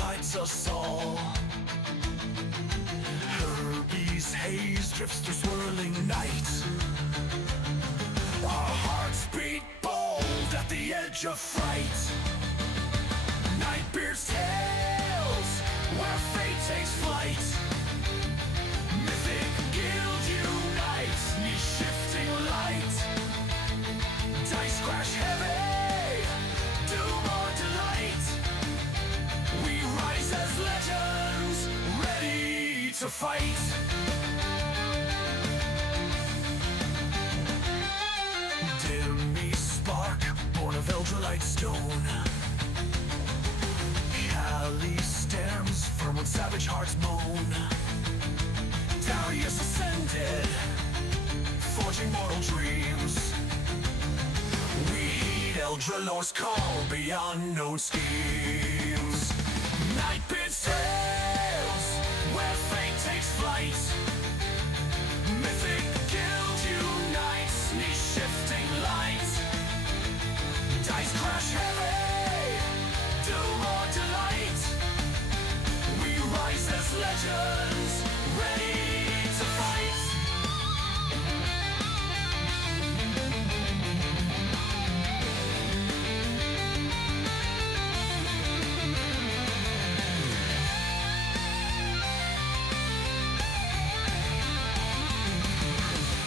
lights us all. Herbies haze drifts through swirling night. Our hearts beat bold at the edge of fright. Nightbeard's tales, where fate takes flight. Mythic guild unites, knee-shifting light. Dice crash heavy, doom or delight. We rise as legends, ready to fight. Dimmy spark, born of Eldrelite stone. Cali stems, firm when savage hearts moan. Darius ascended, forging mortal dreams. We heed Eldralor's call beyond known schemes. Nightbeard's tales, where fate takes flight. Mythic guild unites, knee-shifting light. Dice crash heavy, doom or delight. We rise as legends, ready to fight.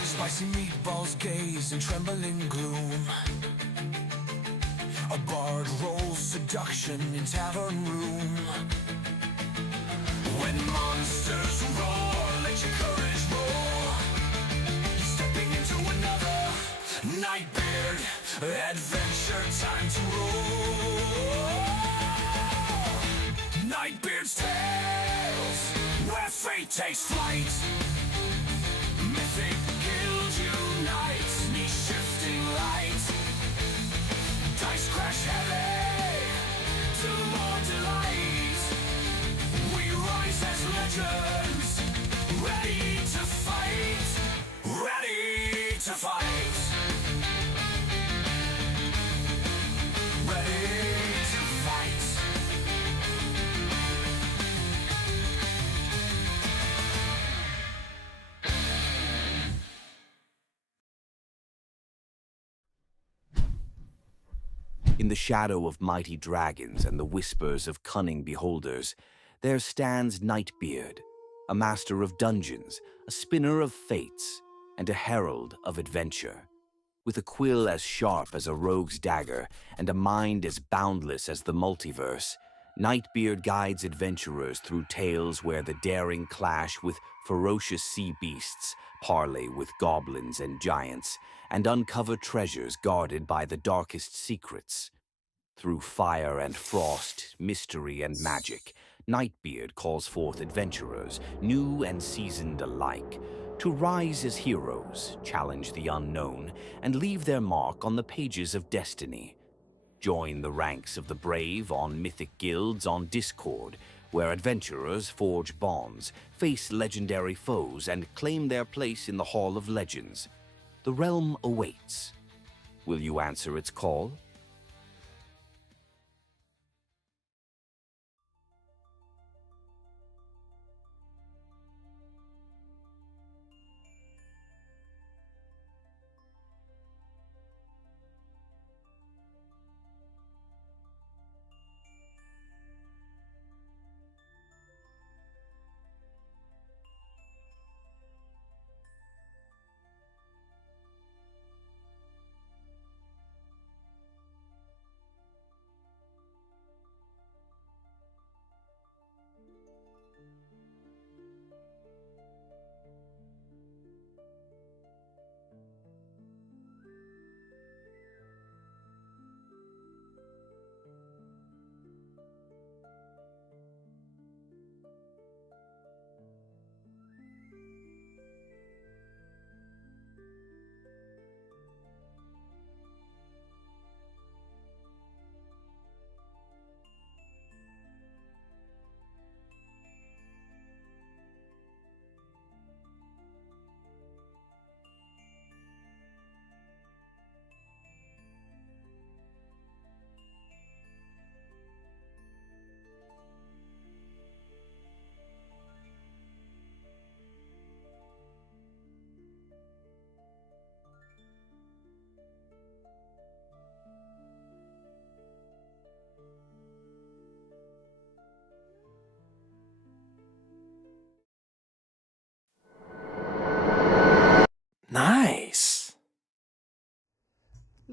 Spicy meatballs gaze in trembling gloom. A bard rolls seduction in tavern room. When monsters roar, let your courage roar. Stepping into another Nightbeard adventure, time to roll. Nightbeard's tales, where fate takes flight. Mythic guild unites, knee-shifting light. Dice crash heavy, doom or delight. We rise as legends, ready to fight. Ready to fight. Ready to fight. In the shadow of mighty dragons and the whispers of cunning beholders, there stands Nightbeard, a master of dungeons, a spinner of fates, and a herald of adventure. With a quill as sharp as a rogue's dagger and a mind as boundless as the multiverse, Nightbeard guides adventurers through tales where the daring clash with ferocious sea beasts, parley with goblins and giants, and uncover treasures guarded by the darkest secrets. Through fire and frost, mystery and magic, Nightbeard calls forth adventurers, new and seasoned alike, to rise as heroes, challenge the unknown, and leave their mark on the pages of destiny. Join the ranks of the brave on Mythic guilds on Discord, where adventurers forge bonds, face legendary foes, and claim their place in the Hall of Legends. The realm awaits. Will you answer its call?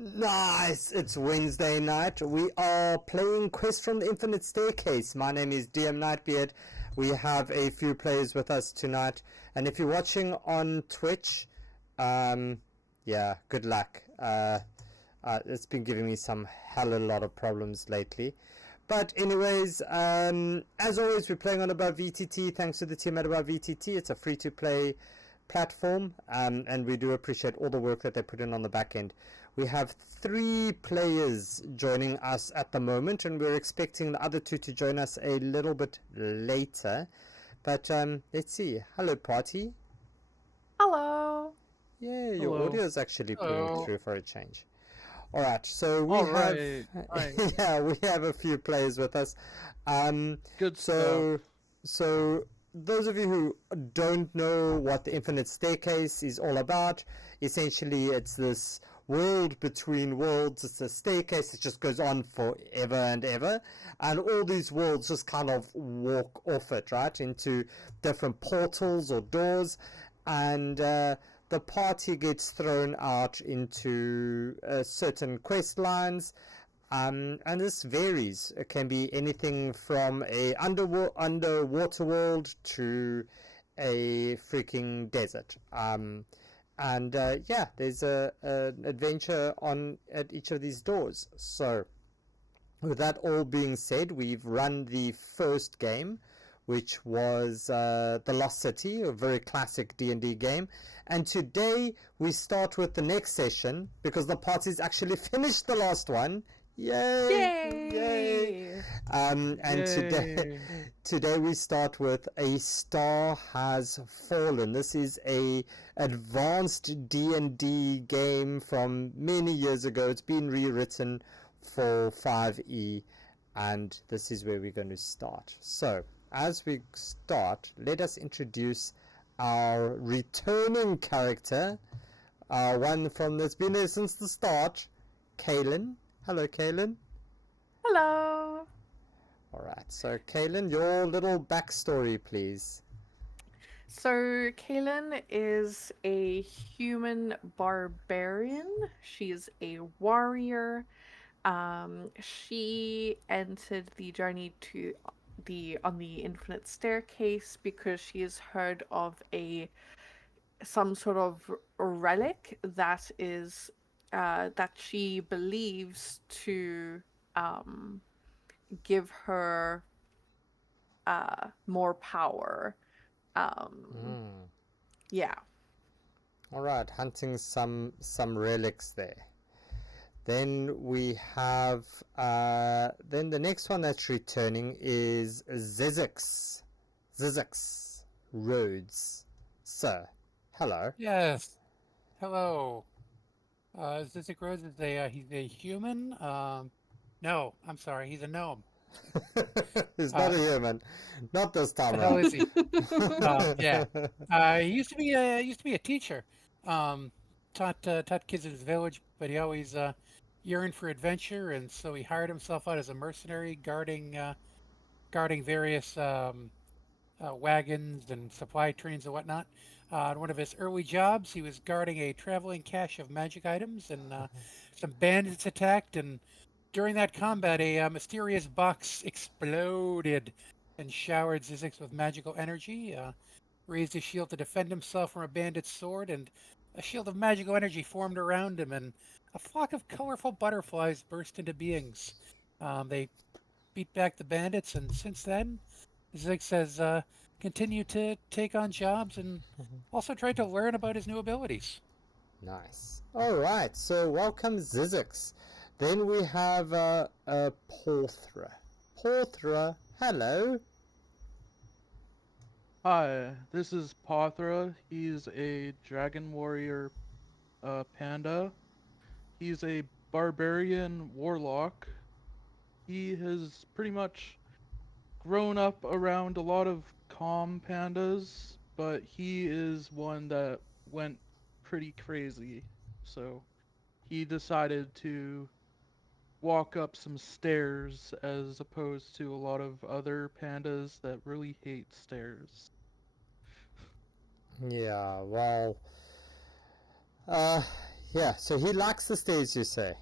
Nice! It's Wednesday night. We are playing Quest from the Infinite Staircase. My name is DM Nightbeard. We have a few players with us tonight. And if you're watching on Twitch, yeah, good luck. It's been giving me some hell of a lot of problems lately. But anyways, as always, we're playing on Above VTT. Thanks to the team at Above VTT. It's a free-to-play platform, and we do appreciate all the work that they put in on the back end. We have 3 players joining us at the moment, and we're expecting the other 2 to join us a little bit later. But let's see. Hello, party. Hello. Yeah, your Hello. audio is actually putting Hello. through for a change. All right, so we All have right. Hi. yeah, we have a few players with us. Good stuff. So those of you who don't know what the Infinite Staircase is all about, essentially it's this world between worlds. It's a staircase that just goes on forever and ever, and all these worlds just kind of walk off it, right, into different portals or doors, and the party gets thrown out into certain quest lines. And this varies. It can be anything from a underwater world to a freaking desert. Yeah, there's an adventure on at each of these doors. So, with that all being said, we've run the first game, which was The Lost City, a very classic D&D game. And today we start with the next session because the party's actually finished the last one. Yay! Yay! And Yay. today we start with A Star Has Fallen. This is a advanced D&D game from many years ago. It's been rewritten for 5e, and this is where we're going to start. So, as we start, let us introduce our returning character, one from that's been there since the start, Kaylin. Hello, Kaylin. Hello. All right, so Kaylin, your little backstory, please. So, Kaylin is a human barbarian. She's a warrior. She entered the journey to on the Infinite Staircase because she has heard of some sort of relic that is that she believes to give her more power. Yeah. All right, hunting some relics there. Then we have then the next one that's returning is Zizix Rhodes. Sir, hello. Yes. Hello. Mythic Rose is he's a human. No, I'm sorry, he's a gnome. He's not a human, not this time What the hell around. is he? Yeah. He used to be a teacher. Taught kids in his village, but he always yearned for adventure, and so he hired himself out as a mercenary, guarding various wagons and supply trains and whatnot. On one of his early jobs, he was guarding a traveling cache of magic items, and some bandits attacked. And during that combat, a mysterious box exploded and showered Zizix with magical energy. Raised his shield to defend himself from a bandit's sword, and a shield of magical energy formed around him, and a flock of colorful butterflies burst into beings. They beat back the bandits, and since then, Zix has continued to take on jobs and also tried to learn about his new abilities. Nice. All right, so welcome Zizix. Then we have Porthra. Porthra, hello. Hi, this is Pothra. He's a dragon warrior panda. He's a barbarian warlock. He has pretty much grown up around a lot of calm pandas, but he is one that went pretty crazy. So he decided to walk up some stairs as opposed to a lot of other pandas that really hate stairs. Yeah, well, uh, Yeah, so he likes the stairs, you say?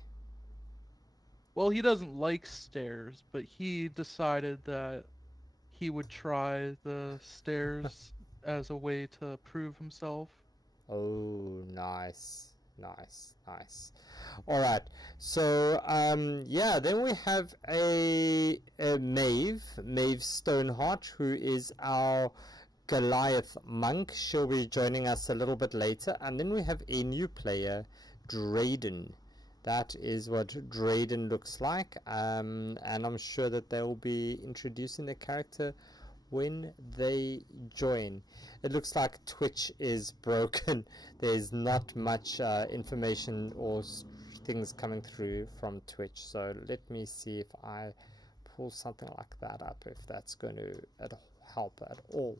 Well, he doesn't like stairs, but he decided that he would try the stairs as a way to prove himself. Oh, nice, nice, nice. All right. So, yeah, then we have a Maeve Stoneheart, who is our Goliath monk. She'll be joining us a little bit later. And then we have a new player, Drayden. That is what Drayden looks like. And I'm sure that they'll be introducing the character when they join. It looks like Twitch is broken. There's not much information or things coming through from Twitch. So let me see if I pull something like that up, if that's going to help at all.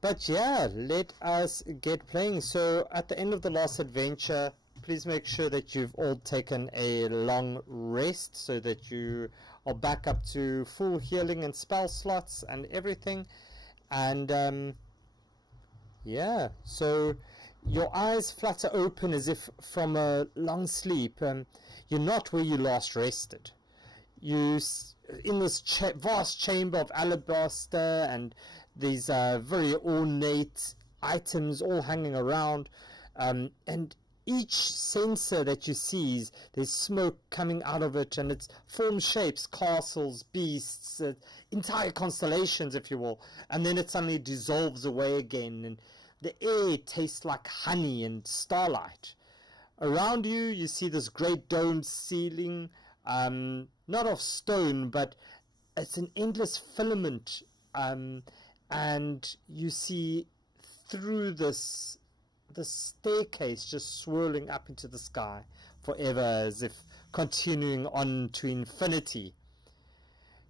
But yeah, let us get playing. So at the end of the last adventure, please make sure that you've all taken a long rest so that you are back up to full healing and spell slots and everything. And yeah, so your eyes flutter open as if from a long sleep. You're not where you last rested. You in this vast chamber of alabaster and these very ornate items all hanging around, and each sensor that you see, there's smoke coming out of it, and it's forms shapes, castles, beasts, entire constellations, if you will, and then it suddenly dissolves away again, and the air tastes like honey and starlight. Around you, you see this great domed ceiling, not of stone, but it's an endless filament, and you see through this staircase just swirling up into the sky forever, as if continuing on to infinity.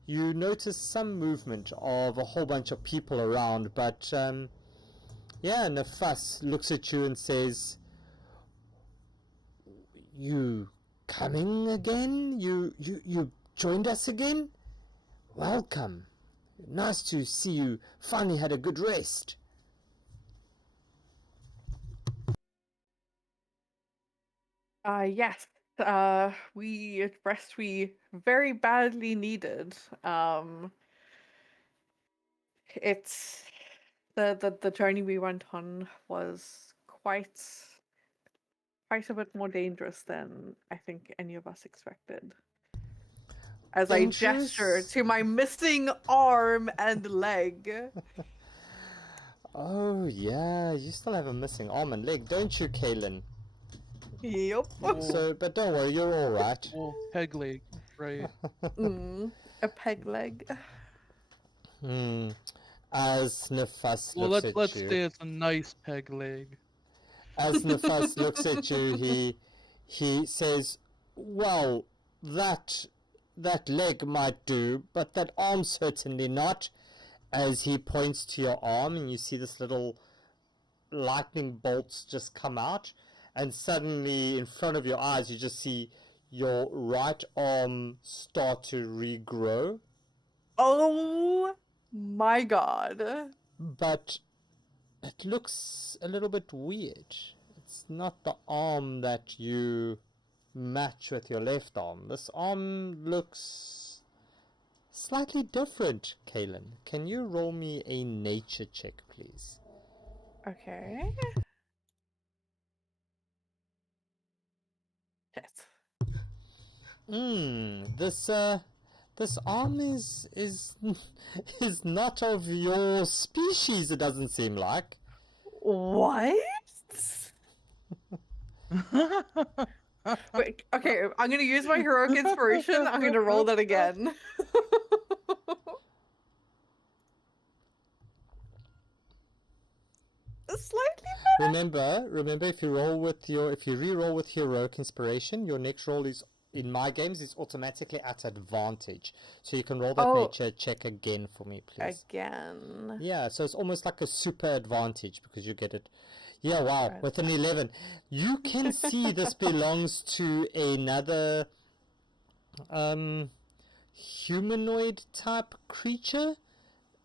You notice some movement of a whole bunch of people around, but yeah, Nefas looks at you and says, "You coming again? You joined us again? Welcome. Nice to see you finally had a good rest." Yes. We very badly needed. It's the journey we went on was quite a bit more dangerous than I think any of us expected. As I gesture Dangerous? to my missing arm and leg. Oh yeah, you still have a missing arm and leg, don't you, Kaylin? Yep. So, but don't worry, you're all right. Well, peg leg, right? A peg leg. As Nefas Well, looks at let's you, say it's a nice peg leg. as Nefas looks at you, he says, "Well, that leg might do, but that arm certainly not." As he points to your arm, and you see this little lightning bolts just come out, and suddenly in front of your eyes you just see your right arm start to regrow, Oh my god. but it looks a little bit weird. It's not the arm that you match with your left arm. This arm looks slightly different. Kaylin, can you roll me a nature check, please? Okay. Shit. This arm is is not of your species, it doesn't seem like. What? Wait, okay, I'm gonna use my heroic inspiration. I'm gonna roll that again. Slightly Remember, if you re-roll with heroic inspiration, your next roll is, in my games, is automatically at advantage. So you can roll that nature check again for me, please. again. Yeah, so it's almost like a super advantage because you get it. Yeah, wow, Right. with an 11. You can see this belongs to another humanoid type creature.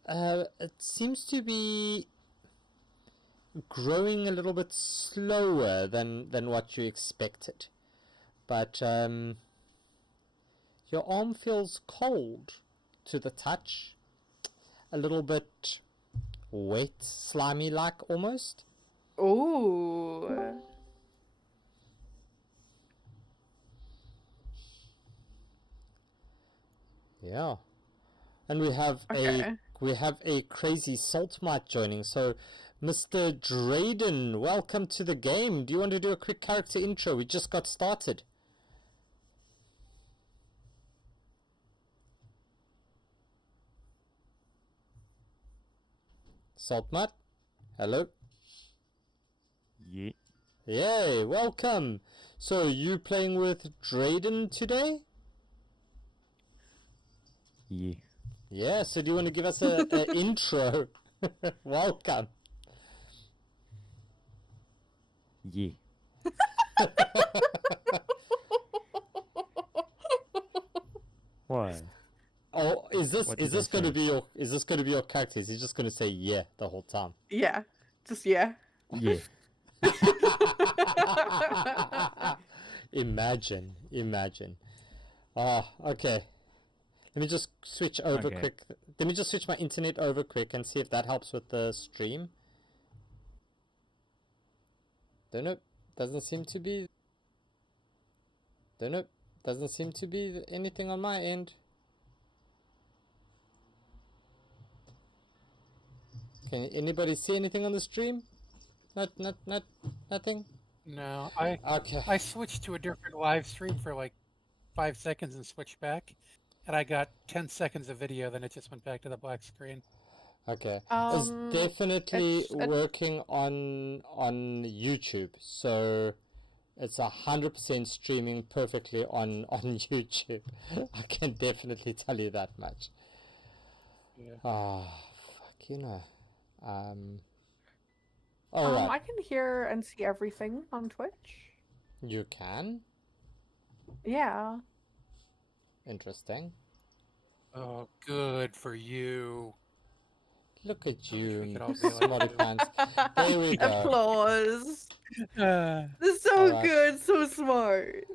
It seems to be, growing a little bit slower than what you expected. But your arm feels cold to the touch. A little bit wet, slimy-like almost. Ooh. Yeah. And we have a crazy salt mite joining. So, Mr. Drayden, welcome to the game. Do you want to do a quick character intro? We just got started. Salt mite, hello. Yeah. Yay, welcome. So, you playing with Drayden today? Yeah. Yeah, so do you want to give us a intro? Welcome. Yeah. Why? Oh, is this What did going to I be your character? Is he just going to say yeah the whole time? Yeah. Just yeah. Yeah. Imagine. Ah, okay. Let me just switch over Okay. quick. Let me just switch my internet over quick and see if that helps with the stream. Don't know. Doesn't seem to be. Don't know. Doesn't seem to be anything on my end. Can anybody see anything on the stream? Nothing. No, Okay. I switched to a different live stream for like 5 seconds and switched back, and I got 10 seconds of video. Then it just went back to the black screen. Okay. Um, It's definitely it's working on YouTube, so it's 100% streaming perfectly on YouTube. I can definitely tell you that much. Yeah. Fuck, you know. All right. I can hear and see everything on Twitch. You can? Yeah. Interesting. Oh, good for you. Look at wish you, we could all be like smarty you. pants. There we go. Applause. Uh, This is so Alright. good, so smart.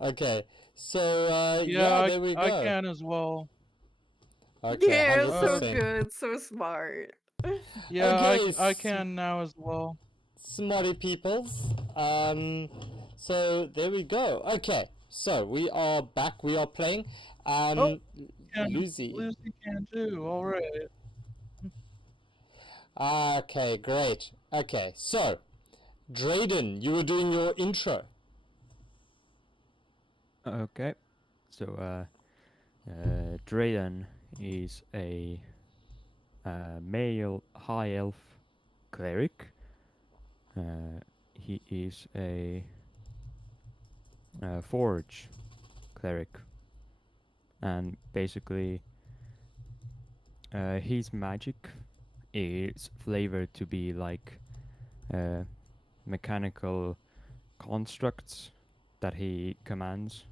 Okay, so Yeah, there we go. I can as well. Okay, Yeah, so 100%. good, so smart. Yeah, Okay, I can now as well. Smarty peoples. So there we go. Okay, so we are back. We are playing. Lucy. Lucy can too. All right. Okay, great. Okay, so Drayden, you were doing your intro. Okay. So, Drayden is a male high elf cleric. He is a forge cleric, and basically, his magic is flavored to be like mechanical constructs that he commands.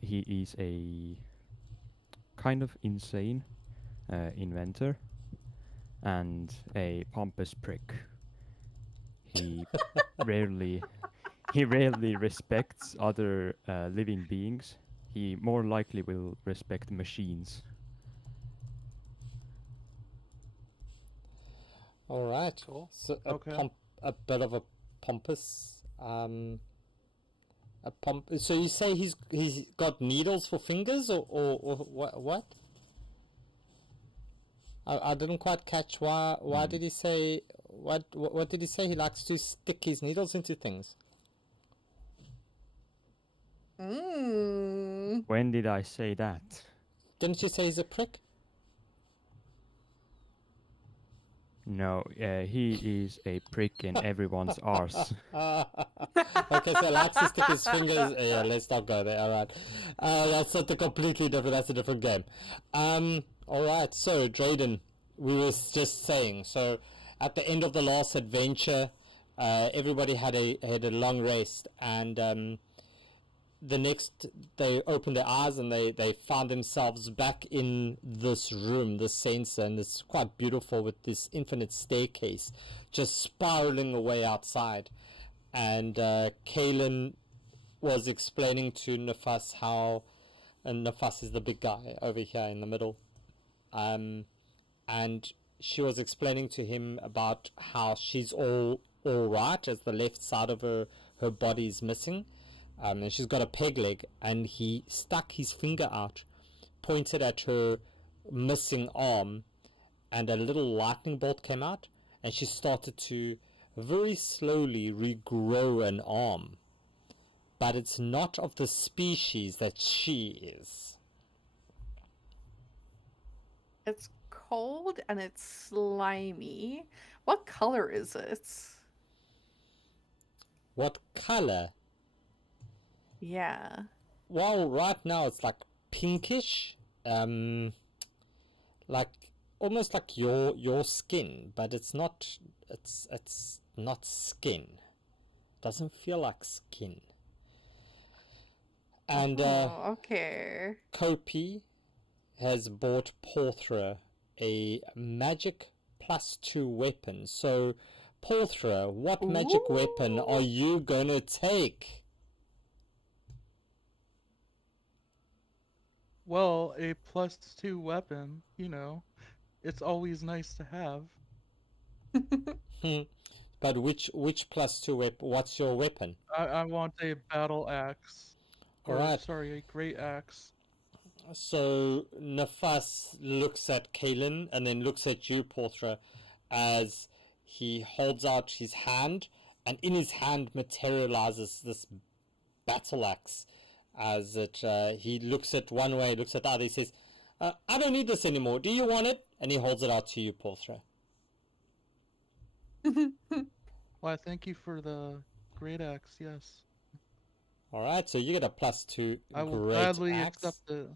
He is a kind of insane inventor and a pompous prick. He rarely respects other living beings. He more likely will respect machines. All right. Cool. So Okay. a bit of a pompous. So you say he's got needles for fingers, or what? I didn't quite catch why did he say what did he say? He likes to stick his needles into things. Mm. When did I say that? Didn't you say he's a prick? No, he is a prick in everyone's arse. Okay, so likes to stick his fingers. Yeah, let's not go there. All right, that's something completely different. That's a different game. All right. So Drayden, we were just saying. So at the end of the last adventure, everybody had a long rest, and the next, they opened their eyes and they found themselves back in this room, this sensor, and it's quite beautiful with this infinite staircase just spiraling away outside. And Kaelin was explaining to Nefas how, and Nefas is the big guy over here in the middle, and she was explaining to him about how she's all right, as the left side of her body is missing, and she's got a peg leg, and he stuck his finger out, pointed at her missing arm, and a little lightning bolt came out, and she started to very slowly regrow an arm. But it's not of the species that she is. It's cold and it's slimy. What color is it? What color? Yeah. Well, right now it's like pinkish, like almost like your skin, but it's not. It's not skin. Doesn't feel like skin. And okay. Kopi has bought Porthra a magic +2 weapon. So, Porthra, what magic weapon are you gonna take? Well, a +2 weapon, you know, it's always nice to have. But which +2 weapon? What's your weapon? I want a battle axe. Or, Alright. sorry, a great axe. So Nefas looks at Kaelin and then looks at you, Porthra, as he holds out his hand, and in his hand materializes this battle axe. As he looks at one way, looks at the other, he says, I don't need this anymore. Do you want it? And he holds it out to you, Porthra. Well, I thank you for the great axe, yes. Alright, so you get a +2 I will great gladly axe. accept it.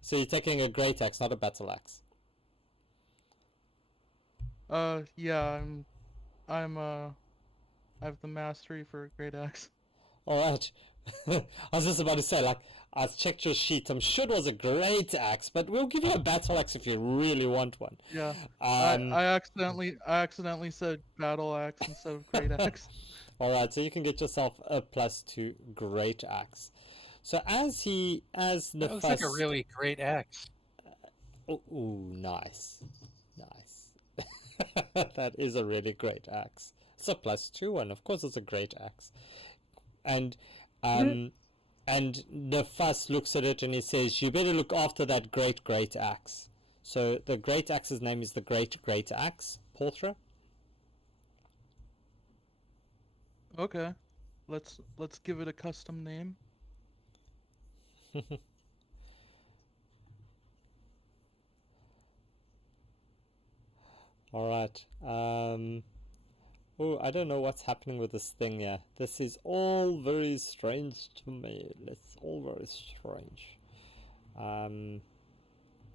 So you're taking a great axe, not a battle axe. Yeah, I have the mastery for a great axe. Alright. I was just about to say, like, I checked your sheet. I'm sure it was a great axe, but we'll give you a battle axe if you really want one. Yeah. I accidentally said battle axe instead of great axe. Alright, so you can get yourself a +2 great axe. So as the That looks like a really great axe. Ooh, nice. Nice. That is a really great axe. It's a +2 one. Of course it's a great axe. And Nefas looks at it and he says, you better look after that great axe. So the great axe's name is the great axe, Porthra. Okay. Let's give it a custom name. Alright. Oh, I don't know what's happening with this thing here. This is all very strange to me. It's all very strange.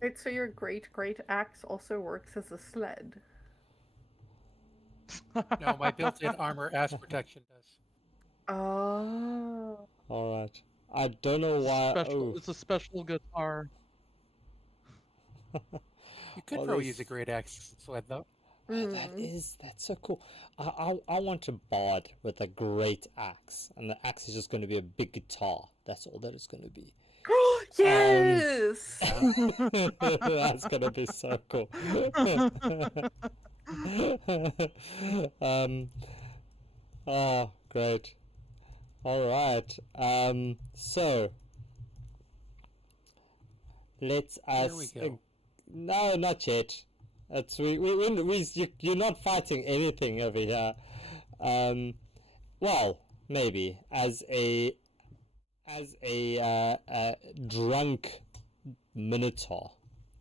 Wait, so your great axe also works as a sled? No, my built-in armor ass protection does. Oh. Alright. I don't know why. It's a special guitar. You could Oh, probably this- use a great axe sled, though. That's so cool. I want a bard with a great axe, and the axe is just going to be a big guitar. That's all that it's going to be. Yes! That's going to be so cool. Oh, great. All right. So let's Here we ask. go. No, not yet. It's you're not fighting anything over here. Well, maybe as a drunk minotaur.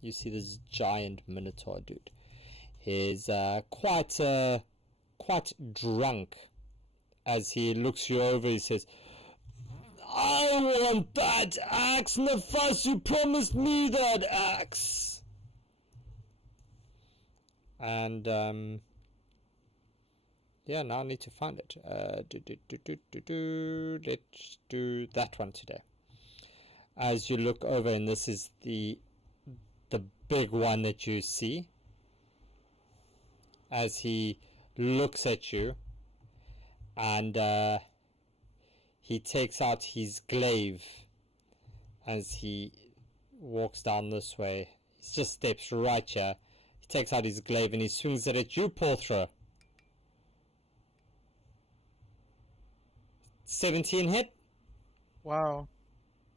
You see this giant minotaur dude. He's quite drunk. As he looks you over, he says, "I want that axe, Nefas. You promised me that axe." here now. I need to find it. Let's do that one today. As you look over, and this is the big one that you see. As he looks at you, and he takes out his glaive as he walks down this way. He just steps right here. He takes out his glaive and he swings it at you, Porthra. 17 hit. Wow.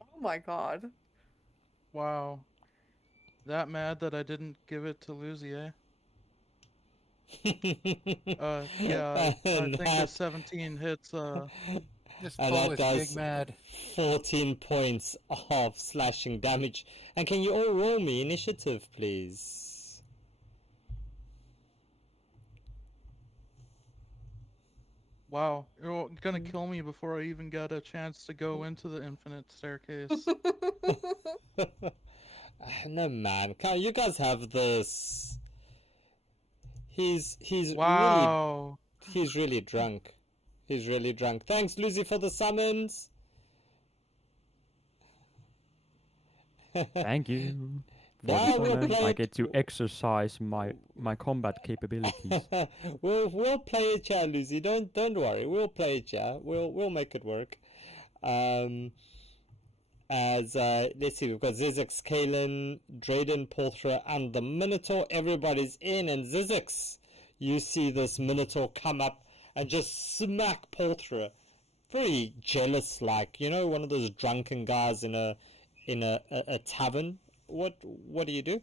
Oh my god. Wow. That mad that I didn't give it to Lucy, eh? Yeah, I think the 17 hits, This And bull that is does big mad. 14 points of slashing damage. And can you all roll me initiative, please? wow, you're gonna kill me before I even got a chance to go into the infinite staircase. No, man. You guys have this. He's Wow. really drunk. He's really drunk. Thanks, Lucy, for the summons. Thank you for Now the we'll summon. play I it. get to exercise my combat capabilities. we'll play it, yeah, Lucy. Don't worry. We'll play it, yeah. We'll make it work. As let's see, we've got Zizix, Kalen, Drayden, Porthra, and the Minotaur. Everybody's in, and Zizix, you see this Minotaur come up and just smack Porthra. Very jealous, like, you know, one of those drunken guys in a tavern. What do you do?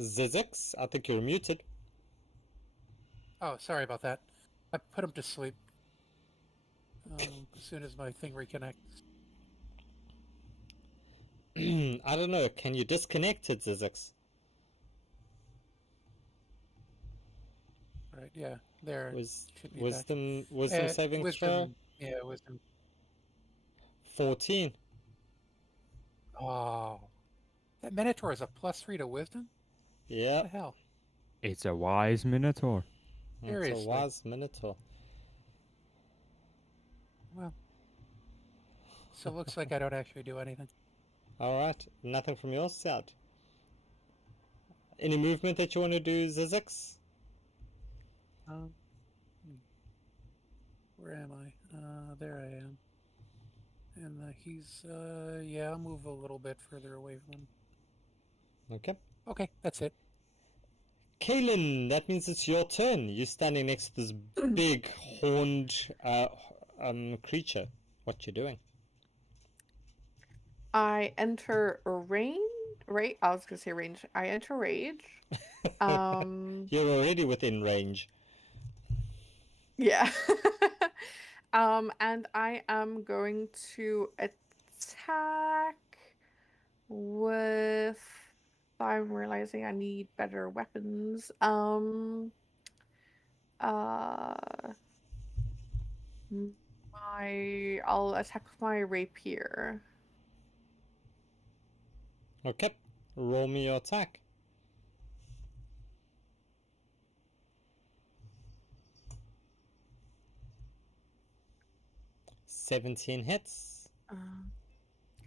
Zizix, I think you're muted. Oh, sorry about that. I put him to sleep. As soon as my thing reconnects. I don't know. Can you disconnect it, Zizix? Right, yeah. There. Should be Wisdom back. saving wisdom, throw? Yeah, wisdom. 14. Oh. That Minotaur is a +3 to wisdom? Yeah. What the hell? It's a wise Minotaur. It's a Seriously. wise Minotaur. Well. So it looks like I don't actually do anything. Alright. Nothing from your side. Any movement that you want to do, Zizix? Where am I? There I am. And he's, yeah, I'll move a little bit further away from him. Okay. Okay, that's it. Kaylin, that means it's your turn. You're standing next to this big horned creature. What you doing? I enter range. Right? I was gonna say range. I enter rage. You're already within range. Yeah. And I am going to attack with. I'm realizing I need better weapons. I'll attack with my rapier. Okay. Roll me your attack. $17 hits.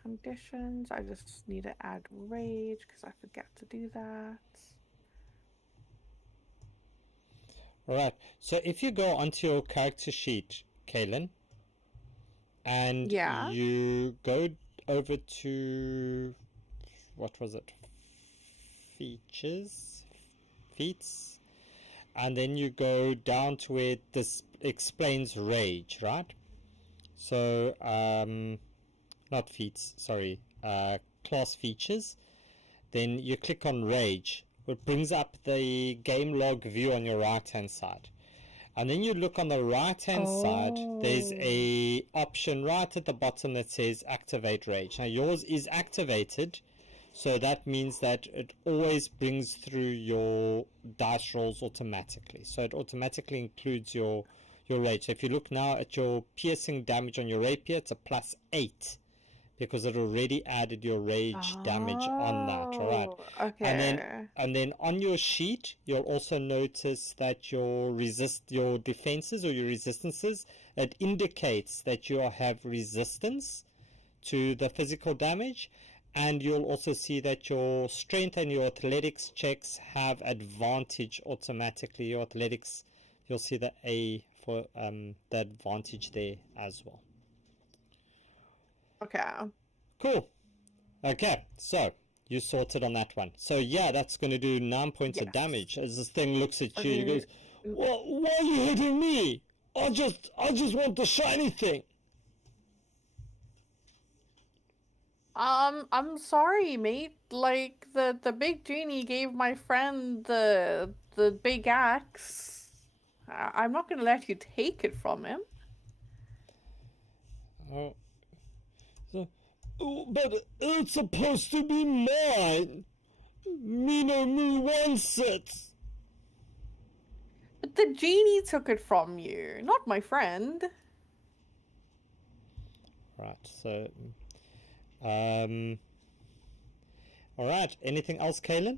Conditions. I just need to add rage because I forget to do that. Alright, so if you go onto your character sheet, Kaylin, and Yeah. you go over to, what was it? Features? Feats? And then you go down to where this explains rage, right? So, not feats, sorry, class features. Then you click on rage. It brings up the game log view on your right hand side, and then you look on the right hand side. There's a option right at the bottom that says activate rage. Now yours is activated, so that means that it always brings through your dice rolls automatically, so it automatically includes your rage. So if you look now at your piercing damage on your rapier, it's a +8, because it already added your rage damage on that. All right. Oh, okay. And then on your sheet, you'll also notice that your defenses or your resistances, it indicates that you have resistance to the physical damage, and you'll also see that your strength and your athletics checks have advantage automatically. Your athletics, you'll see the A for the advantage there as well. Okay. Cool. Okay, so you sorted on that one. So yeah, that's going to do 9 points of Yes. damage. As this thing looks at you, it Okay. goes, Why are you hitting me? I just want the shiny thing." I'm sorry, mate. Like the big genie gave my friend the big axe. I'm not gonna let you take it from him. Oh, but it's supposed to be mine. Minamu wants it. But the genie took it from you, not my friend. Right. So, all right. Anything else, Kaylin?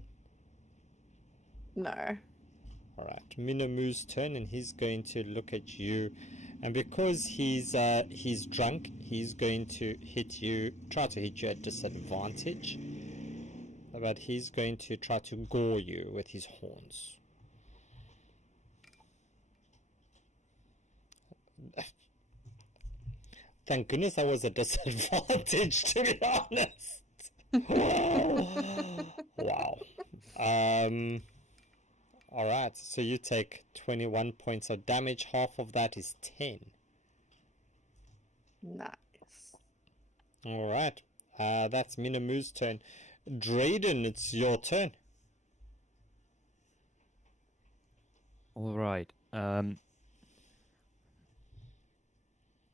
No. Alright, Minamu's turn, and he's going to look at you, and because he's drunk, he's going to try to hit you at disadvantage, but he's going to try to gore you with his horns. Thank goodness that was a disadvantage, to be honest. Wow. Alright, so you take 21 points of damage. Half of that is 10. Nice. Alright, that's Minamu's turn. Drayden, it's your turn. All right.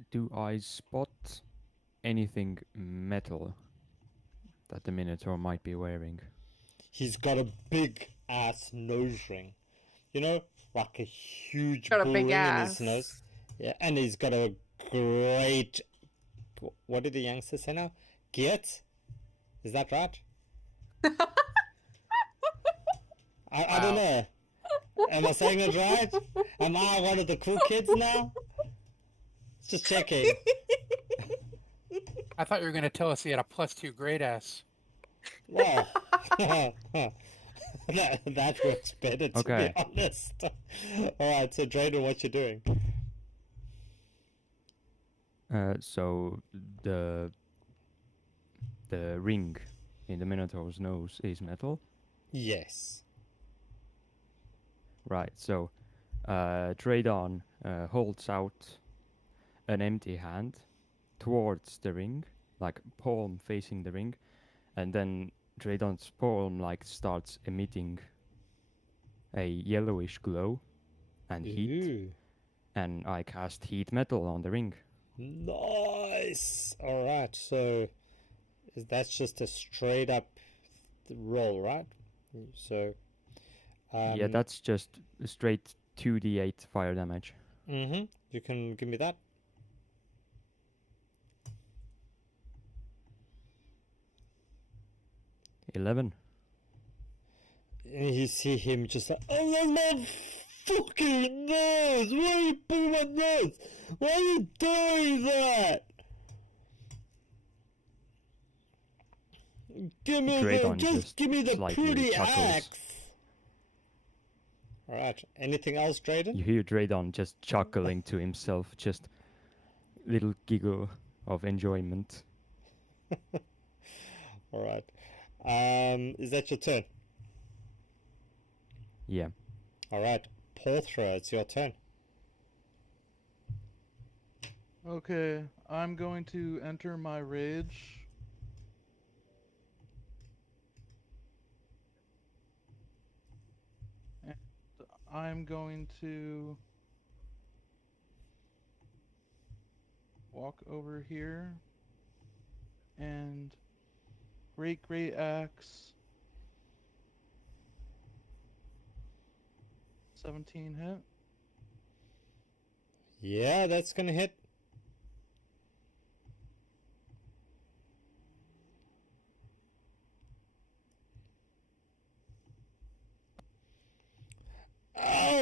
Do I spot anything metal that the Minotaur might be wearing? He's got a big ass nose ring. You know, like a huge Got a bull big ring in ass. his nose. Yeah, and he's got a great... What did the youngsters say now? Geert? Is that right? I don't know. Am I saying it right? Am I one of the cool kids now? Just checking. I thought you were going to tell us he had a +2 grade ass. Wow. that works better, to Okay. be honest. Alright, so Drayden, what you doing? So the ring in the Minotaur's nose is metal. Yes. Right. So Draydon holds out an empty hand towards the ring, like palm facing the ring, and then Draydon's palm like starts emitting a yellowish glow and heat, Ooh. and I cast heat metal on the ring. Nice. Alright, so that's just a straight up roll, right? So Yeah, that's just straight 2d8 fire damage. you can give me that. $11. And you see him just like, oh, that's my fucking nose! Why are you pulling my nose? Why are you doing that? Give me Draydon just give me the slightly pretty chuckles. axe. Alright, anything else, Drayden? You hear Draydon just chuckling to himself, just little giggle of enjoyment. Alright. Is that your turn? Yeah. Alright, Porthra, it's your turn. Okay, I'm going to enter my rage. And I'm going to walk over here and great axe. 17 hit. Yeah, that's gonna hit.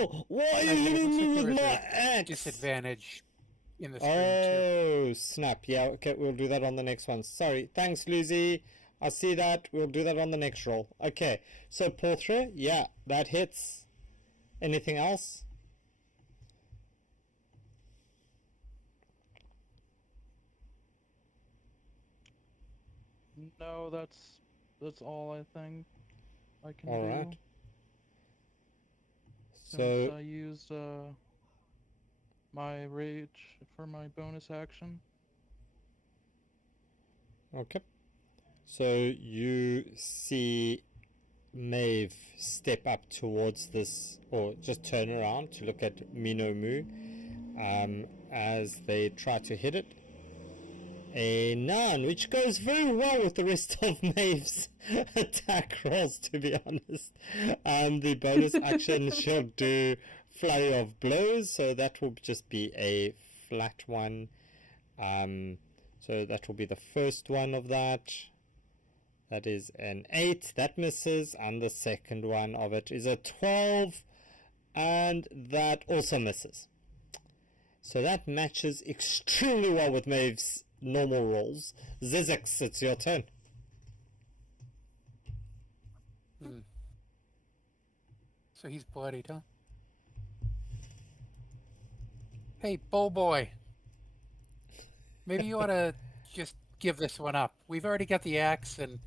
No! Why are you It hitting looks me like with there was my a axe? disadvantage in the stream too. Oh, snap. Yeah, okay, we'll do that on the next one. Sorry. Thanks, Lucy. I see that. We'll do that on the next roll. Okay, so Portra, yeah, that hits. Anything else? No, that's all I think I can All do. right. Since So, I used my rage for my bonus action. okay. So you see Maeve step up towards this, or just turn around to look at Minomu as they try to hit it. A 9, which goes very well with the rest of Maeve's attack rolls, to be honest. The bonus action she'll do flurry of blows, so that will just be a flat one. So that will be the first one of that. That is an 8, that misses, and the second one of it is a 12, and that also misses. So that matches extremely well with Maeve's normal rolls. Zizix, it's your turn. So he's bloodied, huh? Hey, Bull Boy. Maybe you ought to just give this one up. We've already got the axe, and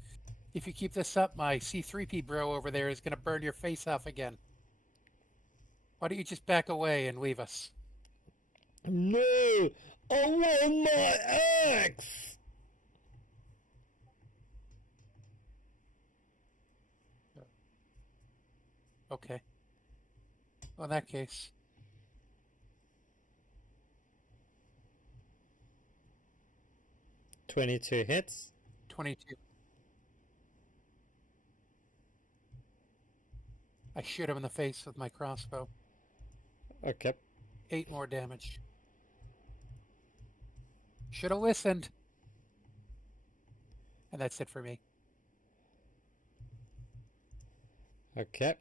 if you keep this up, my C3P bro over there is going to burn your face off again. Why don't you just back away and leave us? No! I want my axe! Okay. Well, in that case, 22 hits. 22. I shoot him in the face with my crossbow. Okay. 8 more damage. Should have listened. And that's it for me. Okay.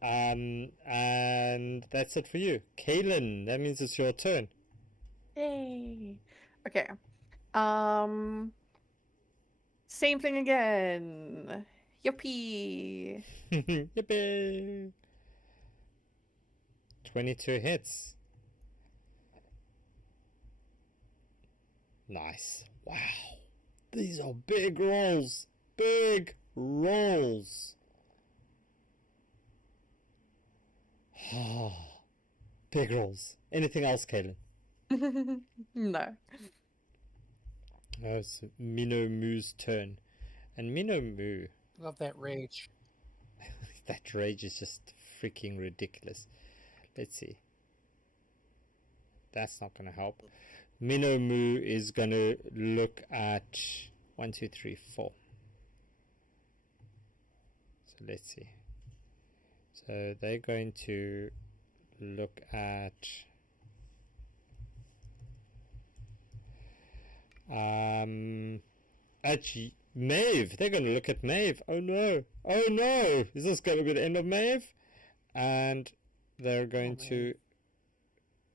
And that's it for you. Kaylin, that means it's your turn. Yay. Okay. Same thing again. Yuppie. Yippee! 22 hits. Nice. Wow. These are big rolls. Big rolls. Big rolls. Anything else, Kaylin? No. No, it's Minomu's turn. And Minomu, Love that rage. that rage is just freaking ridiculous. Let's see. That's not going to help. Minomu is going to look at 1, 2, 3, 4. So let's see. So they're going to look at Maeve. They're going to look at Maeve. Oh no. Oh no. Is this going to be the end of Maeve? And they're going to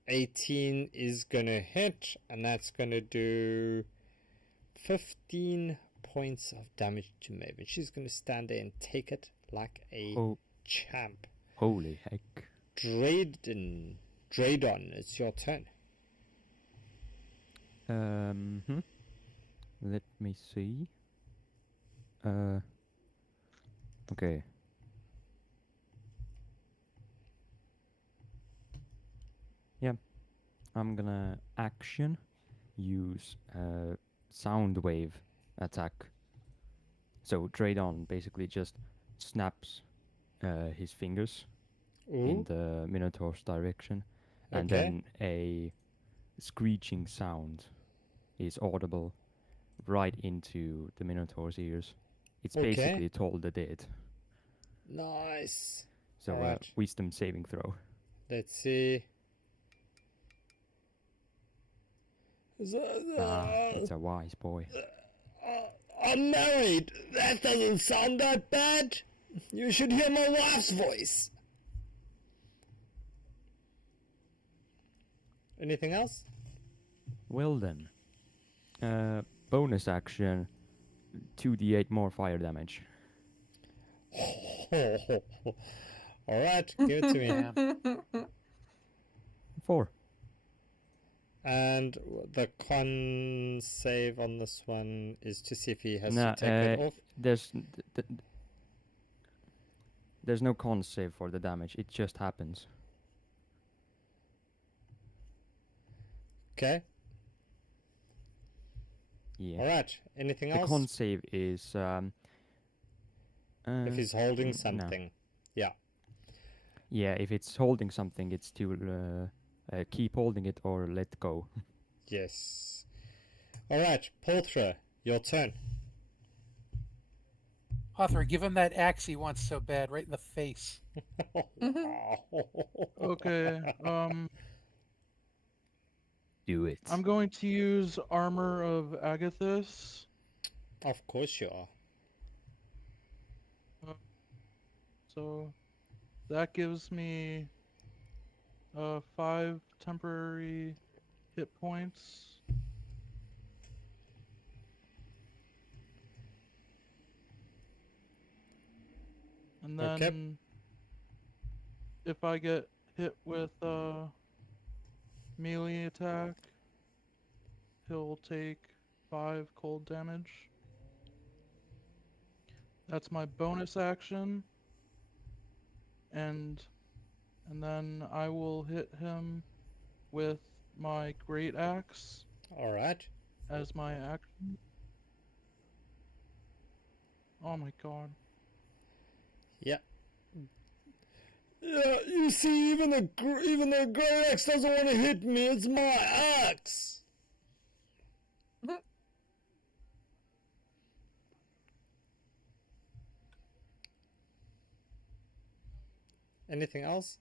18 is going to hit, and that's going to do 15 points of damage to Maeve. And she's going to stand there and take it like a champ. Holy heck. Draydon, it's your turn. Let me see. Okay. Yeah, I'm gonna use sound wave attack. So Draydon basically just snaps his fingers in the Minotaur's direction, and then a screeching sound is audible right into the Minotaur's ears. It's basically Toll the Dead. Nice. So wisdom saving throw. Let's see. It's a wise boy. I'm married. That doesn't sound that bad. You should hear my wife's voice. Anything else? Well then. Bonus action, 2d8 more fire damage. All right, give it to me. Yeah. 4. And the con save on this one is to see if he has Nah, to take it off. There's no con save for the damage. It just happens. Okay. Yeah. All right. Anything The else? con save is If he's holding no. something. Yeah. Yeah, if it's holding something, it's to keep holding it or let go. Yes. All right, Portra, your turn. Arthur, give him that axe he wants so bad, right in the face. Okay. Do it. I'm going to use Armor of Agathis. Of course you are. So that gives me 5 temporary hit points. And then Okay. if I get hit with melee attack, he'll take 5 cold damage. That's my bonus action. And then I will hit him with my great axe All right. as my action. Oh my god. Yeah. Yeah, you see, even the great axe doesn't want to hit me. It's my axe. Anything else?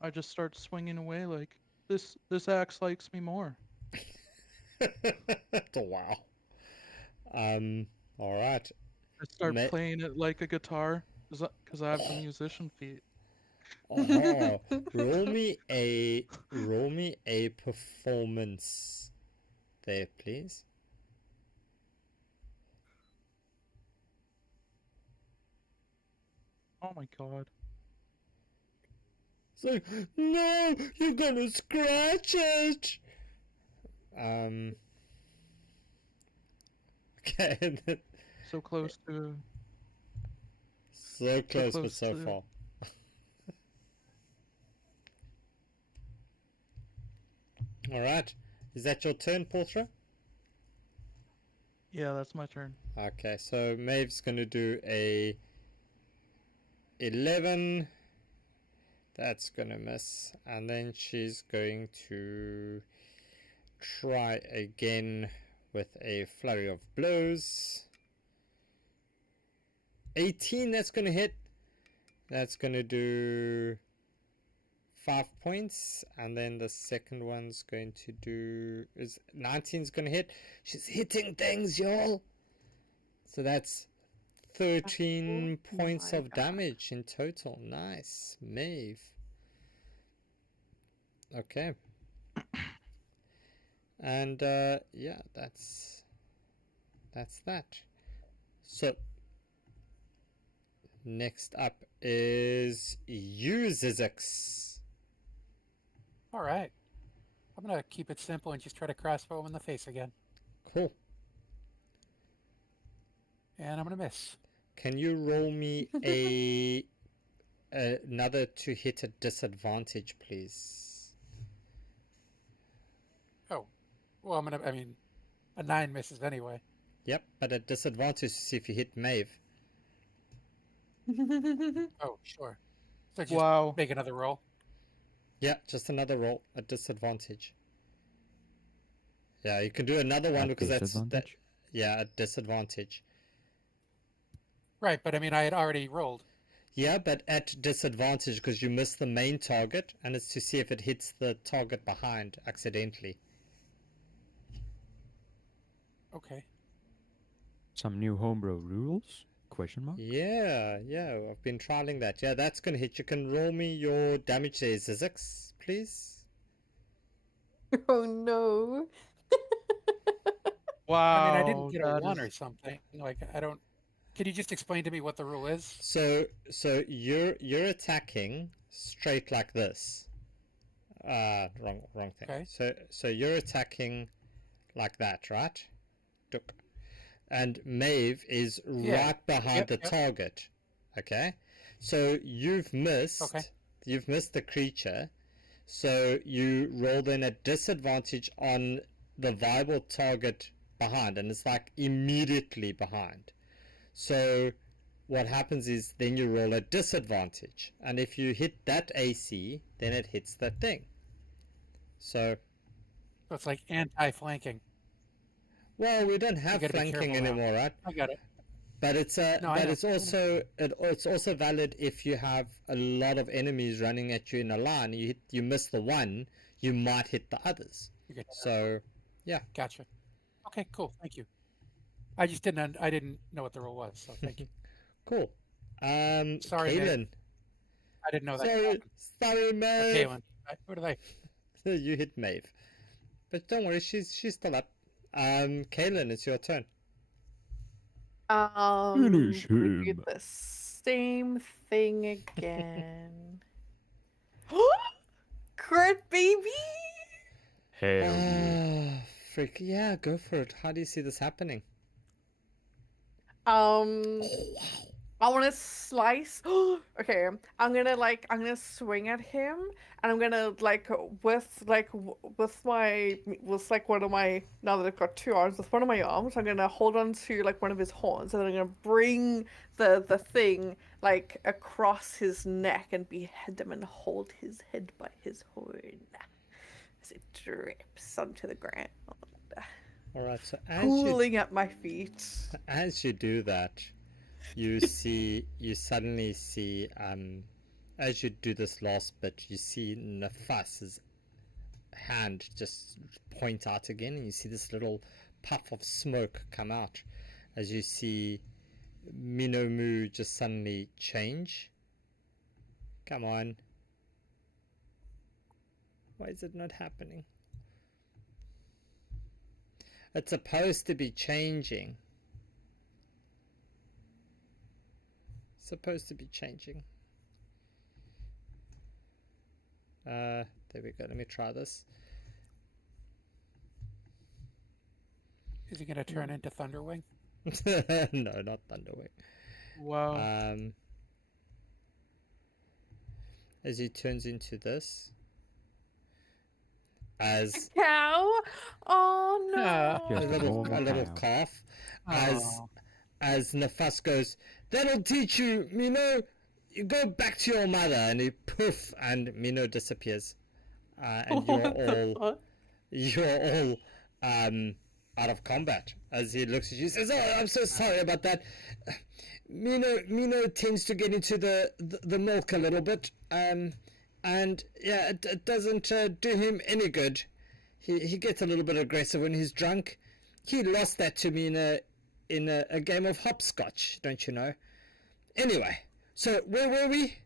I just start swinging away like this axe likes me more. Wow. All right. I start Ma- playing it like a guitar because I have the musician feet. Oh, roll me a performance there, please. Oh my god. It's like, no, you're gonna scratch it. Okay. So close to So close, but close so to- far. All right. Is that your turn, Portra? Yeah, that's my turn. Okay, so Maeve's gonna do a 11. That's gonna miss, and then she's going to try again with a flurry of blows. 18, that's gonna hit. That's gonna do 5 points, and then the second one's going to do 19's gonna hit. She's hitting things, y'all. So that's 13 Oh points my of God. damage in total. Nice, Maeve. Okay. And yeah, that's that. So next up is you, Zizix. All right. I'm going to keep it simple and just try to crossbow him in the face again. Cool. And I'm going to miss. Can you roll me another to hit at disadvantage, please? Oh. Well, a 9 misses anyway. Yep, but at disadvantage to see if you hit Maeve. Oh, sure. So just Wow. make another roll. Yeah, just another roll at disadvantage. Yeah, you can do another one At because that's that. disadvantage? Yeah, at disadvantage. Right, but I had already rolled. Yeah, but at disadvantage because you missed the main target, and it's to see if it hits the target behind accidentally. Okay. Some new homebrew rules? Question mark? Yeah, I've been trialing that. Yeah, that's gonna hit. You can roll me your damage there, Zizix, please. Oh no. I mean, I didn't Wow, get a that 1 is. or something. Like, I don't. Can you just explain to me what the rule is? So you're attacking straight like this. Wrong thing. Okay. So you're attacking like that, right? Duck. And Maeve is Yeah. right behind the Yep. target. Okay? So you've missed Okay. the creature. So you roll then a disadvantage on the viable target behind, and it's like immediately behind. So what happens is then you roll a disadvantage, and if you hit that AC, then it hits that thing. So, So it's like anti-flanking. well, we don't You have got to be flanking careful now. anymore, right? I got it. But it's No, I but know. it's also valid if you have a lot of enemies running at you in a line. You miss the one, you might hit the others. You get So, yeah. Gotcha. Okay, cool. Thank you. I just didn't. I didn't know what the rule was. So thank you. Cool. Sorry, Maeve. Kaylin. I didn't know that. Sorry, Or Maeve. Kaylin. What are they? You hit Maeve. But don't worry, she's still up. Kaylin, it's your turn. Finish We do him. the same thing again. Crit baby! Hell yeah. Freak, yeah, go for it. How do you see this happening? I want to slice. Okay, I'm gonna swing at him, and I'm gonna with one of my, now that I've got two arms, with one of my arms, I'm gonna hold on to like one of his horns, and then I'm gonna bring the thing like across his neck and behead him and hold his head by his horn as it drips onto the ground, All right, so pooling at my feet. as you do that, you suddenly see, as you do this last bit, you see Nefas's hand just point out again, and you see this little puff of smoke come out as you see Minomu just suddenly change. Come on. Why is it not happening? It's supposed to be changing. Supposed to be changing. There we go. Let me try this. Is he going to turn into Thunderwing? No, not Thunderwing. Wow. As he turns into this, as Cow? Oh Ah. no! a little Cow. calf, Oh. as Nefas goes, "That'll teach you, Mino. You go back to your mother," and he poof, and Mino disappears, and What the fuck? you're all out of combat. As he looks at you, he says, "Oh, I'm so sorry about that. Mino tends to get into the milk a little bit, and yeah, it doesn't do him any good. He gets a little bit aggressive when he's drunk. He lost that to me in a game of hopscotch, don't you know? Anyway, so where were we?"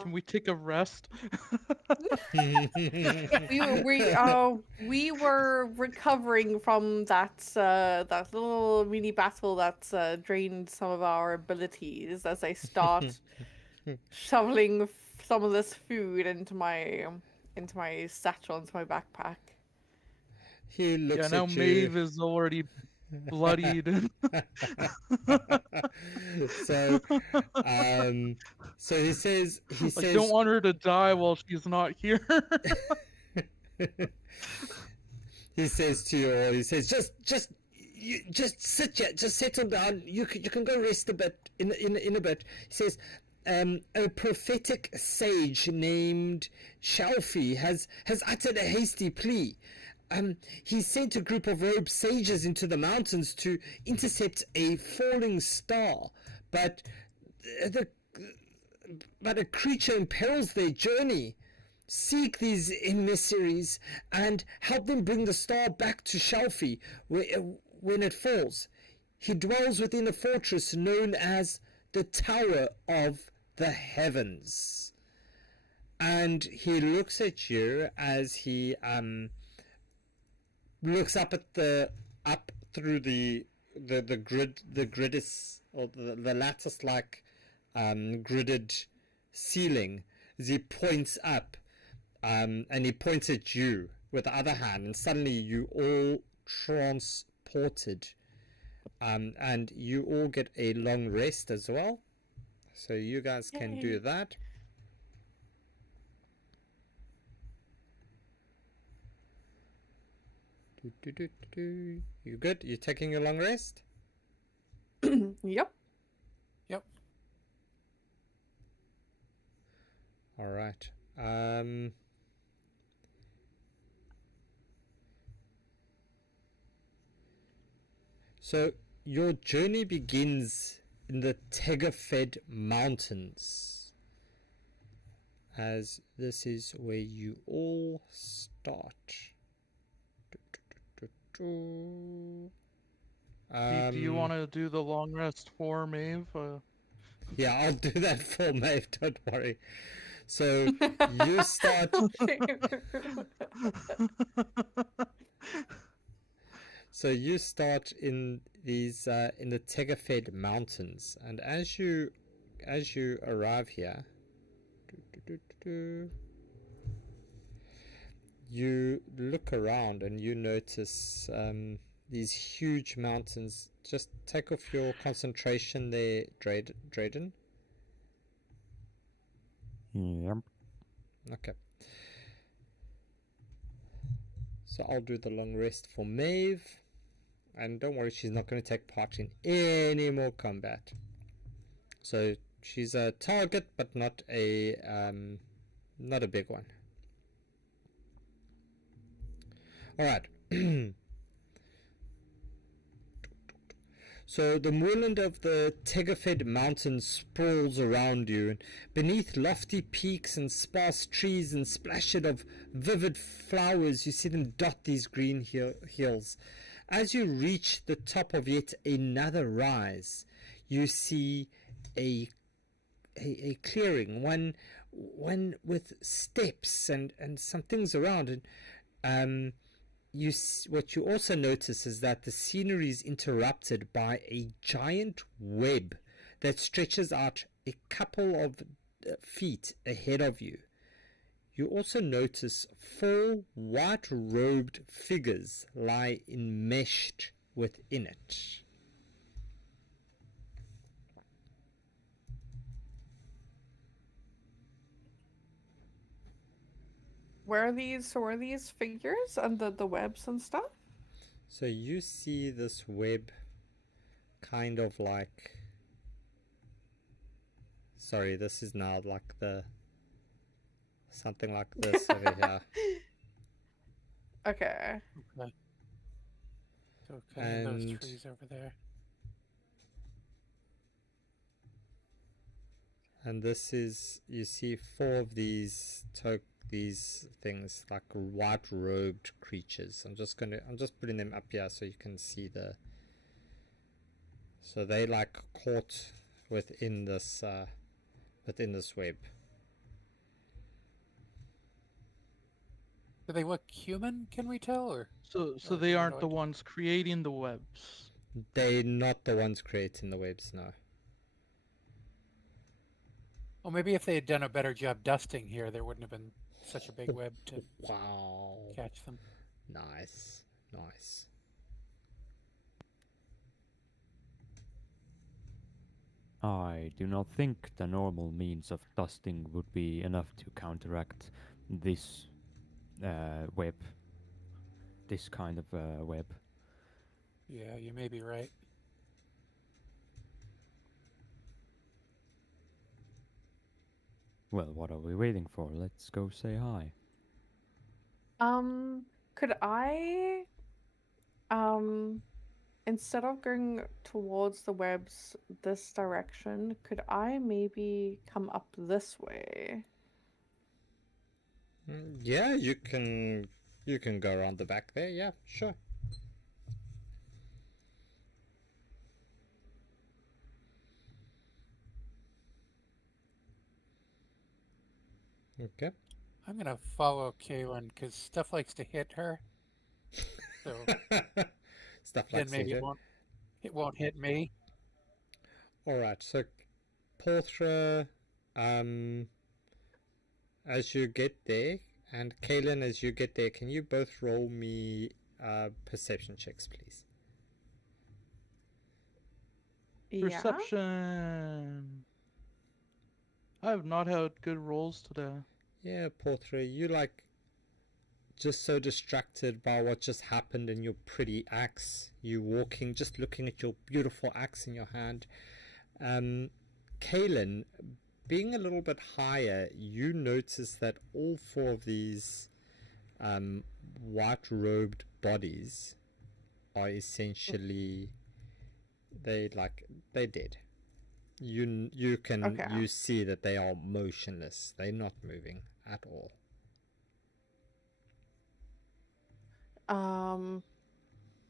Can we take a rest? We were recovering from that little mini battle that drained some of our abilities as I start shoveling some of this food into my satchel, into my backpack. He looks Yeah, now at you. Maeve is already bloodied. so he says Like, don't want her to die while she's not here. he says to you all, he says, just sit here, just settle down. You can go rest a bit in a bit. He says, a prophetic sage named Shalfi has uttered a hasty plea. He sent a group of robed sages into the mountains to intercept a falling star, but a creature imperils their journey. Seek these emissaries and help them bring the star back to Shalfi, when it falls. He dwells within a fortress known as the Tower of the Heavens. And he looks at you as he looks up through the gridis, or the lattice like gridded ceiling, as he points up, and he points at you with the other hand, and suddenly you all transported, and you all get a long rest as well, so you guys can do Yay. that. You good? You taking your long rest? Yep. Yep. All right. So your journey begins in the Tegafed Mountains, as this is where you all start. Do you want to do the long rest for Maeve? Yeah, I'll do that for Maeve, don't worry. So you start. So you start in these in the Tegafed Mountains, and as you arrive here, you look around and you notice these huge mountains. Just take off your concentration there, Drayden. Yep. Okay. So I'll do the long rest for Maeve. And don't worry, she's not going to take part in any more combat. So she's a target, but not a big one. All right. So the moorland of the Tegafed Mountains sprawls around you, and beneath lofty peaks and sparse trees and splashed of vivid flowers, you see them dot these green hills. As you reach the top of yet another rise, you see a clearing, one with steps and some things around, and what you also notice is that the scenery is interrupted by a giant web that stretches out a couple of feet ahead of you. You also notice 4 white-robed figures lie enmeshed within it. Where are these figures and the webs and stuff? So you see this web kind of like... Sorry, this is now like something like this over here. Okay. Okay. So kind of those And- trees over there. And this is, you see 4 of these things, like white-robed creatures. I'm just putting them up here so you can see so they like caught within this web. Do they look human? Can we tell, or So Or they aren't the humanoid? ones creating the webs. They're not the ones creating the webs, no. well, maybe if they had done a better job dusting here, there wouldn't have been such a big web to Wow. catch them. Nice. I do not think the normal means of dusting would be enough to counteract this web. This kind of web. Yeah, you may be right. Well, what are we waiting for? Let's go say hi. Could I, instead of going towards the webs this direction, could I maybe come up this way? Yeah, you can go around the back there. Yeah, sure. Okay. I'm gonna follow Kaylin because stuff likes to hit her. So Stuff like then maybe Caesar. it won't hit me. All right. So, Porthra, as you get there, and Kaylin, as you get there, can you both roll me perception checks, please? Yeah. Perception. I have not had good rolls today. Yeah, Porthra, you like just so distracted by what just happened in your pretty axe. You walking, just looking at your beautiful axe in your hand. Kaylin, being a little bit higher, you notice that all four of these white-robed bodies are essentially they're dead. You can Okay. you see that they are motionless. They're not moving at all.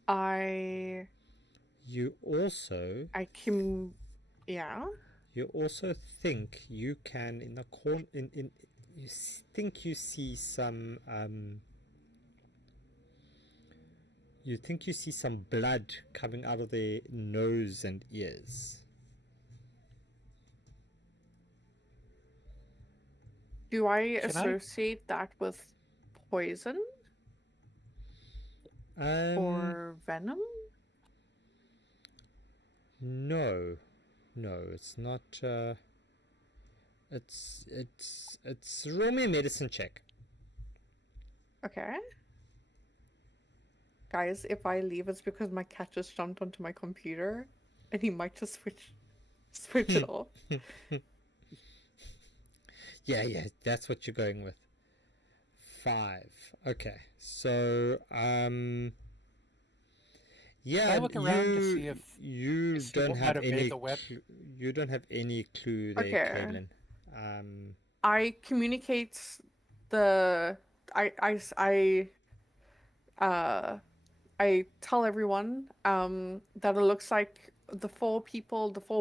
I You also can, yeah. you also think you can in the corner in you think you see some you think you see some blood coming out of their nose and ears. Do I Can I? associate that with poison or venom? No, it's not. It's roll me a medicine check. Okay. Guys, if I leave, it's because my cat just jumped onto my computer, and he might just switch it off. Yeah, that's what you're going with. 5. Okay, so yeah, Can I look around to see if you see don't what might have have made any the web? you don't have any clue there, Okay. Kaylin. I communicate the I tell everyone that it looks like the four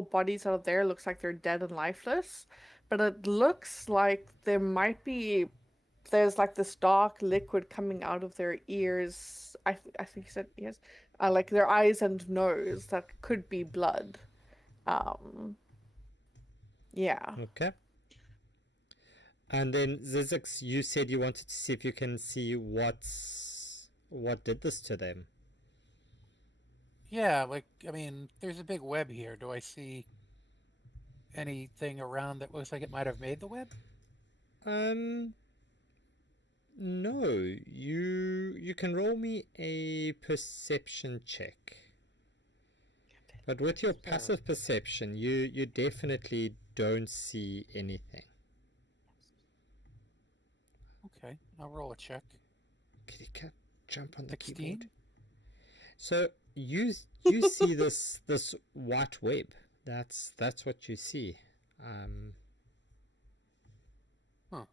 bodies out there looks like they're dead and lifeless, but it looks like there's like this dark liquid coming out of their ears. I think he said ears, like their eyes and nose that could be blood. Yeah. Okay. And then Zizix, you said you wanted to see if you can see what did this to them. Yeah, like I mean, there's a big web here. Do I see anything around that looks like it might have made the web? No. You can roll me a perception check. But with your passive perception, you definitely don't see anything. Okay, I'll roll a check. Kitty cat, jump on the 16? keyboard. So you see this white web. That's what you see. Huh.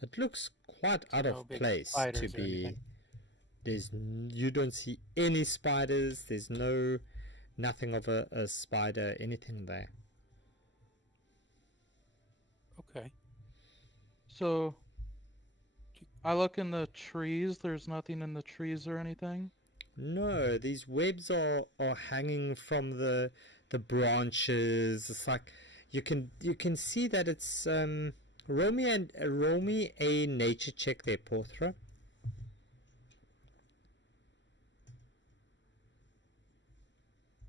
It looks quite out No of big place to spiders or be. anything. You don't see any spiders. There's nothing of a spider, anything there. Okay. So I look in the trees. There's nothing in the trees or anything. No, these webs are hanging from the branches. It's like you can see that it's roll me a nature check there, Porthra.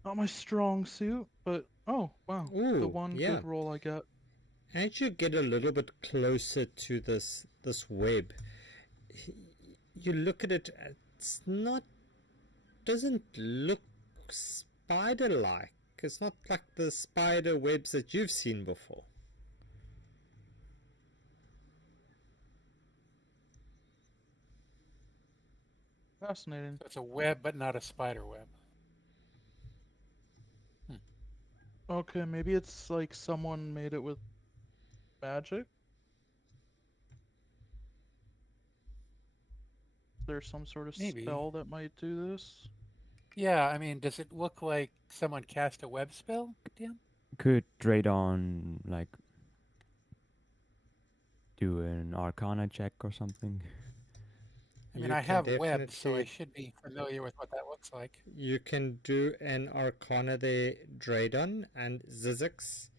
Not my strong suit, but oh wow, Ooh, the one yeah. good roll I got. As you get a little bit closer to this web, you look at it. It's not doesn't look spider-like. It's not like the spider webs that you've seen before. Fascinating. So it's a web, but not a spider web. Okay, maybe it's like someone made it with magic. Is there some sort of Maybe. spell that might do this? Yeah, I mean, does it look like someone cast a web spell, Dan? Could Draydon like do an Arcana check or something? I mean, You I can have webs, so I definitely should be familiar with what that looks like. you can do an Arcana there, Draydon and Zizix.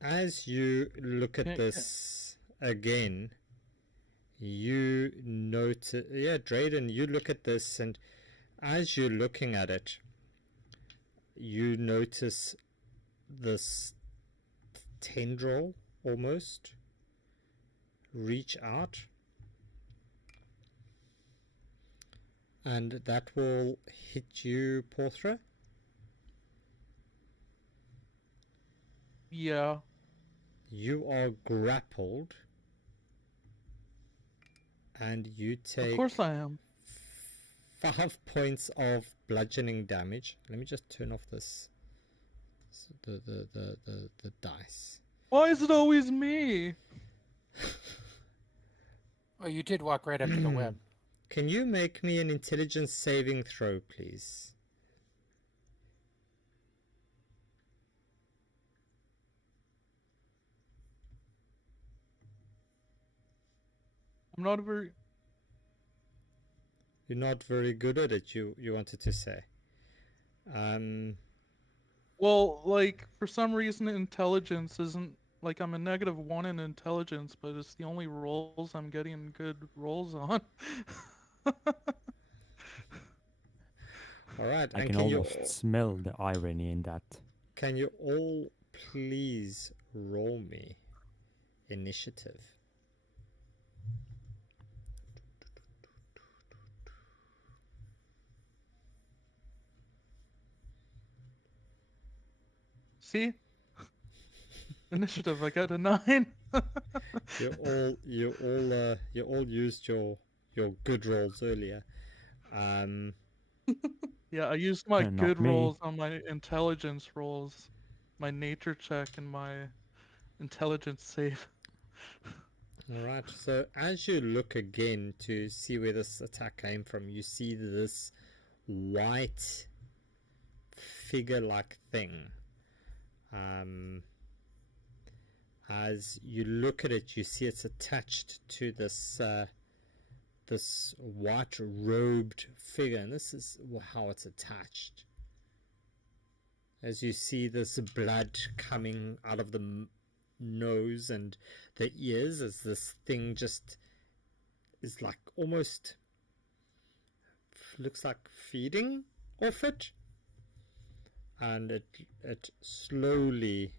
As you look at Can't- this again, you notice, yeah, Drayden, you look at this, and as you're looking at it, you notice this tendril almost reach out, and that will hit you, Porthra. Yeah. You are grappled, and you Of take course I am. 5 points of bludgeoning damage. Let me just turn off this the dice. Why is it always me? Oh, you did walk right up to the web. Can you make me an intelligence saving throw, please? I'm not very. You're not very good at it, you wanted to say. Well, like, for some reason, intelligence isn't. Like, I'm a -1 in intelligence, but it's the only rolls I'm getting good rolls on. Alright, I and can almost smell the irony in that. can you all please roll me initiative? See? Initiative, I got a 9. You all used your good rolls earlier. Yeah, I used my Not good me. rolls on my intelligence rolls, my nature check, and my intelligence save. Alright, so as you look again to see where this attack came from, you see this white figure-like thing. As you look at it, you see it's attached to this this white robed figure, and this is how it's attached. As you see this blood coming out of the nose and the ears, as this thing just is like almost looks like feeding off it, and it slowly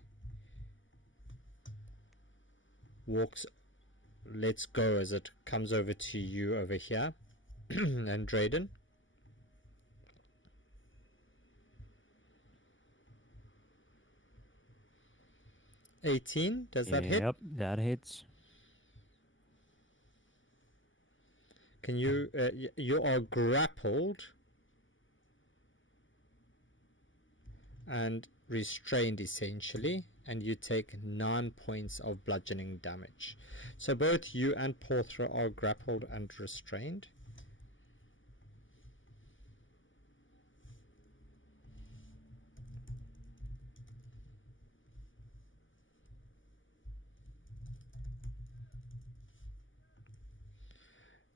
lets go as it comes over to you over here. And Drayden, 18, does that hit? Yep, that hits. Can you you are grappled and restrained essentially, and you take 9 points of bludgeoning damage. So both you and Porthra are grappled and restrained.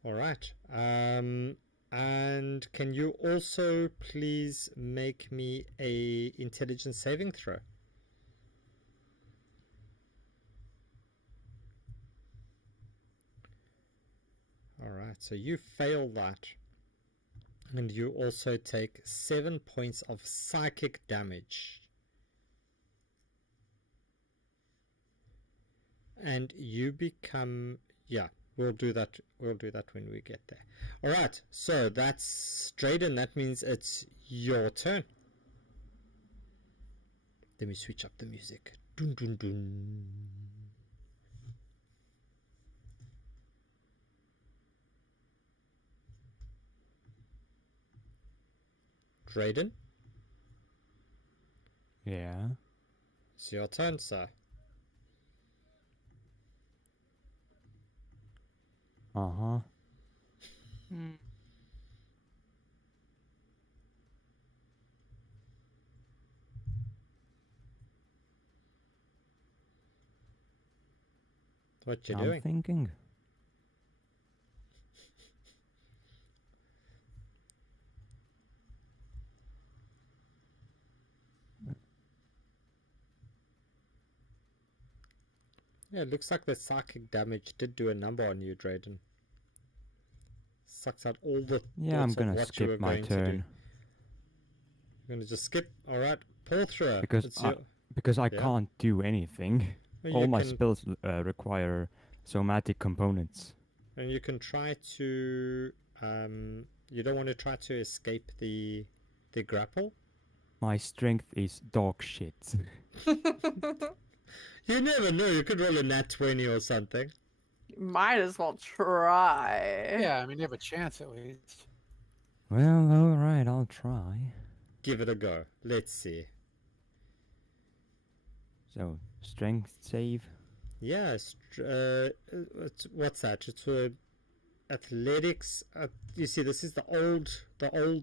Alright. And can you also please make me a intelligence saving throw? Alright, so you fail that. And you also take 7 points of psychic damage. And you become... yeah, we'll do that when we get there. Alright, so that's Drayden. That means it's your turn. Let me switch up the music. Dun dun dun. Drayden, Yeah. it's your turn, sir. Uh-huh. Hmm. What you I'm doing? thinking. Yeah, it looks like the psychic damage did do a number on you, Drayden. Sucks out all the Yeah, I'm thoughts of gonna what you were skip my going to do. turn You're gonna just skip. All right, Porthra. because It's I, your. because I Yeah. can't do anything. Well, All you my can, spells require somatic components. and you can try to. You don't want to try to escape the grapple. My strength is dog shit. You never know. You could roll a nat 20 or something. Might as well try. Yeah, I mean, you have a chance at least. Well, alright, I'll try. Give it a go. Let's see. So, strength save. Yeah, what's that? It's athletics. You see, this is the old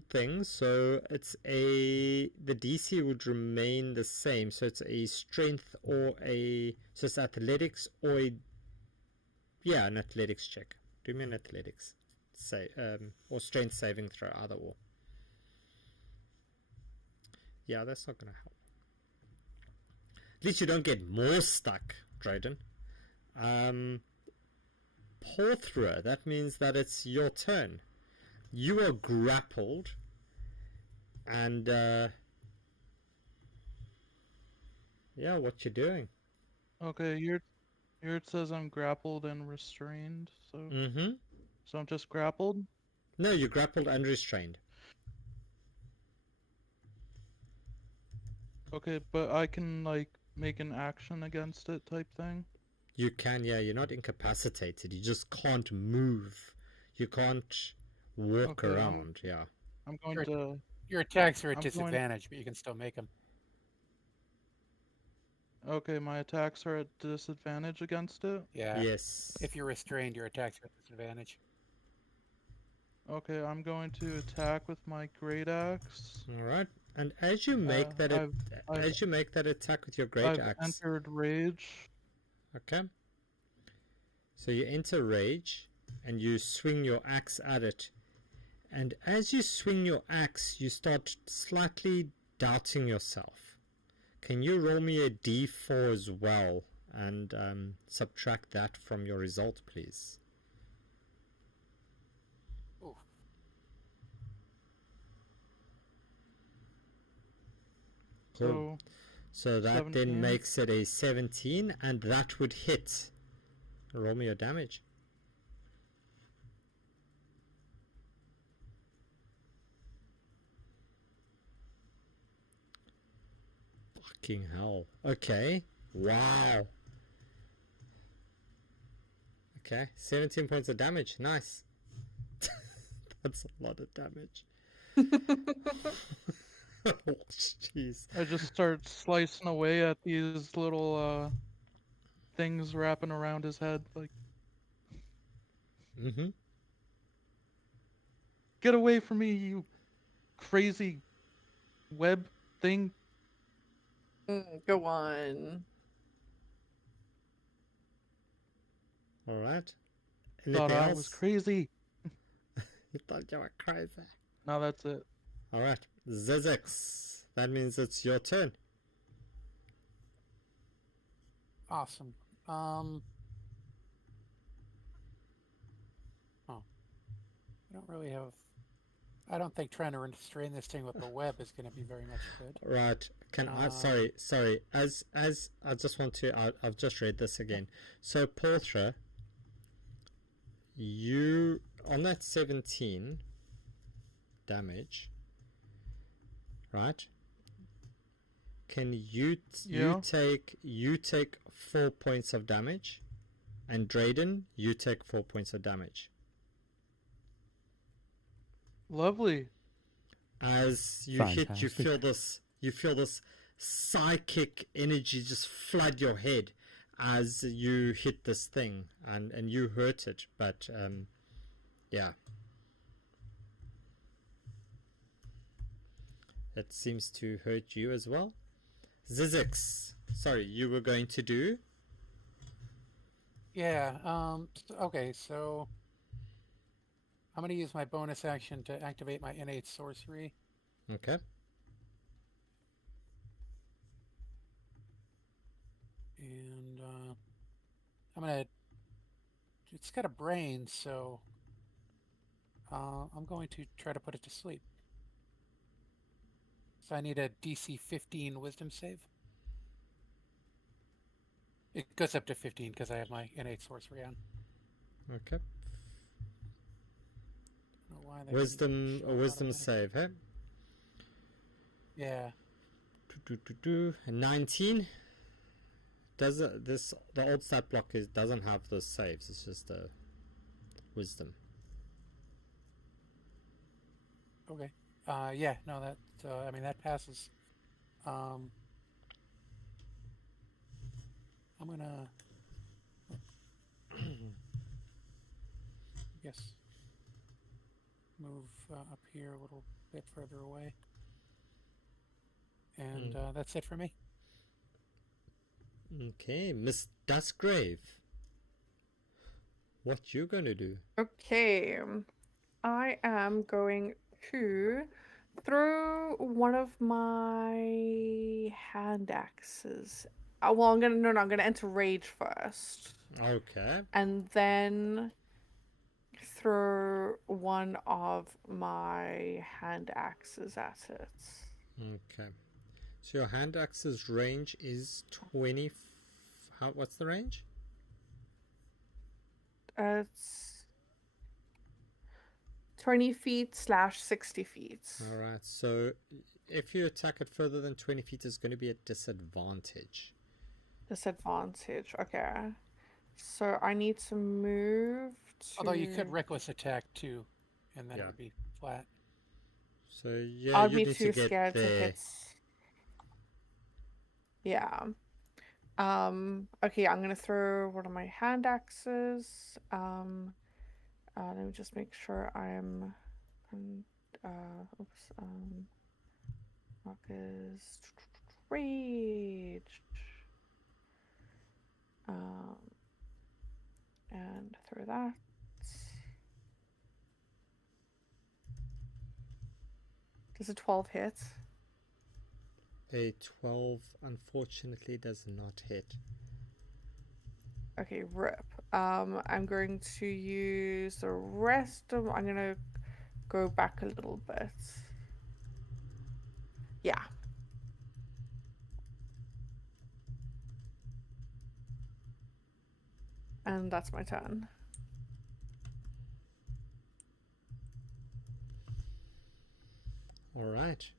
thing. So the DC would remain the same. So it's a strength so it's athletics or an athletics check. Do me an athletics or strength saving throw, either or. Yeah, that's not gonna help. At least you don't get more stuck, Drayden. Porthra, that means that it's your turn. You are grappled, and what you doing? Okay, here it says I'm grappled and restrained, so Mm-hmm. so I'm just grappled. No, you're grappled and restrained. Okay, but I can like make an action against it type thing. You can, yeah. You're not incapacitated. You just can't move. You can't walk Okay, around. Yeah. I'm going Sure. to. Your attacks are at I'm going- disadvantage, but you can still make them. Okay, my attacks are at disadvantage against it. Yeah. Yes. If you're restrained, your attacks are at disadvantage. Okay, I'm going to attack with my great axe. All right. And as you make I've you make that attack with your great I've axe, entered rage. okay. So you enter rage, and you swing your axe at it. And as you swing your axe, you start slightly doubting yourself. Can you roll me a d4 as well, and subtract that from your result, please? Ooh. Cool. So that 17. then makes it a 17, and that would hit. Roll me your damage. Fucking hell. Okay. Wow. Okay, 17 points of damage. Nice. That's a lot of damage. Oh, jeez. I just start slicing away at these little things wrapping around his head. Like, Mm-hmm. get away from me, you crazy web thing. Go on. Alright. Thought Anything I else? was crazy. You thought you were crazy. Now that's it. Alright. Zizix. That means it's your turn. Awesome. I don't really have. I don't think trying to restrain this thing with the web is going to be very much good. Right. Can I? Sorry. As I just want to. I've just read this again. So Porthra, you on that 17 damage, right? Can you Yeah. you take 4 points of damage, and Drayden, you take 4 points of damage. Lovely. As you hit, you Fantastic. feel this psychic energy just flood your head as you hit this thing, and you hurt it, but yeah, it seems to hurt you as well. Zizix, sorry, you were going to do? Yeah. Okay. So I'm going to use my bonus action to activate my innate sorcery. Okay. And I'm going to. It's got a brain, so I'm going to try to put it to sleep. So I need a DC 15 Wisdom save. It goes up to 15 because I have my innate sorcery on. Okay. I don't know why that Wisdom, didn't a show wisdom automatic. save, hey? Yeah. 19. Does it, this the old stat block doesn't have the saves? It's just a wisdom. Okay. Yeah. No, that. I mean, that passes. I'm gonna. I guess move up here a little bit further away. And that's it for me. Okay, Miss Duskgrave. What you gonna do? Okay. I am going to throw one of my hand axes. Well, I'm gonna enter rage first, Okay. and then throw one of my hand axes at it. Okay. So your hand axe's range is 20. How? What's the range? It's 20 feet / 60 feet. All right. So if you attack it further than 20 feet, it's going to be a disadvantage. Disadvantage. Okay. So I need to move to. Although you could reckless attack too, and then Yeah. it would be flat. So yeah, I'd you be need too to get scared to there. hit. Yeah. Okay, I'm gonna throw one of my hand axes. Let me just make sure I'm oops, Marcus rage. And throw that. Does a 12 hit? A 12 unfortunately does not hit. Okay, rip. I'm going to use the rest of. I'm gonna go back a little bit. Yeah. And that's my turn. All right.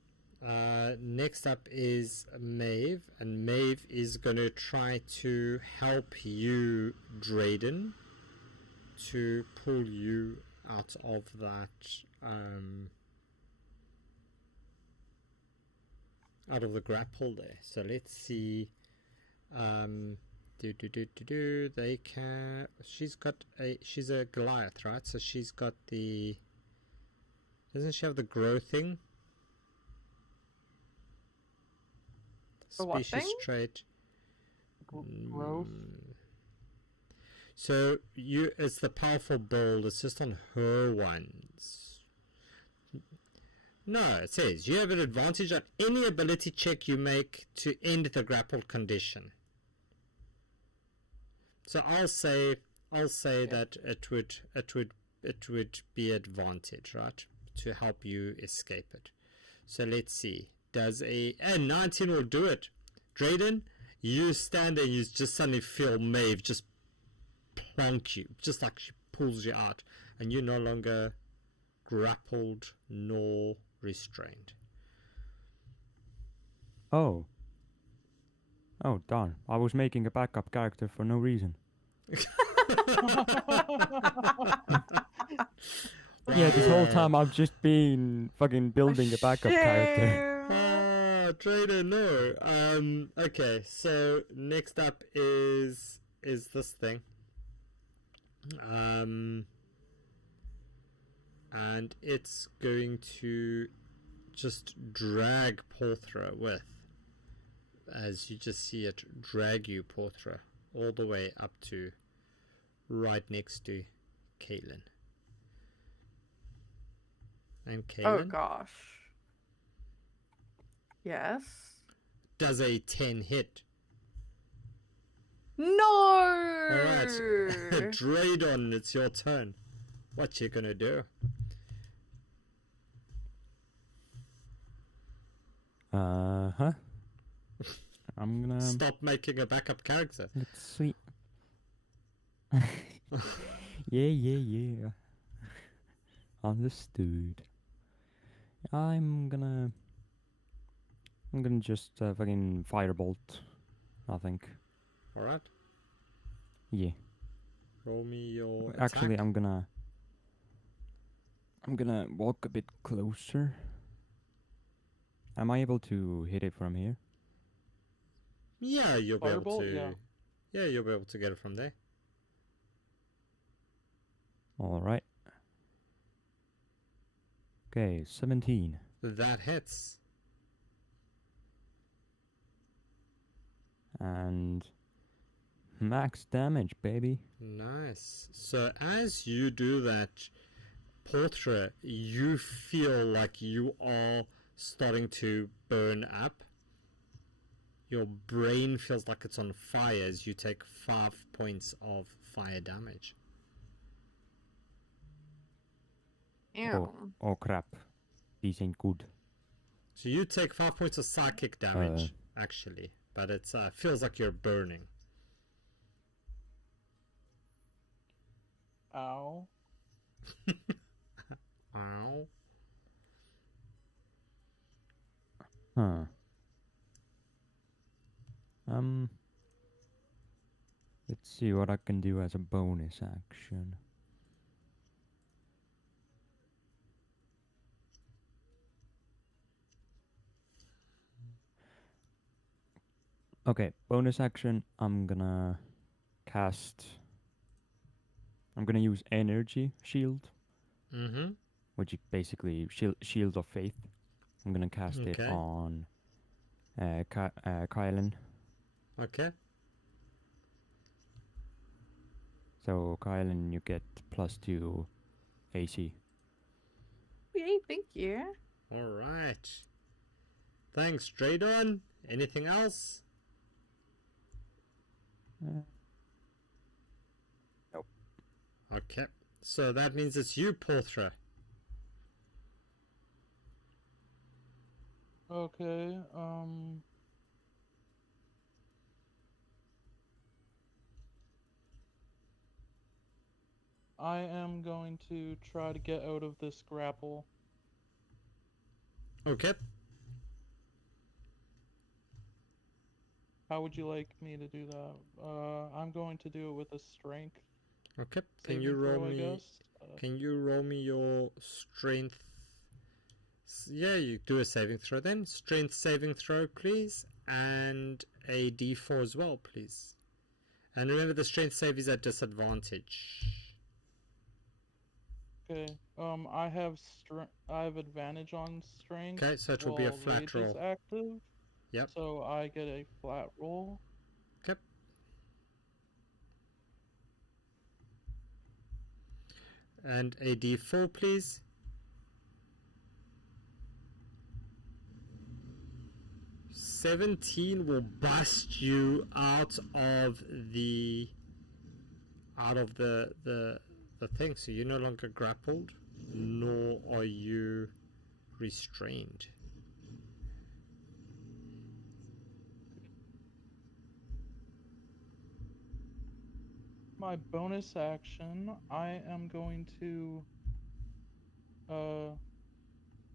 Next up is Maeve, and Maeve is going to try to help you, Drayden, to pull you out of that, out of the grapple there. So let's see. They can. She's a Goliath, right? So she's got the. Doesn't she have the grow thing? The what Species thing? trait. Growth. So it's the powerful build. It's just on her ones. No, it says you have an advantage on any ability check you make to end the grappled condition. So I'll say that it would be advantage, right, to help you escape it. So let's see. Does a 19 will do it. Drayden, you stand there, you just suddenly feel Maeve just plunk you, just like she pulls you out, and you're no longer grappled nor restrained. Oh. Oh, darn. I was making a backup character for no reason. Yeah, this whole time I've just been fucking building a backup character. Oh, Trader, no. Okay, so next up is this thing. And it's going to just drag Porthra with, as you just see it drag you, Porthra, all the way up to right next to Kaylin. And Oh Kaylin, gosh. Yes. does a 10 hit? No. Alright, Draydon, it's your turn. What you gonna do? Huh? I'm gonna. Stop making a backup character. Let's see. Yeah. Understood. I'm gonna just fucking firebolt. I think. Alright, Yeah. roll me your Actually, attack. I'm gonna walk a bit closer. Am I able to hit it from here? Yeah, you'll be able Firebolt, to. yeah. Yeah, you'll be able to get it from there. All right. Okay, 17. That hits. And max damage, baby. Nice. So as you do that, Portra, you feel like you are starting to burn up. Your brain feels like it's on fire as you take 5 points of fire damage. Ew. Oh crap. These ain't good. So you take 5 points of psychic damage, actually, but it feels like you're burning. Ow. Ow. Huh. Let's see what I can do as a bonus action. Okay, bonus action. I'm gonna use energy shield, Mm-hmm. which is basically shield of faith. I'm gonna cast it Okay. on Kylan. Okay. So Kylan, you get +2 AC. Yay, thank you. Alright. Thanks, Draydon. Anything else? Nope. Okay. So that means it's you, Portra. Okay, I am going to try to get out of this grapple. Okay. How would you like me to do that? I'm going to do it with a strength Okay. saving throw, I guess. Can you roll me your strength? Yeah, you do a saving throw then. Strength saving throw, please, and a D4 as well, please. And remember, the strength save is at disadvantage. Okay. I have advantage on strength. Okay, so it will be a while flat rage roll. is active. Yep. So I get a flat roll. Okay. And a D4, please. $17 will bust you out of the thing, so you're no longer grappled, nor are you restrained. My bonus action, I am going to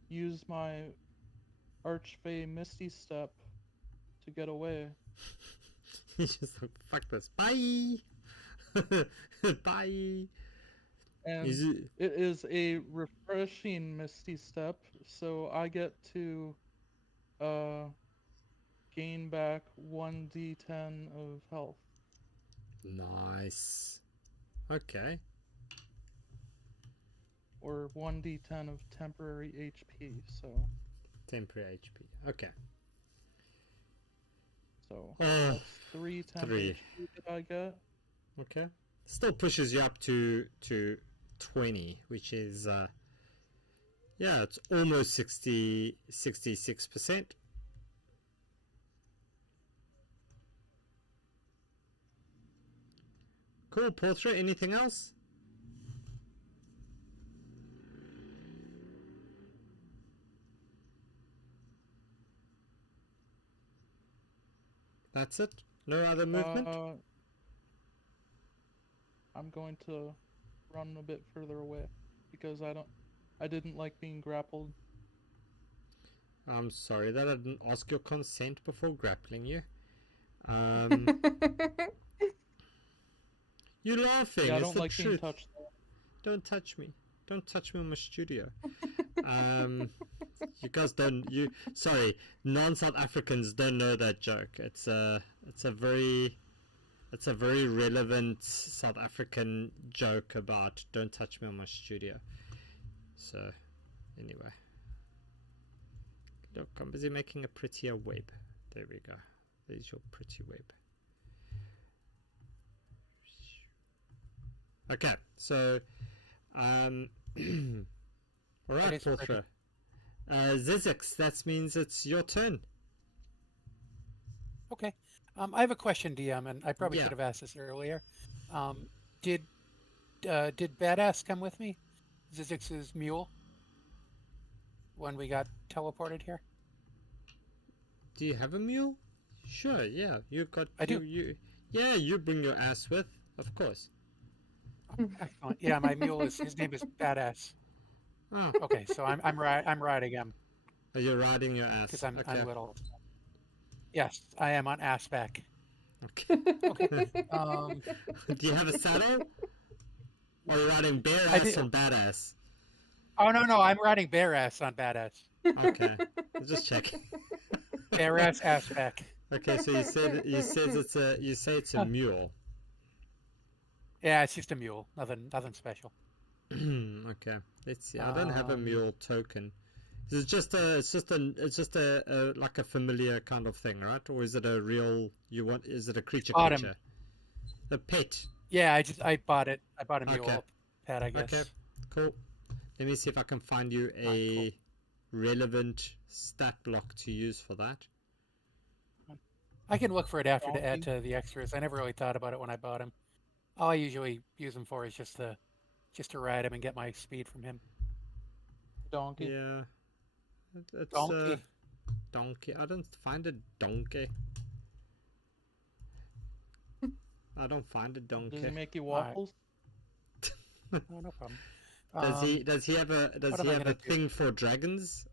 use my Archfey Misty Step to get away. He's just like, fuck this, bye. Bye. And Is it? it is a refreshing Misty Step, so I get to gain back 1d10 of health. Nice. Okay. Or 1d10 of temporary HP, so Temporary HP. Okay. so Oh, that's 3 temp 3. HP that I get. Okay. Still pushes you up to 20, which is yeah, it's almost 66%. Cool, Portra. Anything else? That's it? No other movement? I'm going to run a bit further away because I didn't like being grappled. I'm sorry that I didn't ask your consent before grappling you. You're laughing. Yeah, I It's don't the like being truth. touched. Don't touch me. Don't touch me in my studio. You guys don't. Sorry, non-South Africans don't know that joke. It's a very relevant South African joke about don't touch me in my studio. So, anyway, look, I'm busy making a prettier web. There we go. There's your pretty web. Okay, so, all right, Portra. Zizix, that means it's your turn. Okay. I have a question, DM, and I probably Yeah. should have asked this earlier. Did Badass come with me? Zizix's mule? When we got teleported here? Do you have a mule? Sure, yeah. You got. I do. Yeah, you bring your ass with, of course. Excellent. Yeah, my mule his name is Badass. Oh, Okay, so I'm riding him you're riding your ass. because I'm Okay. little. Yes, I am on ass back. Okay. Okay. Do you have a saddle? Or are you riding bare I ass do. on badass? Oh no, I'm riding bare ass on Badass. Okay, just checking. Bare ass back. Okay, so you say it's a mule. Yeah, it's just a mule. Nothing special. Okay, let's see. I don't have a mule token. It's just a like a familiar kind of thing, right? Or is it a real? Is it a creature? A pet. Yeah, I bought it. I bought a mule Okay. pet, I guess. Okay, cool. Let me see if I can find you a relevant stat block to use for that. I can look for it after to add to the extras. I never really thought about it when I bought him. All I usually use him for is just to ride him and get my speed from him. Donkey. Yeah. It's Donkey. Donkey. I don't find a donkey. I don't find a donkey. Does he make you waffles? Oh, no problem. Does he have a thing for dragons?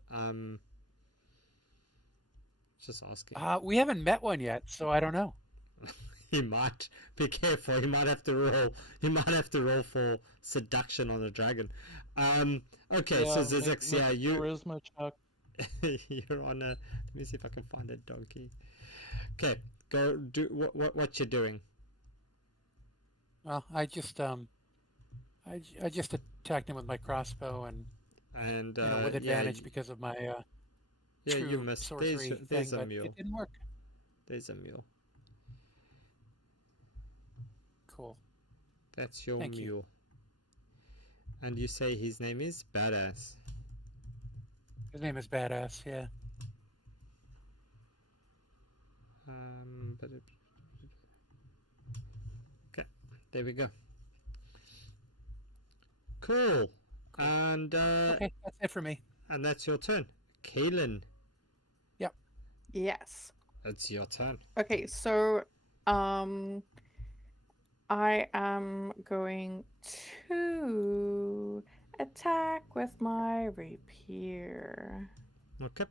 Just asking. We haven't met one yet, so I don't know. He might. Be careful. He might have to roll. He might have to roll for seduction on a dragon. Okay, Yeah, so Zizix, yeah, you. Charisma check. You're on a. Let me see if I can find a donkey. Okay, go do what you're doing. Well, I just attacked him with my crossbow and with advantage because of my yeah, you true missed. sorcery There's thing, a but mule. it didn't work. There's a mule. Cool. That's your Thank mule. you. And you say his name is Badass. His name is Badass. Yeah. Okay, there we go. Cool. And Okay, that's it for me. and that's your turn, Kaylin. Yes. It's your turn. Okay, so I am going to attack with my rapier. Okay.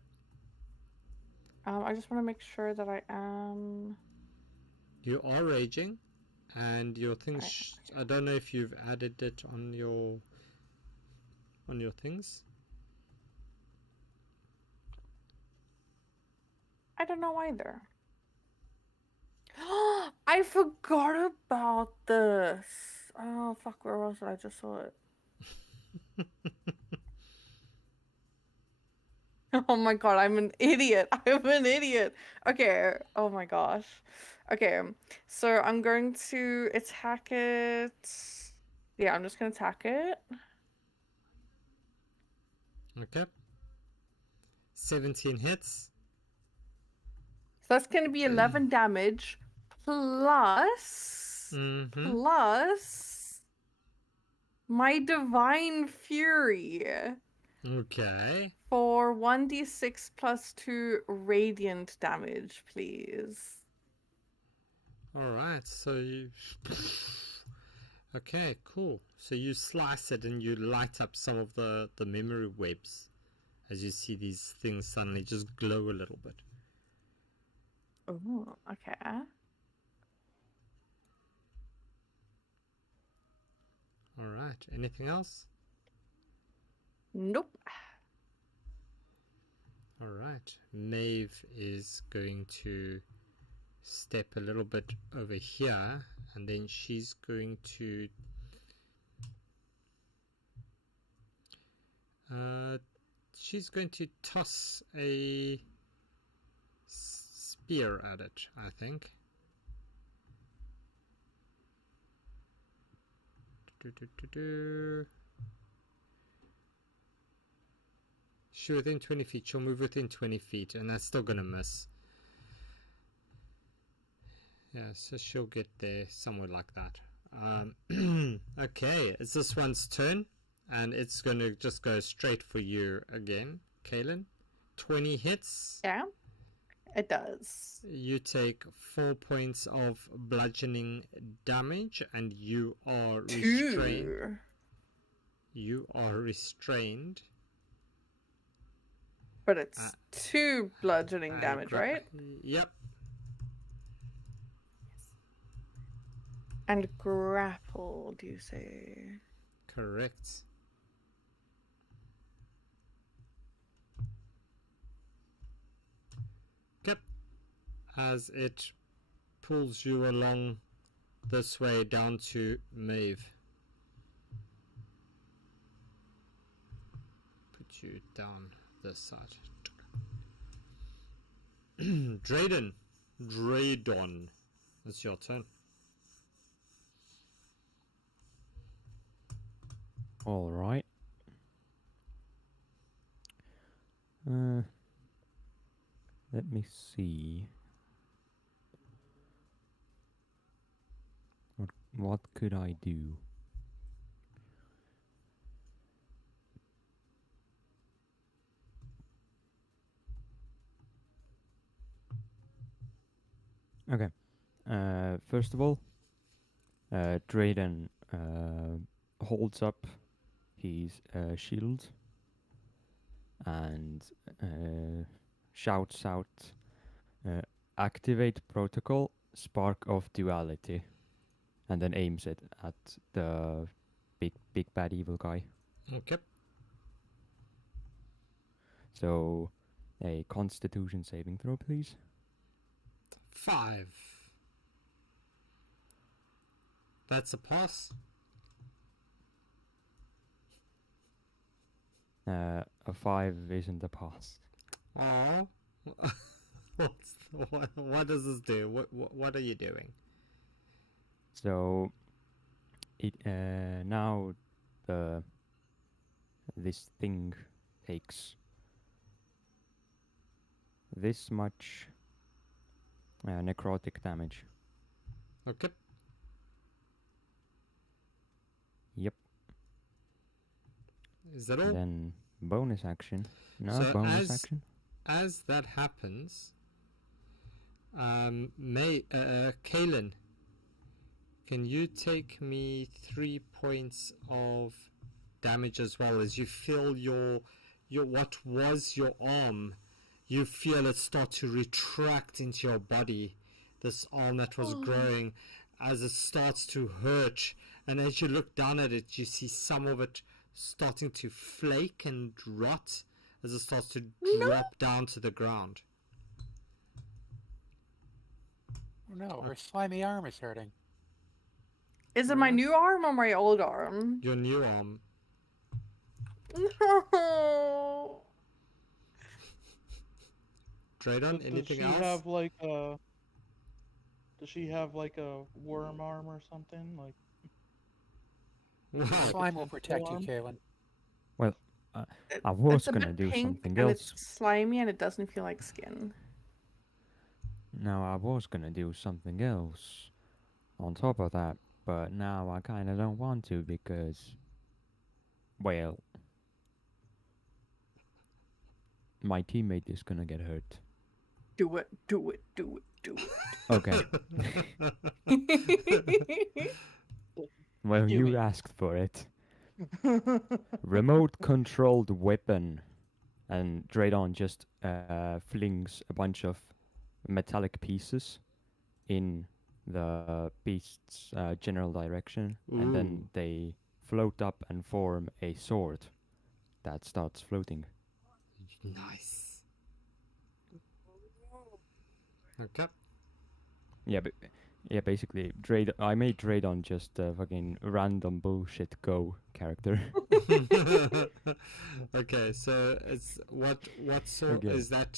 I just want to make sure that I am. You are raging, and your things. I don't know if you've added it on your things. I don't know either. I forgot about this. Oh fuck! Where was it? I just saw it. Oh my god! I'm an idiot. I'm an idiot. Okay. Oh my gosh. Okay, so I'm going to attack it. Yeah, I'm just gonna attack it. Okay. 17 hits. So that's gonna be 11 damage plus Mm-hmm. plus my Divine Fury Okay. for 1d6 plus 2 radiant damage, please. Alright, so you... Okay, cool. So you slice it and you light up some of the memory webs as you see these things suddenly just glow a little bit. Oh, okay. Alright, anything else? Nope. Alright, Maeve is going to step a little bit over here and then she's going to toss a spear at it, I think. She's within 20 feet. She'll move within 20 feet, and that's still gonna miss. Yeah, so she'll get there somewhere like that. Okay, it's this one's turn, and it's gonna just go straight for you again, Kaylin. 20 hits. Yeah, it does. You take 4 points of bludgeoning damage, and you are restrained. 2. You are restrained. But it's 2 bludgeoning damage, right? Yep. And grapple, do you say? Correct. Yep. As it pulls you along this way down to Maeve. Put you down this side. Draydon. It's your turn. All right. Let me see. What could I do? Okay. First of all, Drayden holds up his shield and shouts out, "Activate protocol, spark of duality," and then aims it at the big bad evil guy. Okay. So, a Constitution saving throw, please. 5. That's a pass. A 5 isn't a pass. Aww. What does this do? What are you doing? So, it now this thing takes this much necrotic damage. Okay. Yep. Is that all? Then bonus action. No, So bonus action. As that happens, Kaylin, can you take me 3 points of damage as well as you feel your what was your arm, you feel it start to retract into your body, this arm that was growing, as it starts to hurt, and as you look down at it, you see some of it starting to flake and rot as it starts to drop down to the ground. Oh no, her slimy arm is hurting. Is it my new arm or my old arm? Your new arm. No. Draydon, anything does she else? have like Does she have like a worm arm or something? Like The Wow. slime will protect you, arm? Kaylin. Well, I was It's a gonna bit do pink something and else. it's slimy and it doesn't feel like skin. Now, I was gonna do something else on top of that, but now I kinda don't want to because, well, my teammate is gonna get hurt. Do it, do it, do it, do Okay, it. well, Do you it. asked for it. Remote controlled weapon. And Draydon just flings a bunch of metallic pieces in the beast's general direction, and Ooh. then they float up and form a sword that starts floating. Nice. Okay. Yeah, basically, I made Draydon just a fucking random bullshit go character. Okay, so it's what sort Okay. is that?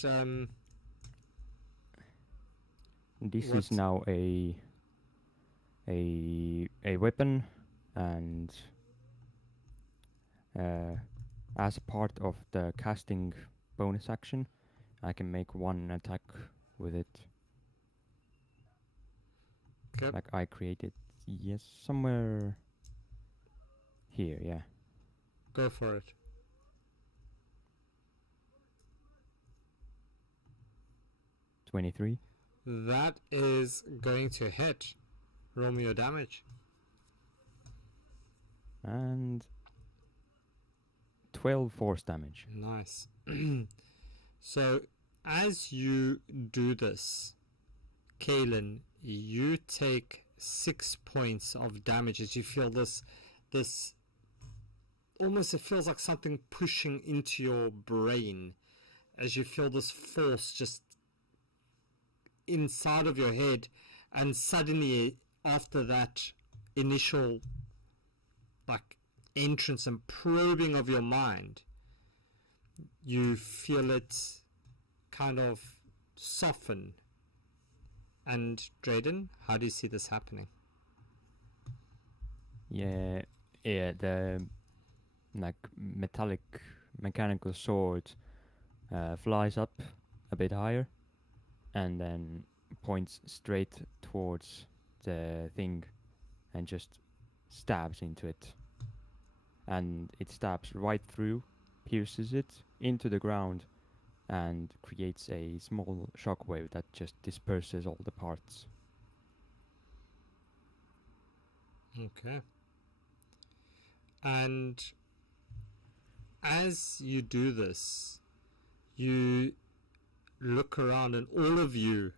This What? is now a weapon, and as part of the casting bonus action, I can make one attack with it. Okay. Like I created, yes, somewhere here, yeah. Go for it. $23. That is going to hit. Roll me your damage. And 12 force damage. Nice. So, as you do this, Kaylin, you take 6 points of damage as you feel this almost, it feels like something pushing into your brain as you feel this force just inside of your head, and suddenly after that initial like entrance and probing of your mind, you feel it kind of soften. And Drayden, how do you see this happening? Yeah, the like metallic mechanical sword flies up a bit higher and then points straight towards the thing and just stabs into it. And it stabs right through, pierces it into the ground, and creates a small shockwave that just disperses all the parts. Okay. And as you do this, you look around, and all of you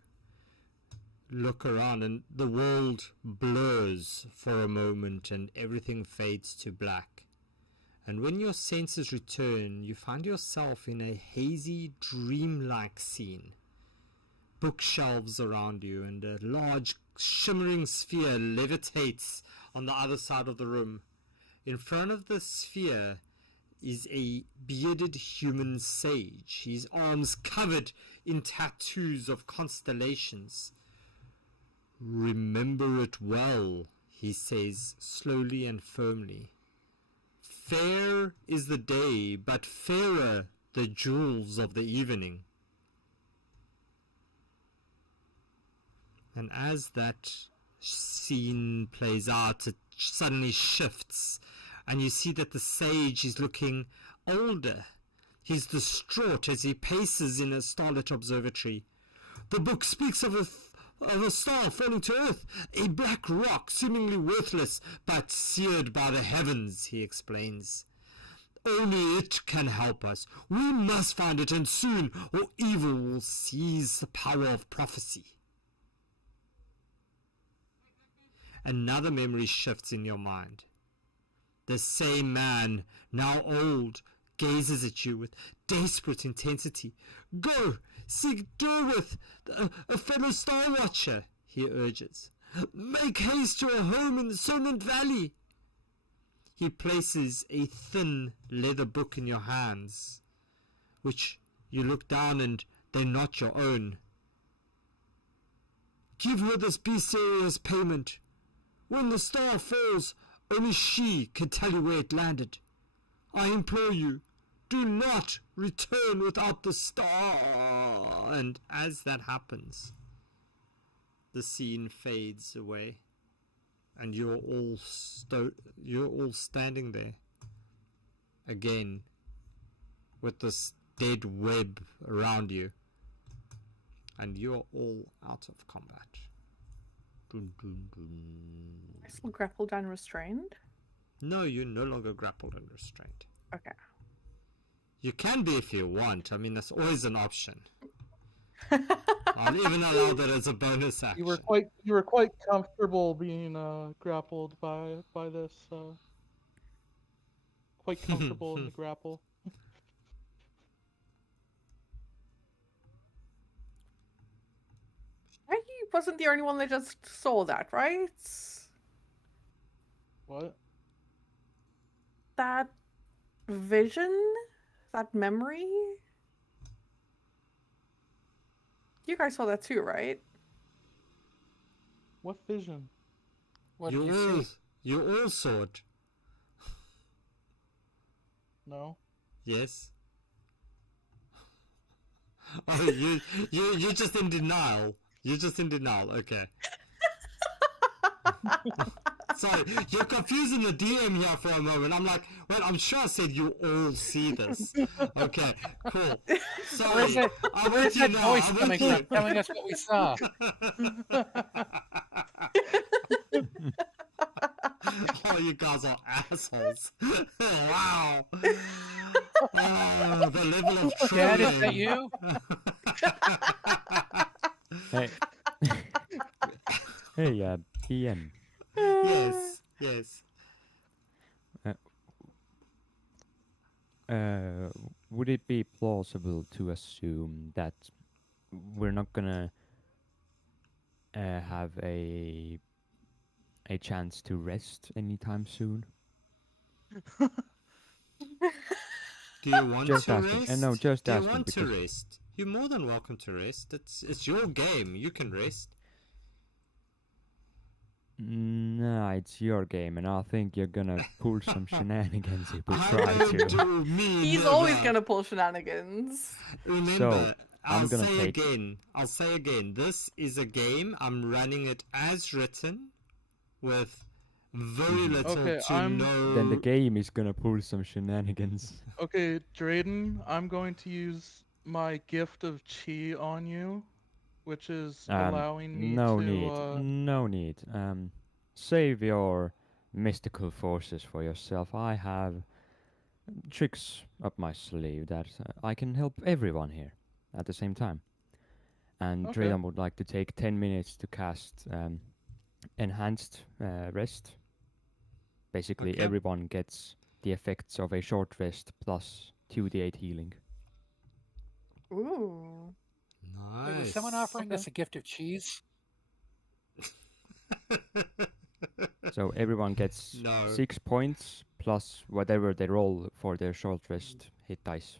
look around, and the world blurs for a moment and everything fades to black. And when your senses return, you find yourself in a hazy, dreamlike scene. Bookshelves around you, and a large, shimmering sphere levitates on the other side of the room. In front of the sphere is a bearded human sage, his arms covered in tattoos of constellations. "Remember it well," he says slowly and firmly. "Fair is the day, but fairer the jewels of the evening." And as that scene plays out, it suddenly shifts, and you see that the sage is looking older. He's distraught as he paces in a starlit observatory. "The book speaks of a star falling to earth, a black rock seemingly worthless but seared by the heavens," he explains. "Only it can help us. We must find it, and soon, or evil will seize the power of prophecy." Another memory shifts in your mind. The same man, now old, gazes at you with desperate intensity. "Go, seek Derwith, a fellow star watcher," he urges. "Make haste to a home in the Sonant Valley." He places a thin leather book in your hands, which you look down and they're not your own. Give her this serious payment. When the star falls, only she can tell you where it landed. I implore you, do not return without the star. And as that happens, the scene fades away, and you're all standing there again with this dead web around you, and you're all out of combat. Dun, dun, dun. I still grappled and restrained. No, you're no longer grappled and restrained. Okay. You can be if you want. I mean, that's always an option. I'll even allow that as a bonus action. You were quite comfortable being grappled by this. Quite comfortable in the grapple. I wasn't the only one that just saw that, right? What? That vision? That memory? You guys saw that too, right? What vision? What did you see? You all saw it. No. Yes. Oh, you're just in denial. You're just in denial. Okay. Sorry, you're confusing the DM here for a moment. I'm like, well, I'm sure I said you all see this. Okay, cool. Sorry, Where's that voice coming from, telling us what we saw? Oh, you guys are assholes. Wow. Oh, the level of Dad, is trolling. that you? Hey. Hey, PM. Yes. Would it be plausible to assume that we're not gonna have a chance to rest anytime soon? Do you want Just to asking. rest? No, just Do you asking want to because- rest? You're more than welcome to rest. It's your game. You can rest. Nah, it's your game, and I think you're gonna pull some shenanigans if we I try don't to. do me. He's never. always gonna pull shenanigans. Remember, So, I'll I'm gonna say take- again. I'll say again. This is a game. I'm running it as written, with very little Okay, to no. Then the game is gonna pull some shenanigans. Okay, Drayden, I'm going to use my gift of chi on you, which is allowing me no to. need. No need. Save your mystical forces for yourself. I have tricks up my sleeve that I can help everyone here at the same time. And Okay. Drayden would like to take 10 minutes to cast enhanced rest. Basically, Okay. everyone gets the effects of a short rest plus 2d8 healing. Ooh. Nice. Wait, was someone offering us a gift of cheese? So everyone gets No. 6 points plus whatever they roll for their short rest hit dice.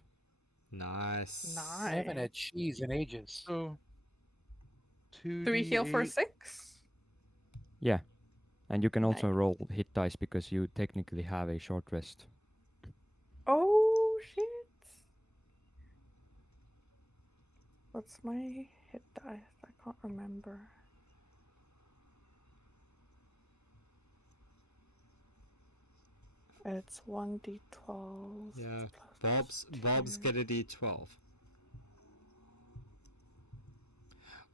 Nice. I haven't had cheese in ages. So. 2d8. Do we heal for 6? Yeah. And you can also Nice. roll hit dice because you technically have a short rest. Oh shit. What's my hit dice? I can't remember. It's 1d12. Yeah. plus Bob's 2. get a D12.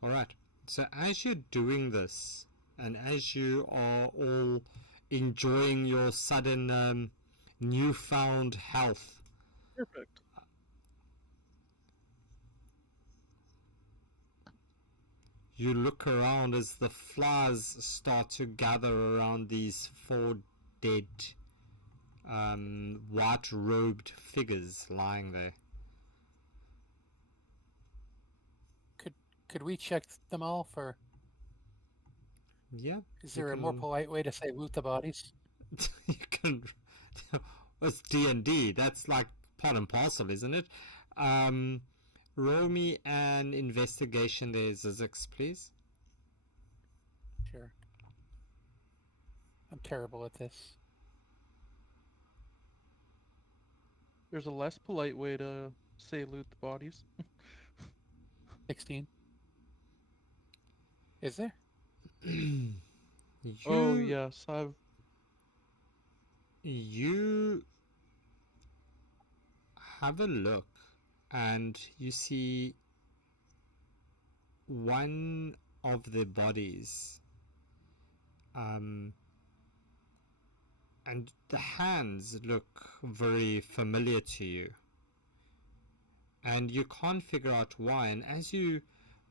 Alright. So as you're doing this, and as you are all enjoying your sudden newfound health, Perfect. you look around as the flies start to gather around these 4 dead white-robed figures lying there. Could we check them all for? Yeah. Is you there a more can- polite way to say loot the bodies? You can. It's D&D. That's like part and parcel, isn't it? Roll me an investigation there, Zizix, please. I'm terrible at this. There's a less polite way to say loot the bodies. 16. Is there? Oh yes, You have a look, and you see one of the bodies, and the hands look very familiar to you, and you can't figure out why. And as you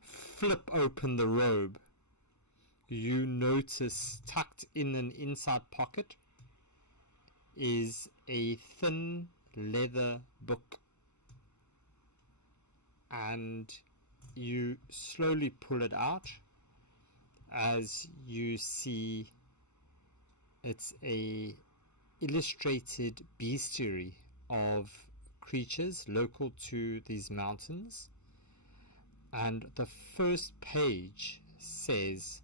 flip open the robe, you notice tucked in an inside pocket is a thin leather book, and you slowly pull it out as you see it's a illustrated bestiary of creatures local to these mountains, and the first page says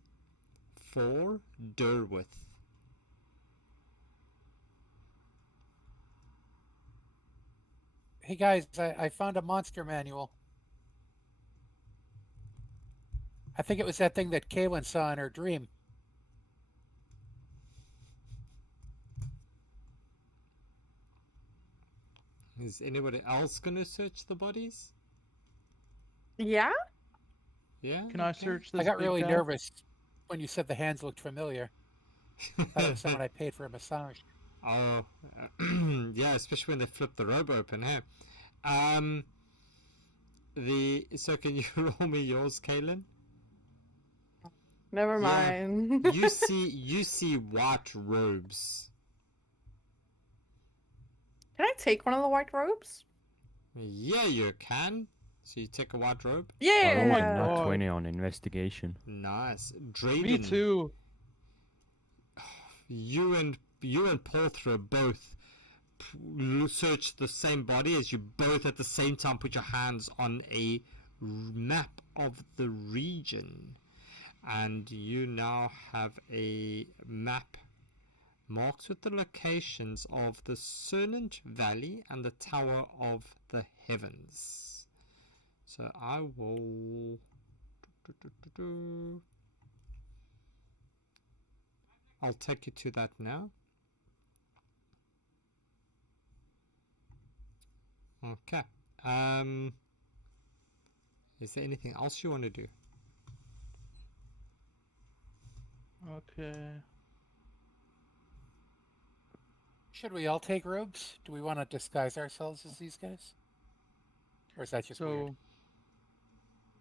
for Derwith. Hey guys, I found a monster manual. I think it was that thing that Kaylin saw in her dream. Is anybody else gonna search the bodies? Yeah? Yeah. can I okay. search this? I got big really guy? nervous when you said the hands looked familiar. I thought it was someone I paid for a massage. Oh, yeah, especially when they flip the robe open, hey? So can you roll me yours, Kaylin? Never Yeah. mind. You see white robes. Can I take one of the white robes? Yeah, you can. So you take a white robe. I rolled a Yeah. nat God. 20 on investigation. Nice. Drayden, Me too. you and Porthra both search the same body as you both at the same time put your hands on a map of the region, and you now have a map marked with the locations of the Cernant Valley and the Tower of the Heavens. So I will I'll take you to that now. Okay. Is there anything else you want to do? Okay. Should we all take robes? Do we want to disguise ourselves as these guys? Or is that just weird?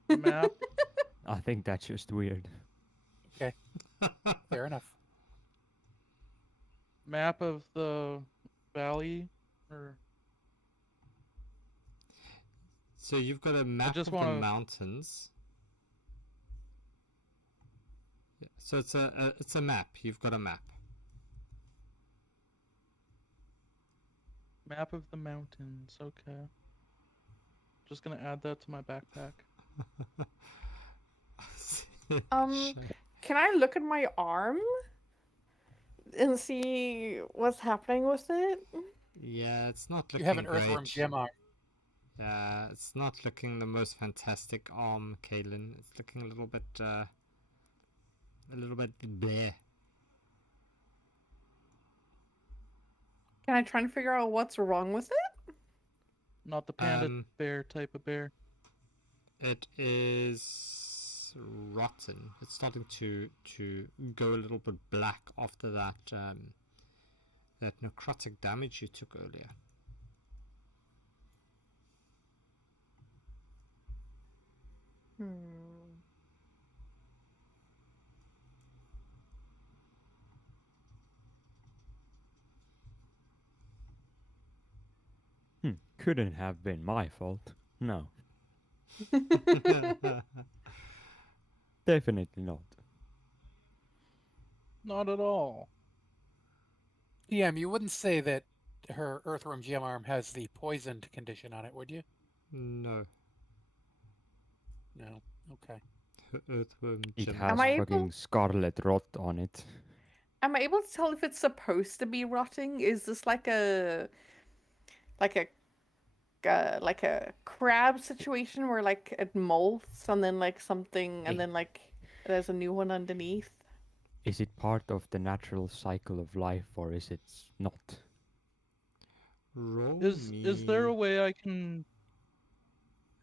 So map. I think that's just weird. Okay, fair enough. Map of the valley, or So you've got a map just of the wanna- mountains. Yeah, so it's a map. You've got a map. map of the mountains. Okay. Just gonna add that to my backpack. Can I look at my arm and see what's happening with it? Yeah, it's not looking You have an great. earthworm gem arm. Yeah, it's not looking the most fantastic arm, Kaylin. It's looking a little bit bleh. Can I try and figure out what's wrong with it? Not the panda Um, bear type of bear. It is rotten. It's starting to go a little bit black after that that necrotic damage you took earlier. Couldn't have been my fault. No, definitely not. Not at all. DM, you wouldn't say that her earthworm gem arm has the poisoned condition on it, would you? No, No. Okay. earthworm It gem. has Am I fucking able- scarlet rot on it. Am I able to tell if it's supposed to be rotting? Is this like like a like a crab situation where like it molts and then like something and then like there's a new one underneath? Is it part of the natural cycle of life, or is it not? Roll Is there a me. way I can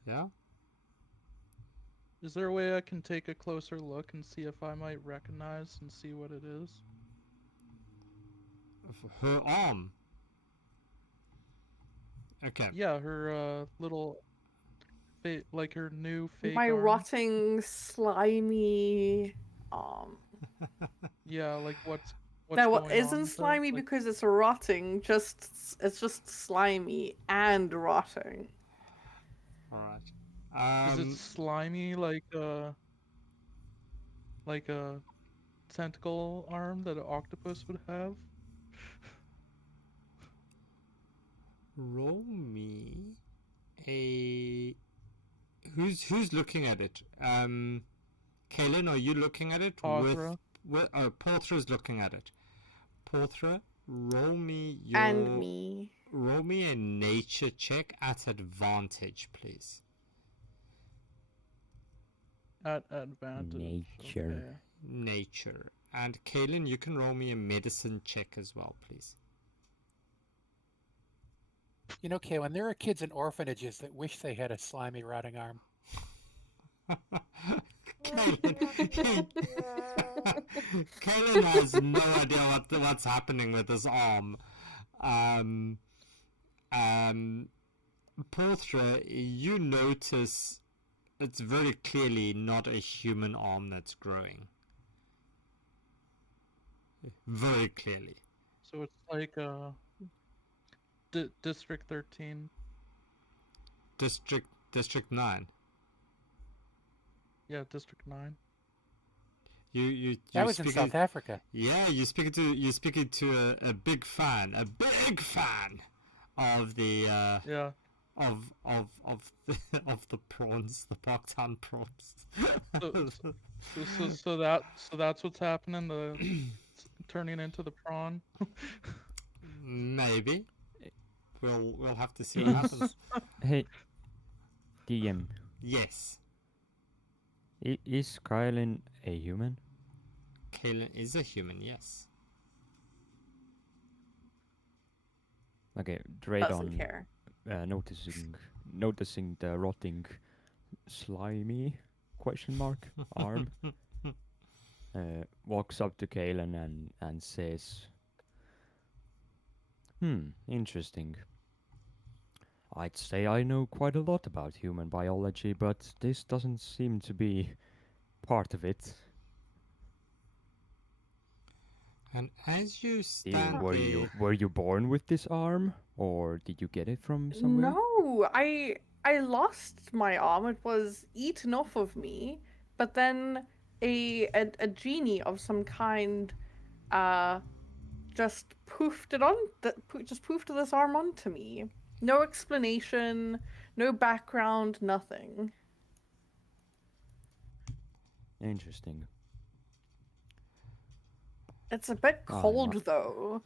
Yeah. is there a way I can take a closer look and see if I might recognize and see what it is? Her arm. Okay. Yeah, her little like her new fake My arm. rotting, slimy Yeah, like what's that going on isn't with it? slimy Like, because it's rotting, it's just slimy and rotting. All right. is it slimy like a tentacle arm that an octopus would have? Roll me a. Who's looking at it? Kaylin, are you looking at it? Pothra. Porthra's looking at it. Porthra, roll me your. And me. Roll me a nature check at advantage, please. At advantage. Nature. Okay. Nature. And Kaylin, you can roll me a medicine check as well, please. You know, Kaylin, there are kids in orphanages that wish they had a slimy, rotting arm. Kaylin, Kaylin has no idea what's happening with his arm. Porthra, you notice it's very clearly not a human arm that's growing. Very clearly. So it's like District 13. District 9. Yeah, District 9. You That was in South Africa. Yeah, you're speaking to a big fan of the Yeah. of of the prawns, the Parktown prawns. So that's what's happening. Turning into the prawn. Maybe we'll have to see what happens. Hey, DM, Yes, is Kylan a human? Kaylin is a human. Yes. Okay, Doesn't Draydon, care. noticing the rotting, slimy question mark arm, walks up to Kalen and says, interesting. I'd say I know quite a lot about human biology, but this doesn't seem to be part of it. And as you stand Were you born with this arm, or did you get it from somewhere? No, I lost my arm. It was eaten off of me, but then a genie of some kind just poofed it on just poofed this arm onto me. No explanation, no background, nothing. Interesting. It's a bit Oh, cold though.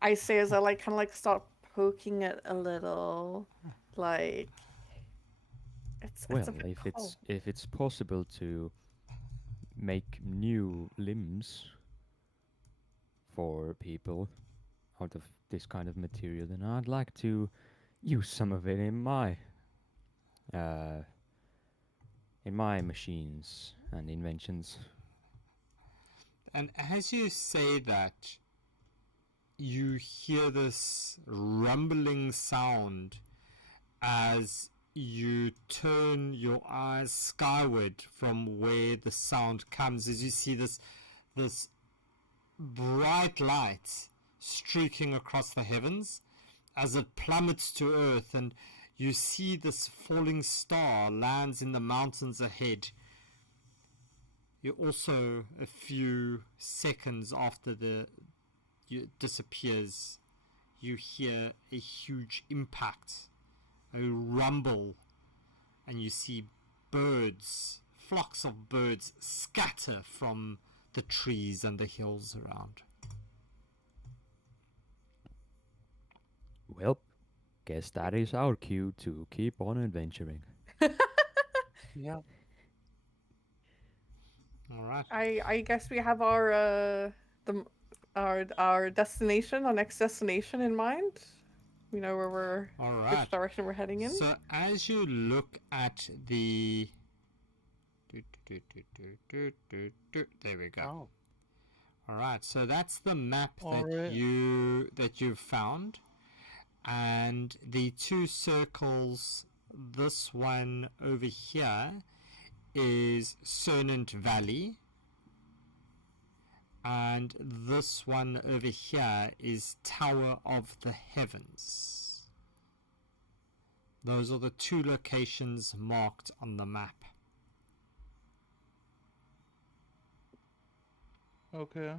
I say as I like kind of like start poking it a little, like it's Well, a bit cold. if it's possible to make new limbs for people out of this kind of material, then I'd like to use some of it in my machines and inventions. And as you say that, you hear this rumbling sound as you turn your eyes skyward from where the sound comes, as you see this bright light streaking across the heavens as it plummets to earth, and you see this falling star lands in the mountains ahead. You also, a few seconds after it disappears, you hear a huge impact, a rumble, and you see flocks of birds scatter from the trees and the hills around. Well, guess that is our cue to keep on adventuring. Yeah. All right. I guess we have our destination, our next destination in mind. We know where we're All which right. direction we're heading in. So as you look at the... There we go. Oh. All right. So that's the map All that right. you've found, and the two circles. This one over here is Cernant Valley, and this one over here is Tower of the Heavens. Those are the two locations marked on the map. Okay.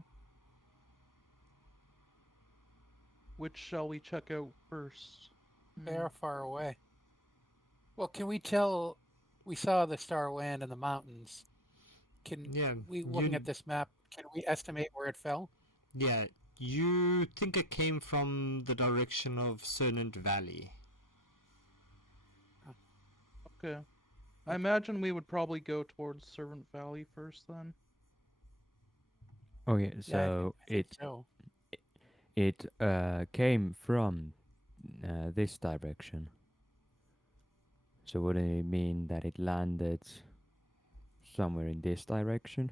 Which shall we check out first? They are far away. Well, can we tell? We saw the star land in the mountains. Can Yeah, we, looking you- at this map, can we estimate where it fell? Yeah, you think it came from the direction of Cernant Valley. Okay. I imagine we would probably go towards Servant Valley first then. Okay, Yeah, so I think so. it came from this direction. So would it mean that it landed somewhere in this direction?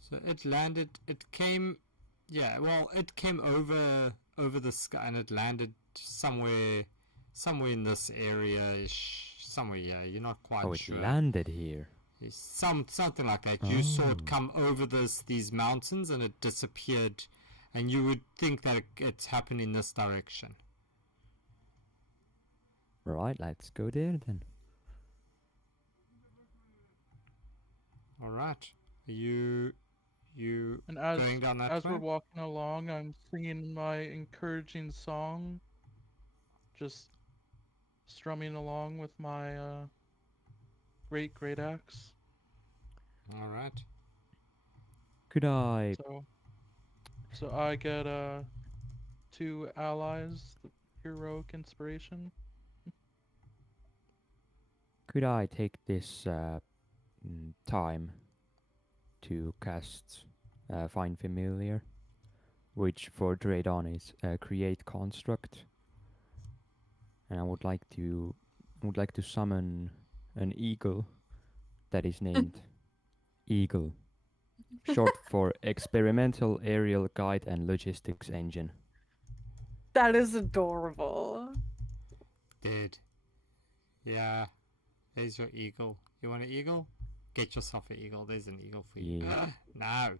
So it came it came over the sky and it landed somewhere in this area-ish, somewhere, yeah, you're not quite Oh, it sure. landed here. It's something like that. You saw it Oh. come over these mountains and it disappeared, and you would think that it's happened in this direction. Right, let's go there then. All right. Are you And as going down that as way? we're walking along, I'm singing my encouraging song, just strumming along with my great axe. All right. Could I So I get 2 allies, the heroic inspiration. take this time to cast Find Familiar, which for Draydon is Create Construct, and I would like to summon an eagle that is named Eagle, short for Experimental Aerial Guide and Logistics Engine. That is adorable. Dead. Yeah. There's your eagle. You want an eagle? Get yourself an eagle. There's an eagle for you. Yeah. No.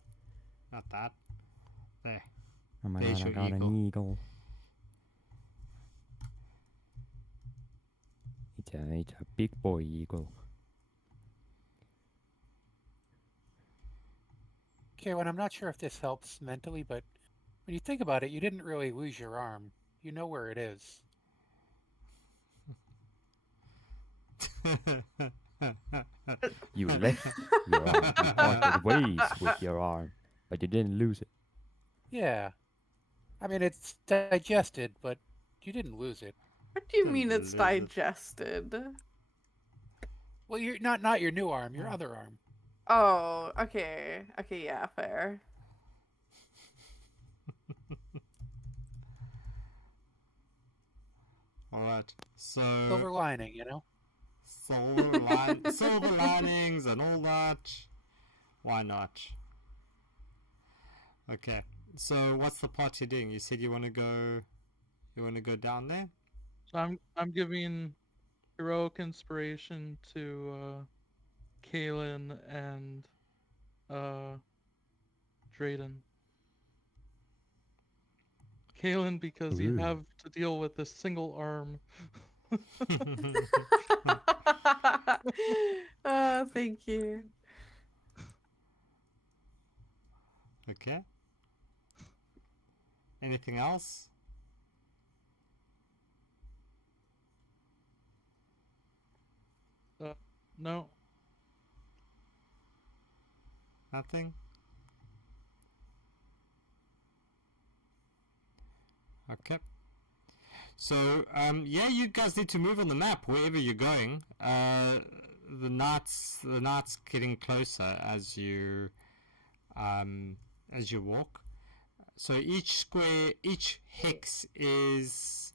Not that. There. Oh my There's god, I your got eagle. an eagle. It's a big boy eagle. Okay, well, I'm not sure if this helps mentally, but when you think about it, you didn't really lose your arm. You know where it is. You left your arm. You parted ways with your arm, but you didn't lose it. Yeah. I mean, it's digested, but you didn't lose it. What do you mean it's Lose it. digested? Well, you're not your new arm, your other arm. Oh, okay. Okay, yeah, fair. All right. So Silver lining, you know? silver linings and all that. Why not? Okay. So what's the part you're doing? You said you want to go down there? So I'm giving heroic inspiration to Kaelin and Drayden. Kaelin, because you Ooh. have to deal with a single arm. Oh, thank you. Okay. Anything else? No. Nothing? Okay. So, yeah, you guys need to move on the map wherever you're going. The night's getting closer as you walk. So each hex is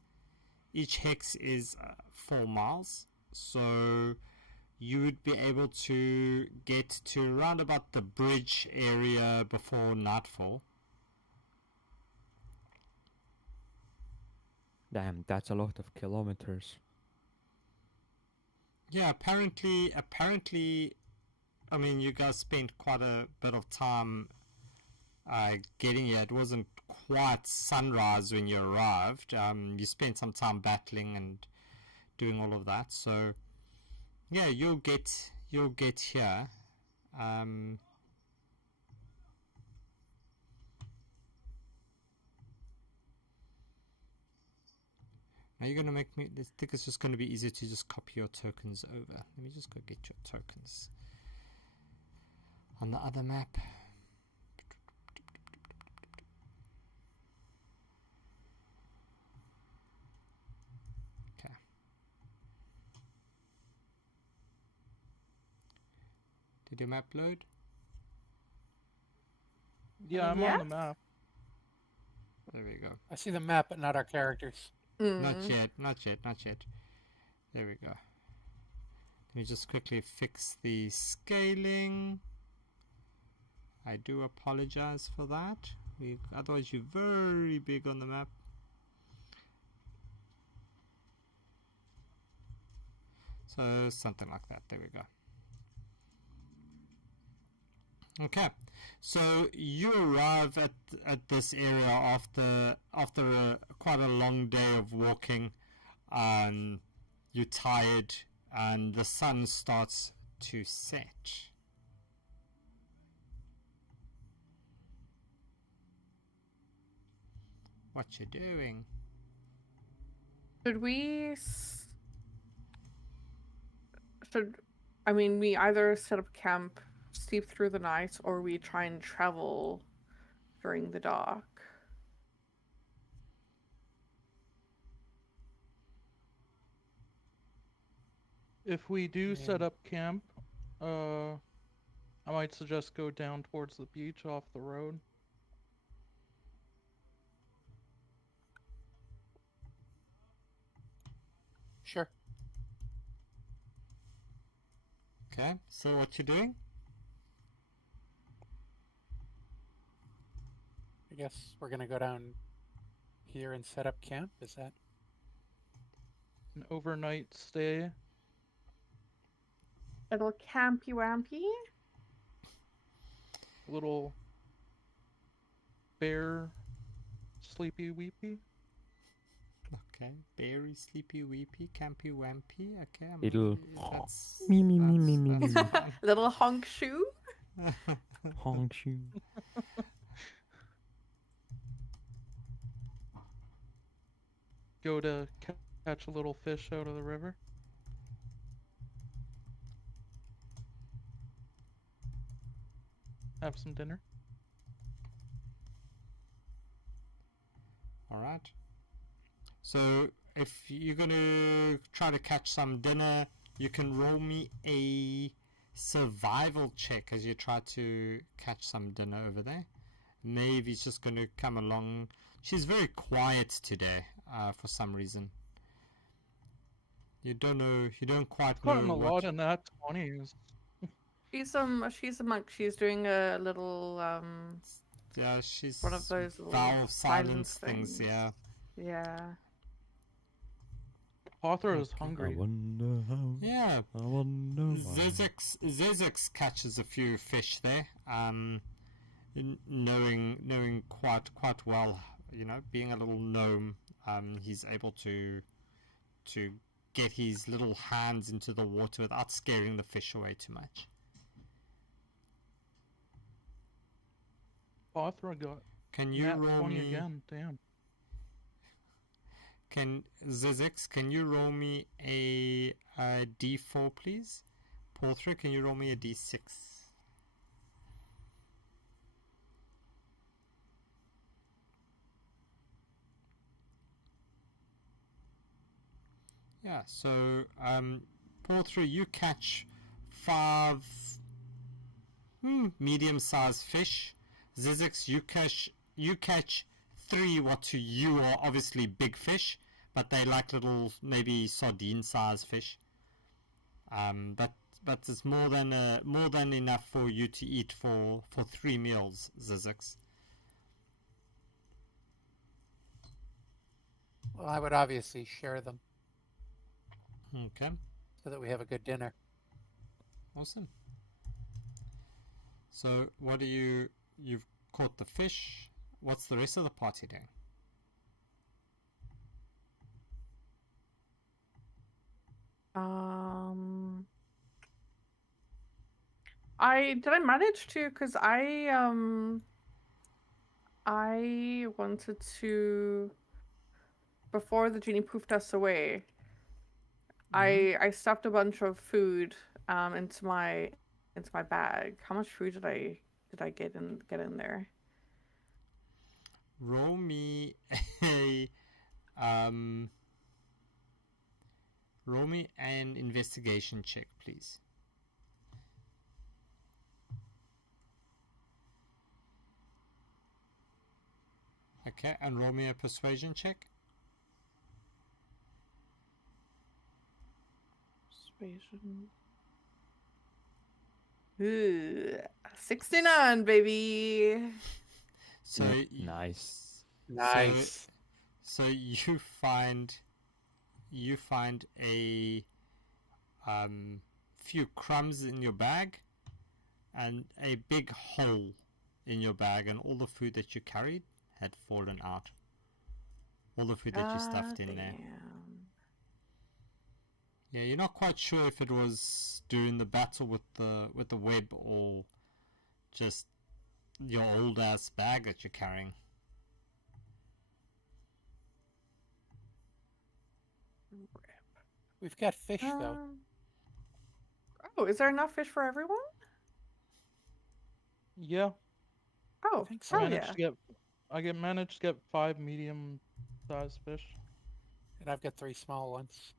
4 miles. So you would be able to get to around about the bridge area before nightfall. Damn, that's a lot of kilometers. Yeah, apparently, I mean, you guys spent quite a bit of time getting here. It wasn't quite sunrise when you arrived. You spent some time battling and doing all of that. So, yeah, you'll get here. Now you're gonna make me. I think it's just gonna be easier to just copy your tokens over. Let me just go get your tokens on the other map. Okay. Did your map load? Yeah, I'm on the map. There we go. I see the map, but not our characters. Not yet. There we go. Let me just quickly fix the scaling. I do apologize for that. Otherwise you're very big on the map. So something like that. There we go. Okay, so you arrive at this area after quite a long day of walking. You're tired, and the sun starts to set. What you doing? We either set up camp, sleep through the night, or we try and travel during the dark. If we do Yeah. set up camp, I might suggest go down towards the beach off the road. Sure. Okay, so what you doing? I guess we're gonna go down here and set up camp. Is that? An overnight stay. A little campy-wampy? Little bear sleepy weepy. Okay, very sleepy weepy, campy wampy. Okay, Little that's me me me me me that's me. fine. Little honk shoe? Honk you. Go to catch a little fish out of the river. Have some dinner. All right. So if you're gonna try to catch some dinner, you can roll me a survival check as you try to catch some dinner over there. Maeve's just gonna come along. She's very quiet today, for some reason. You don't know. You don't quite Gotten know a what. lot in that 20s. She's a monk. She's doing a little Yeah, she's one of those little vow of silence things. Yeah. Yeah. Pothra is I hungry. wonder how. Yeah. I wonder why. Zezek catches a few fish there. Knowing quite well, being a little gnome, he's able to get his little hands into the water without scaring the fish away too much. Pothra got Can you nat roll 20 me? again. Damn. Zezek, can you roll me a D4, please? Porthra, can you roll me a D6? Yeah, so Porter, you catch 5 medium-sized fish. Zizix, you catch 3 what to you are obviously big fish, but they like little maybe sardine-sized fish. But it's more than enough for you to eat for 3 meals, Zizix. Well, I would obviously share them Okay, so that we have a good dinner. awesome. So what do you've caught the fish. What's the rest of the party doing? I manage to, because I wanted to, before the genie poofed us away, I stuffed a bunch of food into my bag. How much food did I get in there? Roll me a roll me an investigation check, please. Okay, and roll me a persuasion check. Persuasion. Ooh, 69, baby. So Nice. Nice. So you find a few crumbs in your bag and a big hole in your bag, and all the food that you carried had fallen out. All the food that you stuffed in there. Damn. Yeah, you're not quite sure if it was during the battle with the web or just your old ass bag that you're carrying. We've got fish though. Oh, is there enough fish for everyone? Yeah, Oh, think so. oh managed yeah. to managed to get 5 medium-sized fish. And I've got 3 small ones.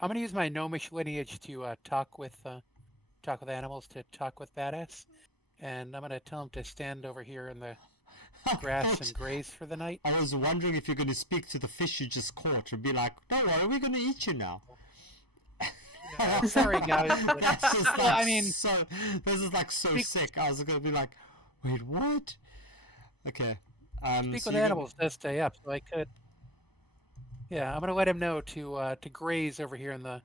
I'm gonna use my gnomish lineage to talk with animals, to talk with Badass, and I'm gonna tell him to stand over here in the grass and graze for the night. I was wondering if you're going to speak to the fish you just caught and be like, "Don't worry, we're going to eat you now." Sorry, guys. but- That's just Well, like I mean, this is like so speak- sick. I was going to be like, "Wait, what?" Okay. speak so with you're animals does stay up, so I could. Yeah, I'm gonna let him know to graze over here in the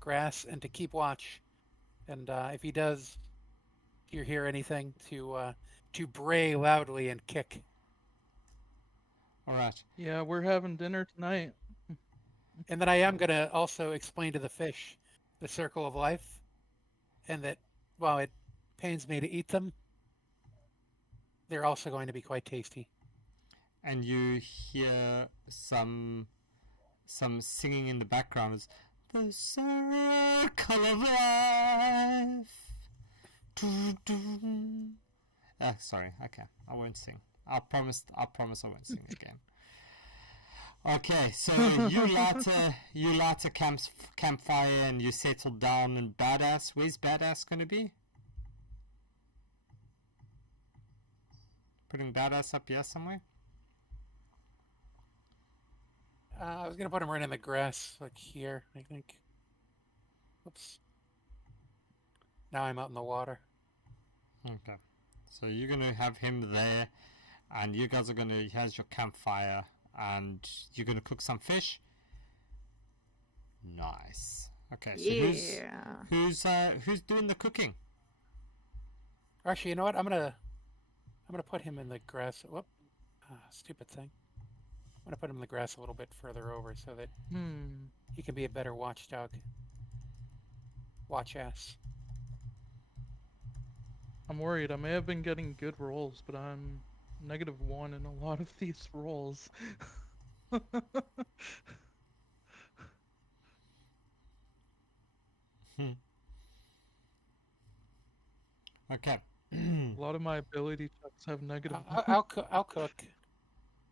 grass and to keep watch. And if he does, if you hear anything, to bray loudly and kick. All right. Yeah, we're having dinner tonight. And then I am gonna also explain to the fish the circle of life, and that while it pains me to eat them, they're also going to be quite tasty. And you hear some singing in the background. It's the circle of life. Doo-doo. Sorry. Okay, I won't sing. I promise I won't sing again. Okay, so you light a campfire and you settle down. And Badass, where's Badass going to be? Putting Badass up here somewhere? I was gonna put him right in the grass, like here, I think. Oops. Now I'm out in the water. Okay. So you're going to have him there, and you guys are going to, here's your campfire, and you're going to cook some fish. Nice. Okay, so who's doing the cooking? Actually, you know what? I'm gonna put him in the grass. Whoop. Stupid thing. I'm gonna put him in the grass a little bit further over so that he can be a better watchdog. Watch ass. I'm worried. I may have been getting good rolls, but I'm -1 in a lot of these rolls. Okay. A lot of my ability checks have negative. I'll cook.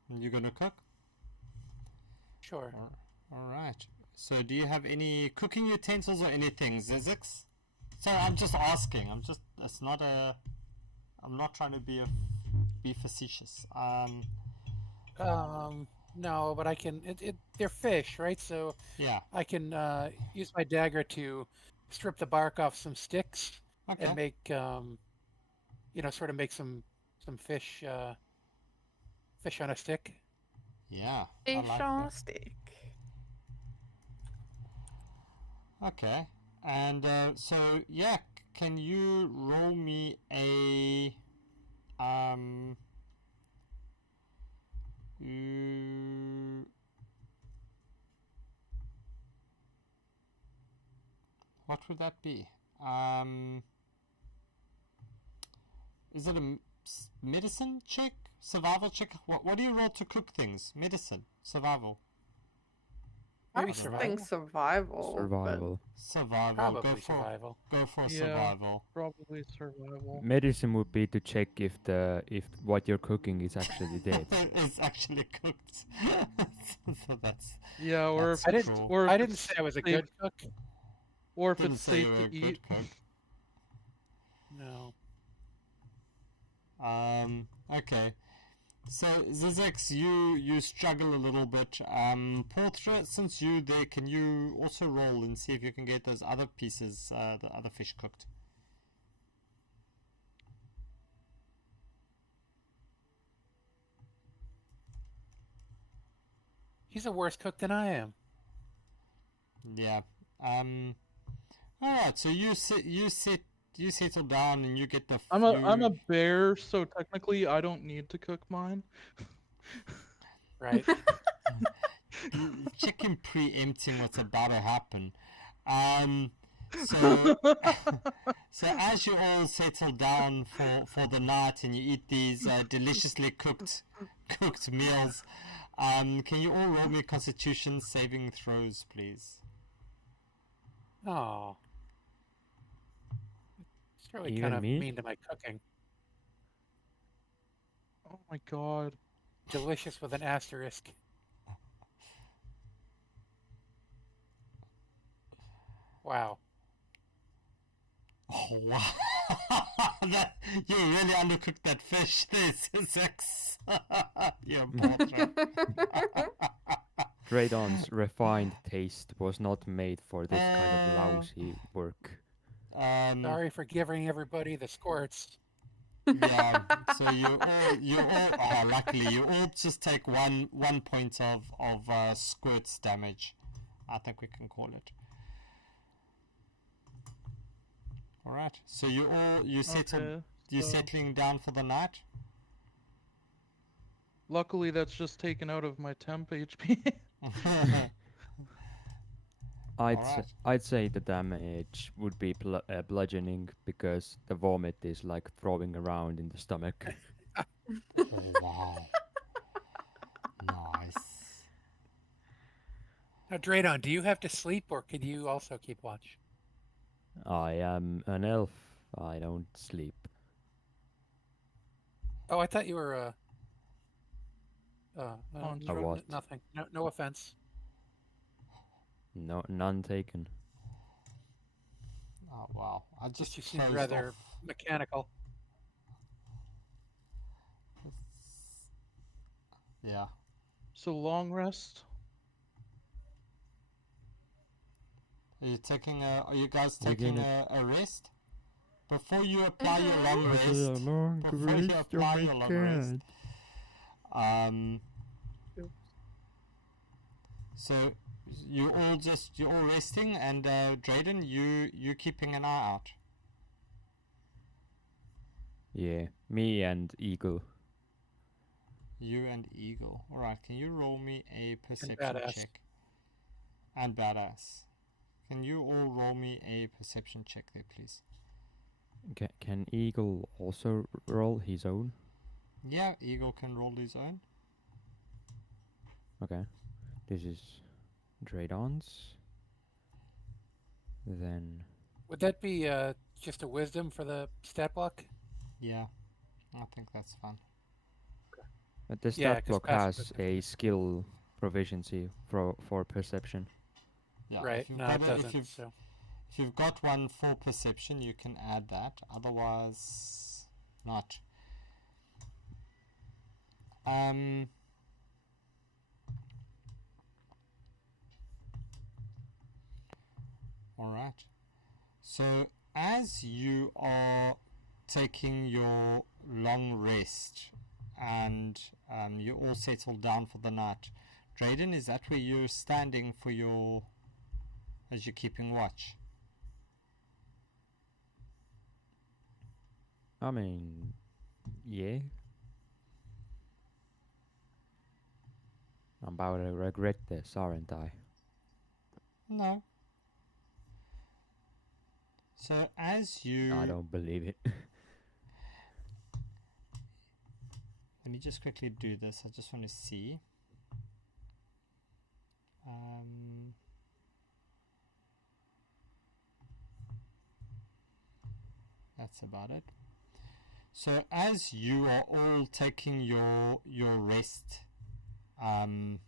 You're gonna cook? Sure. All right. So, do you have any cooking utensils or anything, Zizix? Sorry, I'm just asking. It's not a. I'm not trying to be facetious. No, but I can. They're fish, right? So Yeah. I can use my dagger to strip the bark off some sticks Okay. and make, sort of make some fish fish on a stick. Yeah. I Fish like on a that. stick. Okay. And so yeah, can you roll me a what would that be? Is it a medicine check? Survival check? What do you roll to cook things? Medicine? Survival? Maybe I think survival. survival. Survival. Survival. Probably survival. Go for Yeah. survival. Probably survival. Medicine would be to check if what you're cooking is actually dead. It's actually cooked. So that's Yeah, or That's if I it's, didn't. or if I didn't it's say I was a safe, good cook. or if didn't it's say you safe were a to good eat. cook. No. Okay. So Zizix, you struggle a little bit. Portra, since you there, can you also roll and see if you can get those other pieces, the other fish cooked? He's a worse cook than I am. Yeah. All right. So you settle down and you get the. I'm a bear, so technically I don't need to cook mine. Right. Chicken preempting what's about to happen. So so as you all settle down for the night and you eat these deliciously cooked meals, can you all roll me Constitution saving throws, please? Oh. It's really Even kind of me? mean to my cooking. Oh my god. Delicious with an asterisk. Wow. Oh wow! You really undercooked that fish. This is sex. You're Draydon's refined taste was not made for this kind of lousy work. Sorry for giving everybody the squirts. Yeah. So you all luckily you all just take one point of squirts damage. I think we can call it. All right. So you settling down for the night. Luckily, that's just taken out of my temp HP. I'd say the damage would be bludgeoning because the vomit is like throwing around in the stomach. Oh, wow. Nice. Now, Draydon, do you have to sleep or can you also keep watch? I am an elf. I don't sleep. Oh, I thought you were what? Nothing. No offense. No, none taken. Oh wow! I Just just you seem closed rather off. mechanical. Yeah. So long rest. Are you taking Are you guys We're taking gonna- a rest? Before you apply your long It's a rest. long Before you rest, apply oh your my long rest. God. So you're all resting, and Drayden, you keeping an eye out. Yeah, me and Eagle. You and Eagle. All right. Can you roll me a perception Badass. check? And badass. Can you all roll me a perception check there, please? Can Eagle also roll his own? Yeah, Eagle can roll his own. Okay. This is Draydon's. Then Would that be just a wisdom for the stat block? Yeah, I think that's fine. but the Yeah, stat 'cause block passive has perception. a skill proficiency for perception. Yeah, Right. if you've No, got it a- doesn't. If So you've got one for perception, you can add that. Otherwise, not. All right. So as you are taking your long rest and you all settle down for the night, Drayden, is that where you're standing for your as you're keeping watch? I mean, yeah. I'm about to regret this, aren't I? No. So as you I don't believe it. let me just quickly do this. I just want to see. That's about it. So as you are all taking your rest, Drayden,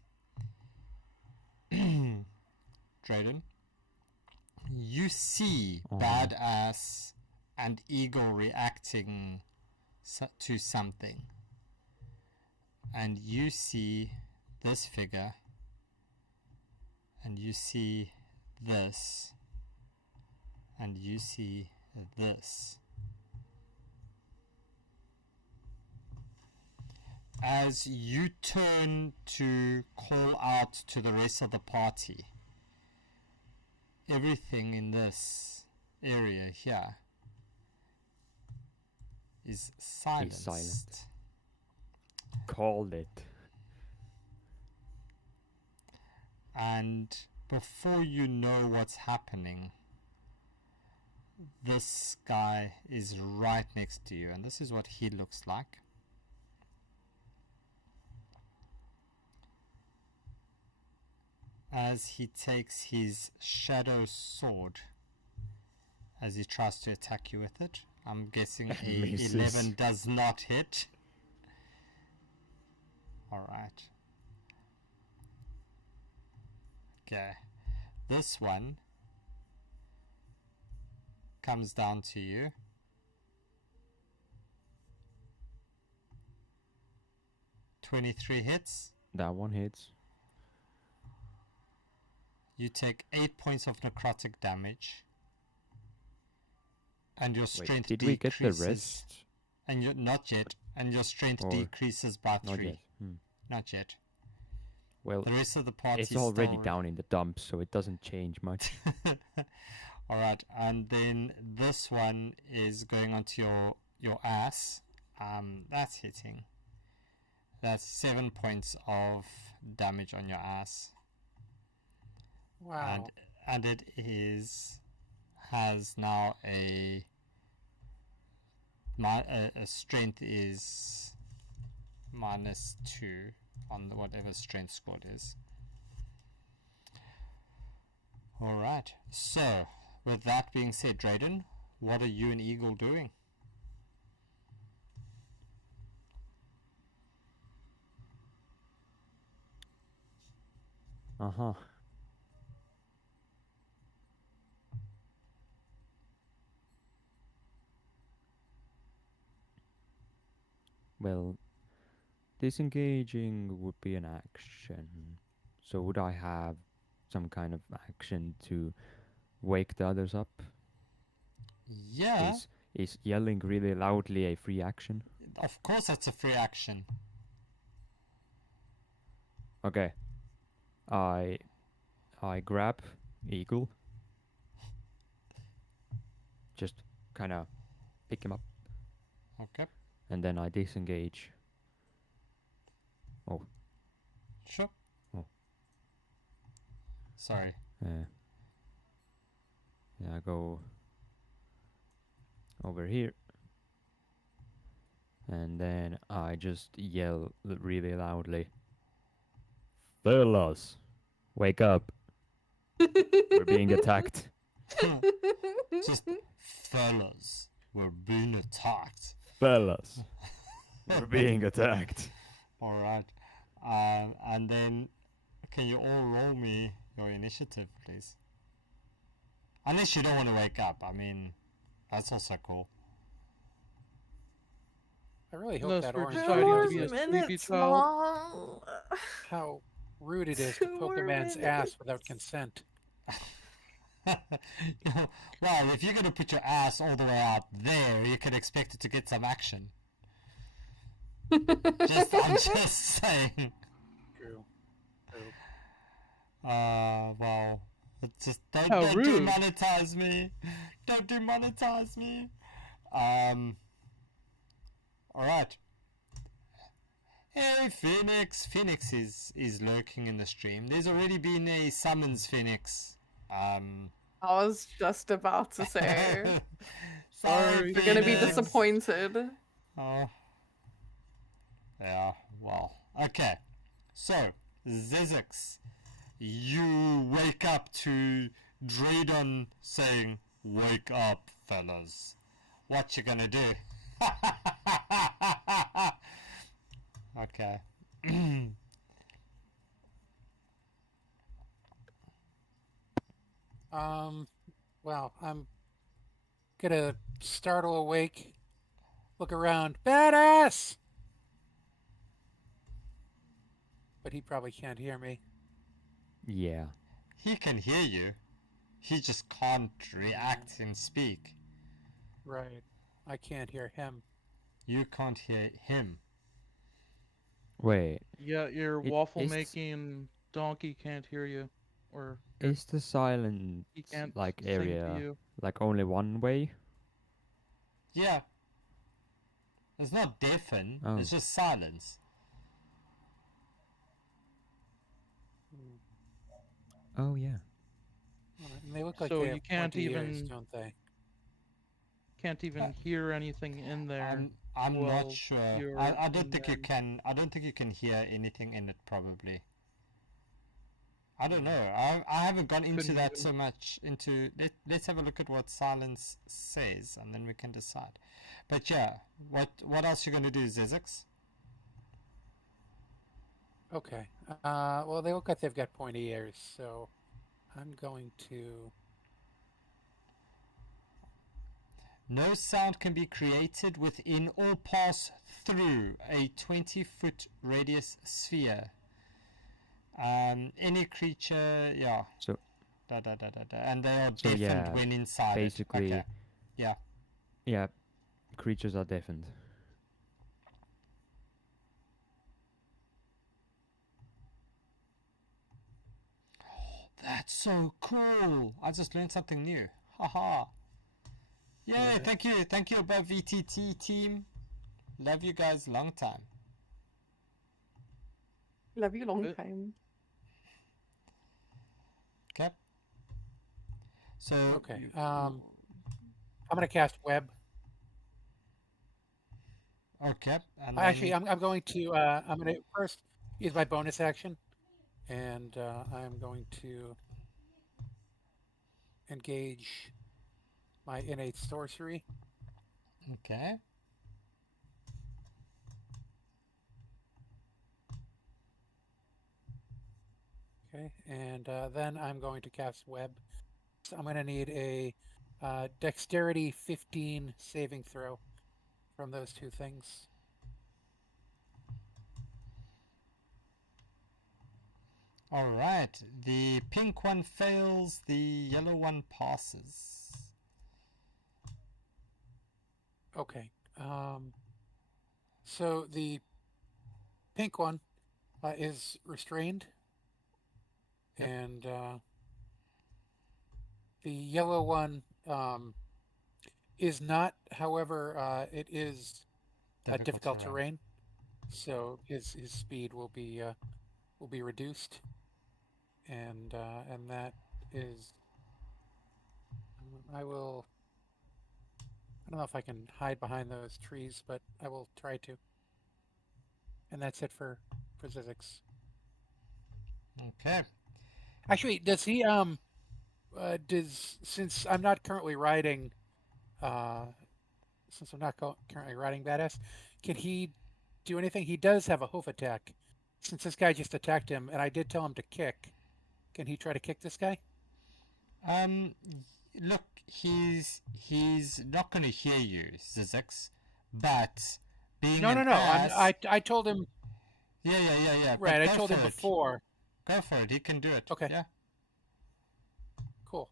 you see Badass and Eagle reacting to something, and you see this figure, and you see this, and you see this. As you turn to call out to the rest of the party, everything in this area here is silenced. silent. Called it. And before you know what's happening, this guy is right next to you, and this is what he looks like. As he takes his shadow sword, as he tries to attack you with it. I'm guessing a Misses. 11 does not hit. Alright. Okay. This one comes down to you. "23 hits. That one hits. You take 8 points of necrotic damage. And your strength Wait, did we get the decreases. rest? And you're not yet. And your strength Or decreases by Not 3. yet. Not yet. Well, The rest of the party it's is already still... down in the dumps, so it doesn't change much. Alright, and then this one is going onto your ass. That's hitting. That's 7 points of damage on your ass. wow. And it has now a strength is -2 on whatever strength score it is. Alright, so with that being said, Drayden, what are you and Eagle doing? Uh-huh. Well, disengaging would be an action. So would I have some kind of action to wake the others up? Yeah, Is yelling really loudly a free action? of course that's a free action. Okay. I grab Eagle. Just kind of pick him up, Okay, and then I disengage. Oh, sure. Oh. Sorry. yeah, I go over here, and then I just yell really loudly, "Fellas, wake up! We're being attacked." Just, fellas, we're being attacked. Fellas, we're being attacked. Alright. And then Can you all roll me your initiative, please? Unless you don't want to wake up. I mean, that's also cool. I really hope Unless that we're orange deciding to video be a is sleepy minutes child. long. how rude it is to 2 poke a more man's minutes. ass without consent. Well, if you're going to put your ass all the way out there, you can expect it to get some action. I'm just saying. True. Well, just don't How rude. demonetize me. Don't demonetize me. Alright. Hey, Phoenix. Phoenix is lurking in the stream. There's already been a summons, Phoenix. I was just about to say. Sorry, You're gonna be Phoenix. disappointed. Oh. Yeah, well. Okay. So, Zizix, you wake up to Draydon saying, "Wake up, fellas." What you gonna do? Okay. Well, I'm gonna startle awake, look around, badass! But he probably can't hear me. Yeah. He can hear you. He just can't react and speak. Right. I can't hear him. You can't hear him. Wait, Yeah, your It waffle is- making donkey can't hear you. Or is the silent he can't like sing to area you. like only one way? Yeah. It's not deafen, Oh. it's just silence. Oh yeah. And they look like So they you have can't 20 ears, even- don't they? Can't even hear anything in there. I'm Well, not sure. you're I don't in think you them. can. I don't think you can hear anything in it. Probably. I don't know. I haven't gone into Couldn't that even- so much. Let's have a look at what silence says, and then we can decide. But yeah, what else you gonna do, Zizix? Okay. Well, they look like they've got pointy ears, so I'm going to... No sound can be created within or pass through a 20-foot radius sphere. Any creature, yeah. So And they are So, deafened yeah, when inside basically, it. Okay. Yeah. yeah, creatures are deafened. That's so cool! I just learned something new. Haha. Yeah, thank you. Thank you, above VTT team. Love you guys long time. Love you long time. Okay. So Okay. I'm going to cast Web. okay. And Actually, then, I'm going to... I'm going to first use my bonus action. And I'm going to engage my innate sorcery. okay. Okay, and then I'm going to cast Web. So I'm going to need a Dexterity 15 saving throw from those two things. All right. The pink one fails. The yellow one passes. Okay. So the pink one is restrained, Yep. and the yellow one is not. However, it is difficult terrain, so his speed will be reduced, and that is. I will. I don't know if I can hide behind those trees, but I will try to. And that's it for Zizix. Okay. Actually, does he since I'm not currently riding currently riding Badass, can he do anything? He does have a hoof attack, since this guy just attacked him, and I did tell him to kick, can he try to kick this guy? Look, he's not going to hear you, Zizix, but being No, an no, no. ass, I told him. yeah. Right, I But go told him for it. before. Go for it. He can do it. Okay. Yeah. Cool.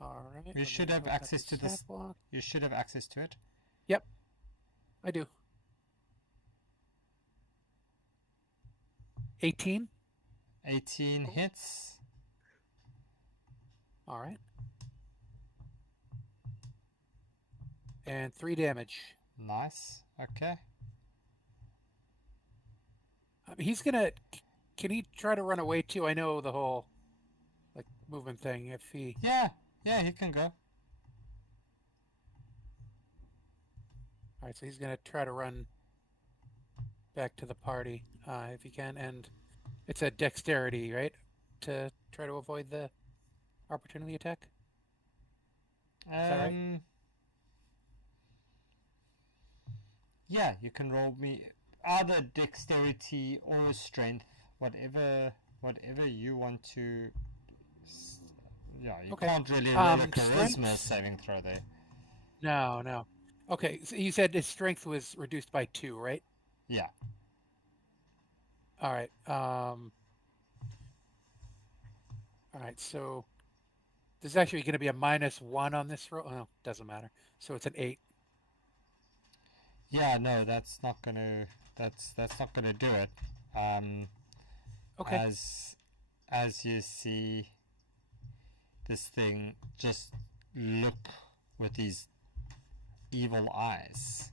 All right. You let me should have open up access the to this. stat block. You should have access to it. Yep, I do. 18. 18 hits. All right. And 3 damage. Nice. Okay. He's gonna. Can he try to run away too? I know the whole like movement thing. If he. Yeah, he can go. All right, so he's gonna try to run back to the party if he can, and it's a dexterity, right, to try to avoid the opportunity attack. Is that right? Yeah, you can roll me either dexterity or a strength, whatever you want to. Yeah, you Okay. can't really roll a Strength? charisma saving throw there. No. Okay, so you said his strength was reduced by 2, right? Yeah. All right. All right. So there's actually going to be a -1 on this roll. Oh, doesn't matter. So it's an 8. Yeah, no, that's not gonna do it. Okay. As you see this thing just look with these evil eyes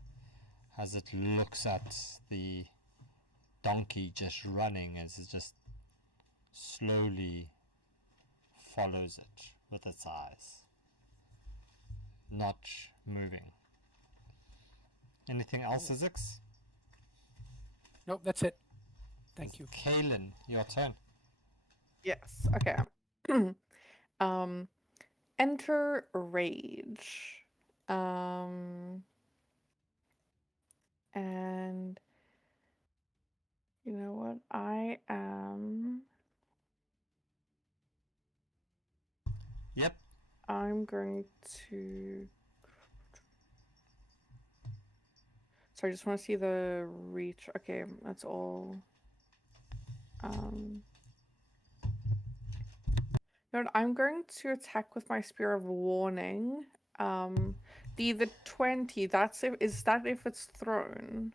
as it looks at the donkey just running, as it just slowly follows it with its eyes, not moving. Anything else, Zix? Nope, that's it. Thank you. Kaylin, your turn. Yes. Okay. Enter rage. And you know what? Yep. I'm going to. So I just want to see the reach. Okay, that's all. You know what? I'm going to attack with my Spear of Warning. The 20. Is that if it's thrown?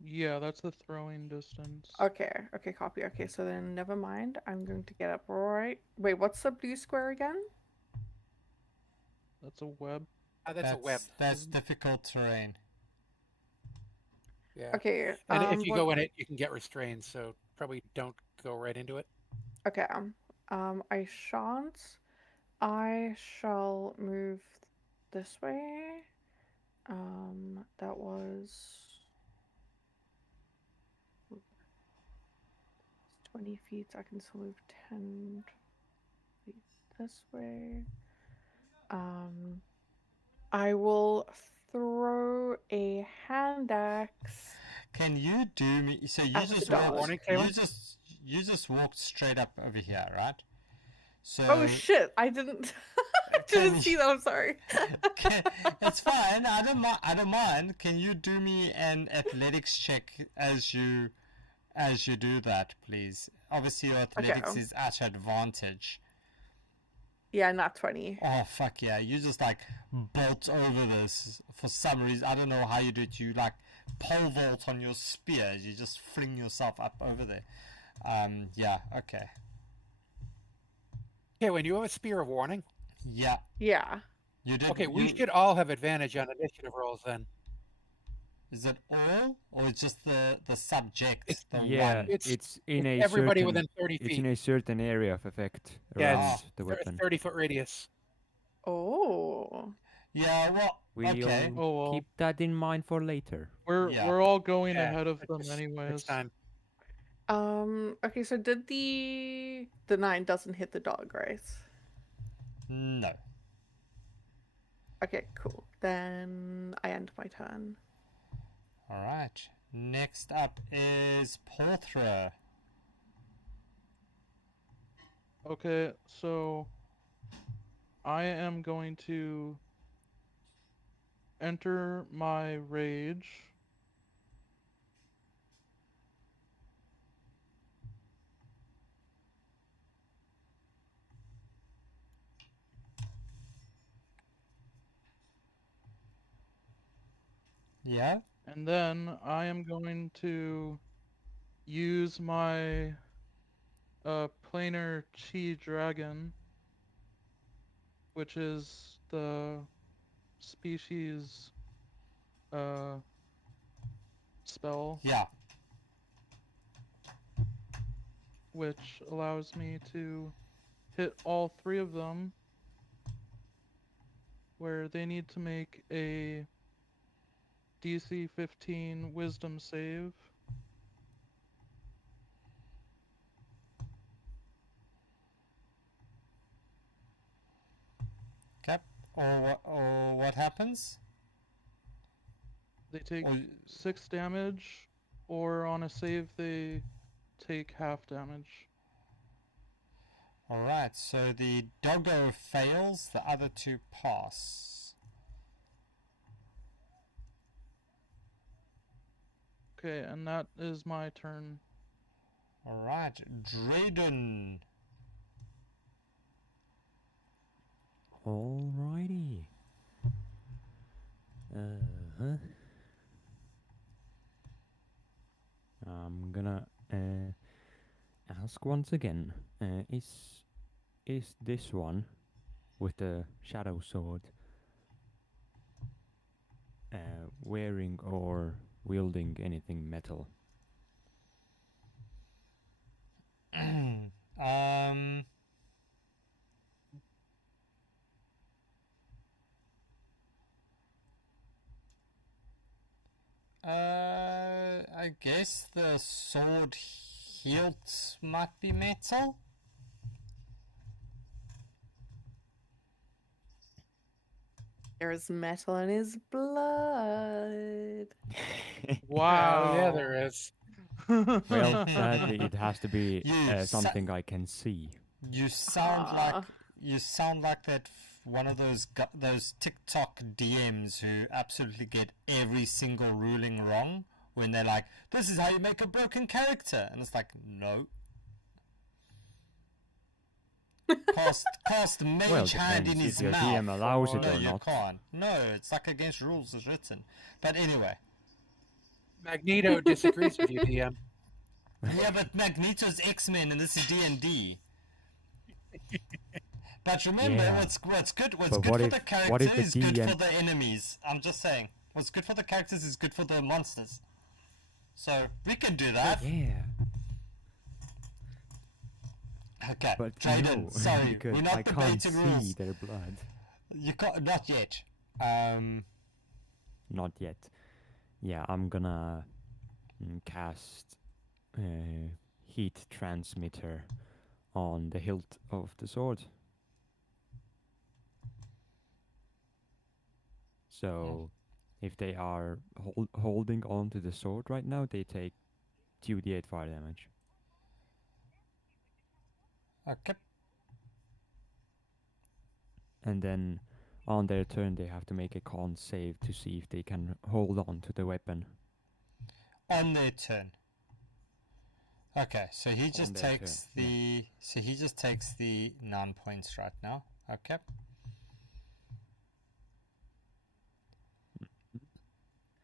Yeah, that's the throwing distance. Okay, copy. Okay, so then never mind. I'm going to get up right. Wait, what's the blue square again? That's a web. That's a web. That's difficult terrain. Yeah. Okay. And if you go in it, you can get restrained. So probably don't go right into it. Okay. I shan't. I shall move this way. That was 20 feet. I can still move 10 feet this way. I will throw a hand axe. Can you do me? So you As just a dog. walked. Warning, Kaylin? You just walked straight up over here, right? So Oh shit! I didn't. I didn't see that. I'm sorry. it's fine. I don't mind. Can you do me an athletics check as you do that, please? Obviously, your athletics is at advantage. Yeah, not 20. Oh fuck yeah! You just like bolt over this for some reason. I don't know how you do it. You like pole vault on your spear. You just fling yourself up over there. Yeah. Okay. Okay, when you have a Spear of Warning. Yeah. Yeah. You did. Okay, we should all have advantage on initiative rolls then. Is it all, or it's just the subject? It's- the Yeah, one? it's in a everybody certain, within 30 it's feet. in a certain area of effect Yeah, around it's the weapon. 30-foot radius. Oh. Yeah. Well. We'll Okay. Oh well, keep that in mind for later. Yeah. we're all going Yeah, ahead of them Next anyways. time. Okay, so did the 9 doesn't hit the dog, right? No. Okay, cool. Then I end my turn. Alright. Next up is Porthra. Okay, so I am going to enter my rage. Yeah? And then I am going to use my planar chi dragon, which is the species spell, Yeah. which allows me to hit all three of them, where they need to make a DC 15 wisdom save. Okay. Or what happens? They take Or, 6 damage, or on a save they take half damage. Alright, so the doggo fails, the other two pass. Okay, and that is my turn. Alright, Drayden. Alrighty. Uh-huh. I'm gonna ask once again. Is this one with the shadow sword wearing or wielding anything metal? um... I guess the sword hilt might be metal? There's metal in his blood. Wow. Oh, yeah, there is. Well, sadly, it has to be You something I can see. You sound Ah. like that one of those TikTok DMs who absolutely get every single ruling wrong when they're like, "This is how you make a broken character," and it's like, no. Cast mage Well, hand in depends his if your mouth. DM allows it No, or you not. can't. No, it's like against rules as written. But anyway. Magneto disagrees with you, DM. Yeah, but Magneto's X-Men and this is D&D. But remember, Yeah. what's good But for what the if the character is good DM for the enemies. I'm just saying. What's good for the characters is good for the monsters. So we can do that. Yeah, Okay, but Drayden, no, sorry, because we're not I can't debating see rules. their blood. You can't, not yet. Not yet. Yeah, I'm gonna cast heat transmitter on the hilt of the sword. So, if they are holding on to the sword right now, they take 2d8 fire damage. Okay. And then on their turn, they have to make a con save to see if they can hold on to the weapon. On their turn. Okay, so he just their takes turn, the so he just takes the 9 points right now. Okay.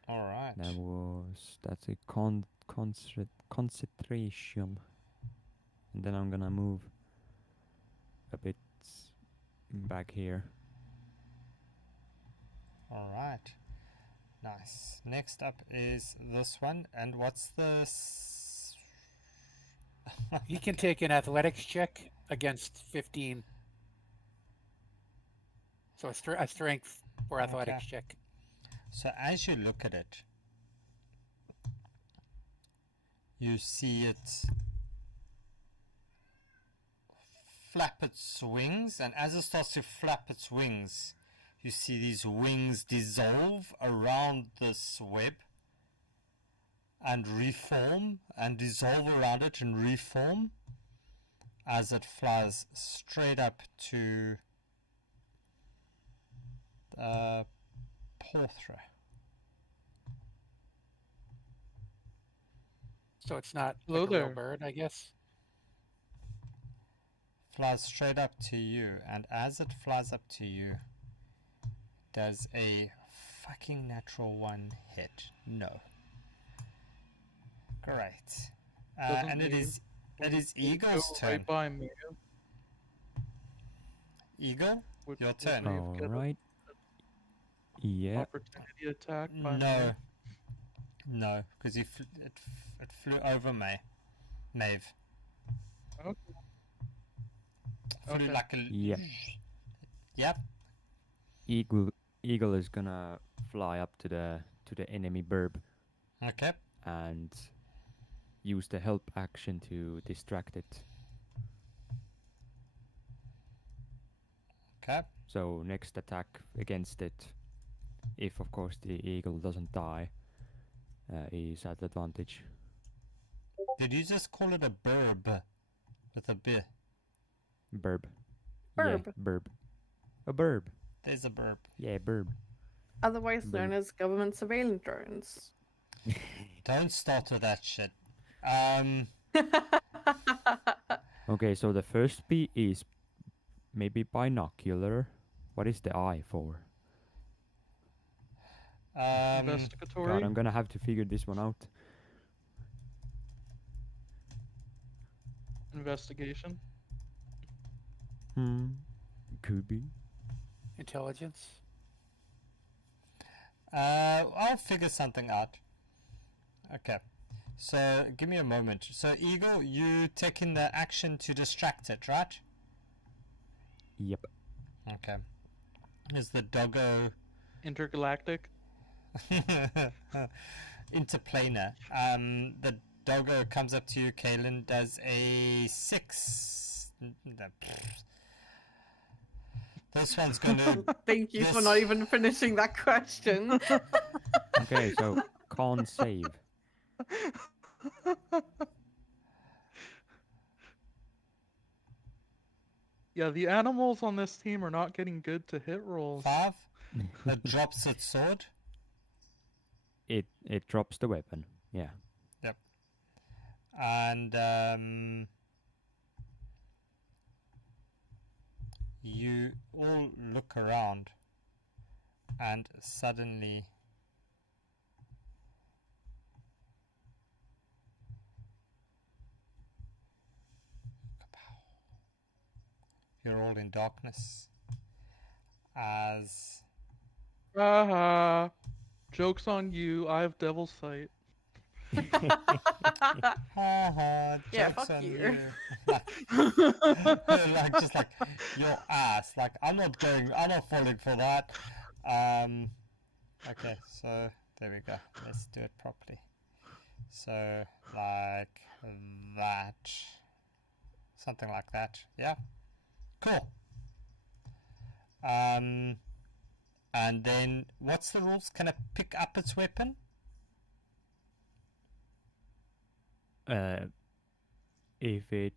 All right. That's a concentration. And then I'm gonna move a bit back here. All right. Nice. Next up is this one, and what's this? He can take an athletics check against 15. So a strength or athletics check. So as you look at it, you see it flap its wings, and as it starts to flap its wings, you see these wings dissolve around this web, and reform and dissolve around it and reform as it flies straight up to Porthra. So it's not Hello like a real there. bird, I guess. Flies straight up to you, and as it flies up to you, does a fucking natural one hit? No. Great. Doesn't And it he? is Would Eagle's go turn. right by me. Eagle, Would, your would turn. Maeve All get an right. Yeah. opportunity attack by No. me? No, because it flew over Maeve. Okay. Flew Okay. like a... Yeah. Yep. Eagle is gonna fly up to the enemy burb Okay. and use the help action to distract it. Okay. So next attack against it, if of course the eagle doesn't die, is at advantage. Did you just call it a burb with a B? Burb. Burb. Yeah, burb. A burb. There's a burb. Yeah, burb. Otherwise known Burb. as government surveillance drones. Don't start with that shit. Okay, so the first B is maybe binocular. What is the I for? God, Investigatory. I'm gonna have to figure this one out. Investigation. Could be. Intelligence. I'll figure something out. Okay. So, give me a moment. So, Eagle, you taking the action to distract it, right? Yep. Okay. Is the doggo Intergalactic. interplanar? The doggo comes up to you, Kaylin, does a 6. This one's gonna... Thank you for This- not even finishing that question. Okay, so con save. Yeah, the animals on this team are not getting good to hit rolls. 5. It drops its sword. It drops the weapon. Yeah. Yep. And you all look around, and suddenly you're all in darkness as Haha. Joke's on you. I have devil's sight. haha, Yeah, jokes fuck on you. like just like your ass. Like I'm not falling for that. Okay, so there we go. Let's do it properly. So like that. Something like that. Yeah. Cool. And then what's the rules? Can I pick up its weapon? If it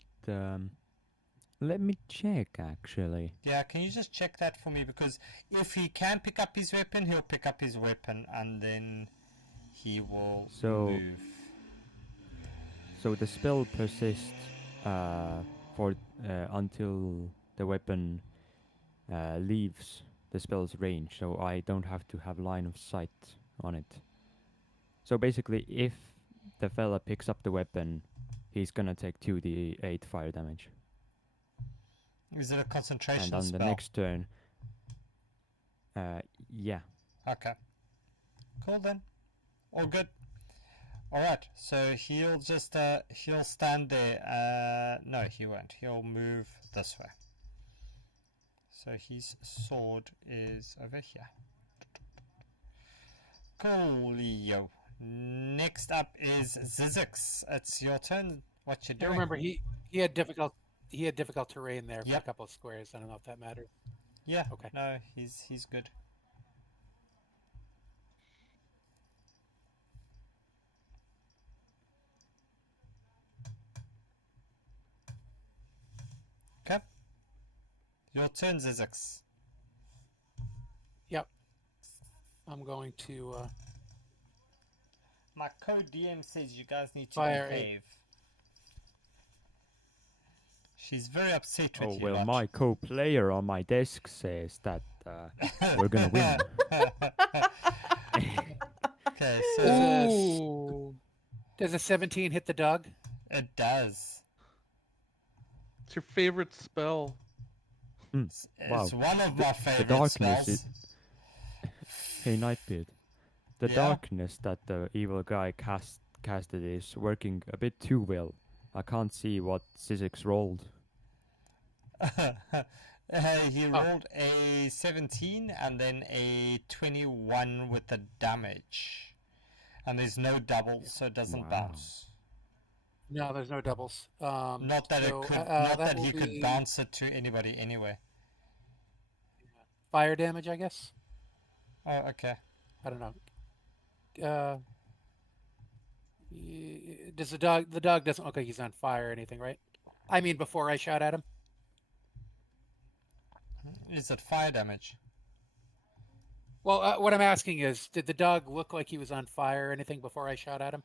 let me check actually. Yeah, can you just check that for me? Because if he can pick up his weapon, he'll pick up his weapon and then he will move. So the spell persists for until the weapon leaves the spell's range, so I don't have to have line of sight on it. So basically, if the fella picks up the weapon, he's gonna take 2d8 fire damage. Is it a concentration And on spell? the next turn, yeah. Okay. Cool then. All good. Alright, so he'll just, he'll stand there. No, he won't. He'll move this way. So his sword is over here. Coolio. Next up is Zizix. It's your turn. What you I doing? remember he had difficult terrain there for a Yep. couple of squares. I don't know if that matters. Yeah. Okay. No, he's good. Okay. Your turn, Zizix. Yep. I'm going to My co-DM says you guys need to fire behave. She's very upset with Oh, you well, lot. my co-player on my desk says that we're gonna win. Okay, a. so Ooh. Does a 17 hit the dog? it does. It's your favorite spell. It's Wow. one of my The favorite darkness spells. Hey, Nightbeard. The Yeah? darkness that the evil guy casted is working a bit too well. I can't see what Zizix rolled. He rolled a 17 and then a 21 with the damage. And there's no doubles, so it doesn't Wow. bounce. No, there's no doubles. Not that so, it could, that not that will he could be bounce it to anybody anyway. fire damage, I guess. Oh, okay. I don't know. Does the dog? The dog doesn't look like he's on fire or anything, right? I mean, before I shot at him. Is it fire damage? Well, what I'm asking is, did the dog look like he was on fire or anything before I shot at him?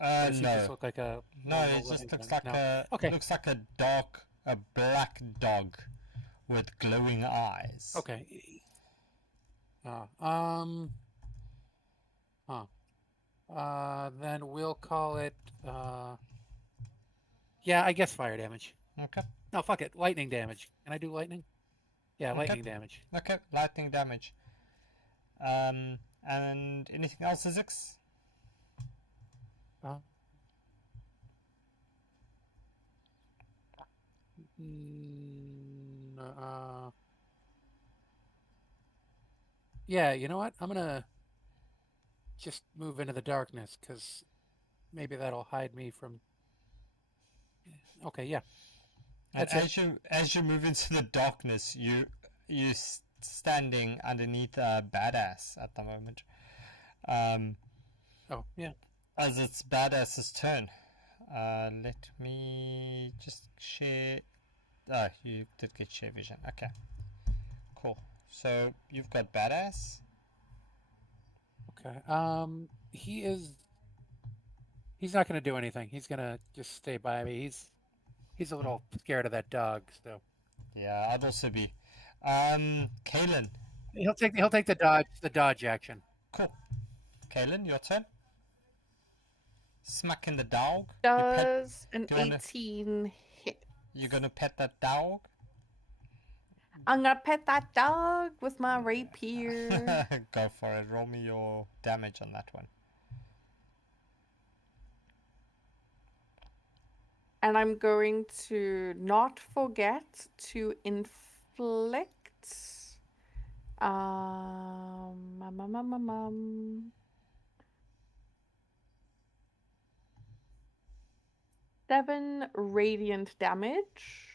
Or does he just No. look like a No, normal it just living looks thing? like No. a Okay. looks like a black dog with glowing eyes. Okay. Then we'll call it. Yeah, I guess fire damage. Okay. No, fuck it. Lightning damage. Can I do lightning? Yeah, Okay. lightning damage. Okay, lightning damage. And anything else, Zizix? Uh, mm, uh, yeah, you know what? I'm gonna just move into the darkness because maybe that'll hide me from. Okay, yeah. And That's it. as you move into the darkness, you standing underneath a badass at the moment. Oh, yeah. As it's badass's turn. Let me just share. Oh, you did get share vision. Okay, cool. So you've got badass. Okay. He is. He's not gonna do anything. He's gonna just stay by me. He's a little scared of that dog, so Yeah, I'd also be. Kaylin. he'll take the dodge action. Cool. Kaylin, your turn. Smacking the dog. Does an do you wanna- 18 hit? You're gonna pet that dog. I'm gonna pet that dog with my rapier. Go for it. Roll me your damage on that one. And I'm going to not forget to inflict. Um, um, um, um, um, um, 7 radiant damage.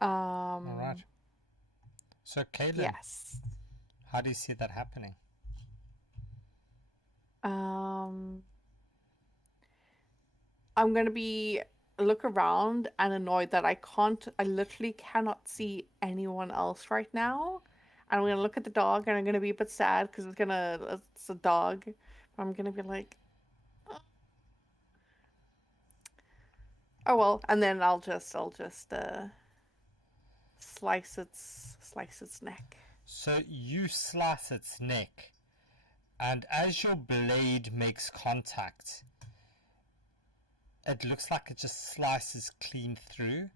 All right. So, Kaylin, Yes. how do you see that happening? I'm gonna be look around and annoyed that I literally cannot see anyone else right now. And I'm gonna look at the dog and I'm gonna be a bit sad because it's a dog. I'm gonna be like, oh well, and then I'll just slice its neck. So you slice its neck, and as your blade makes contact, it looks like it just slices clean through.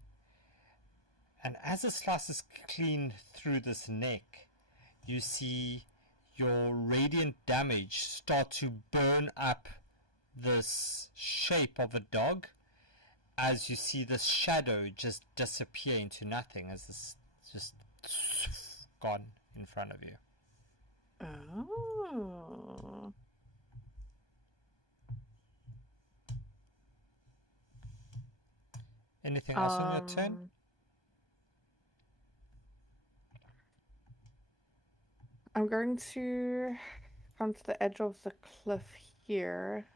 And as it slices clean through this neck, you see your radiant damage start to burn up this shape of a dog, as you see this shadow just disappear into nothing as this just gone in front of you. Oh. Anything else on your turn? I'm going to come to the edge of the cliff here.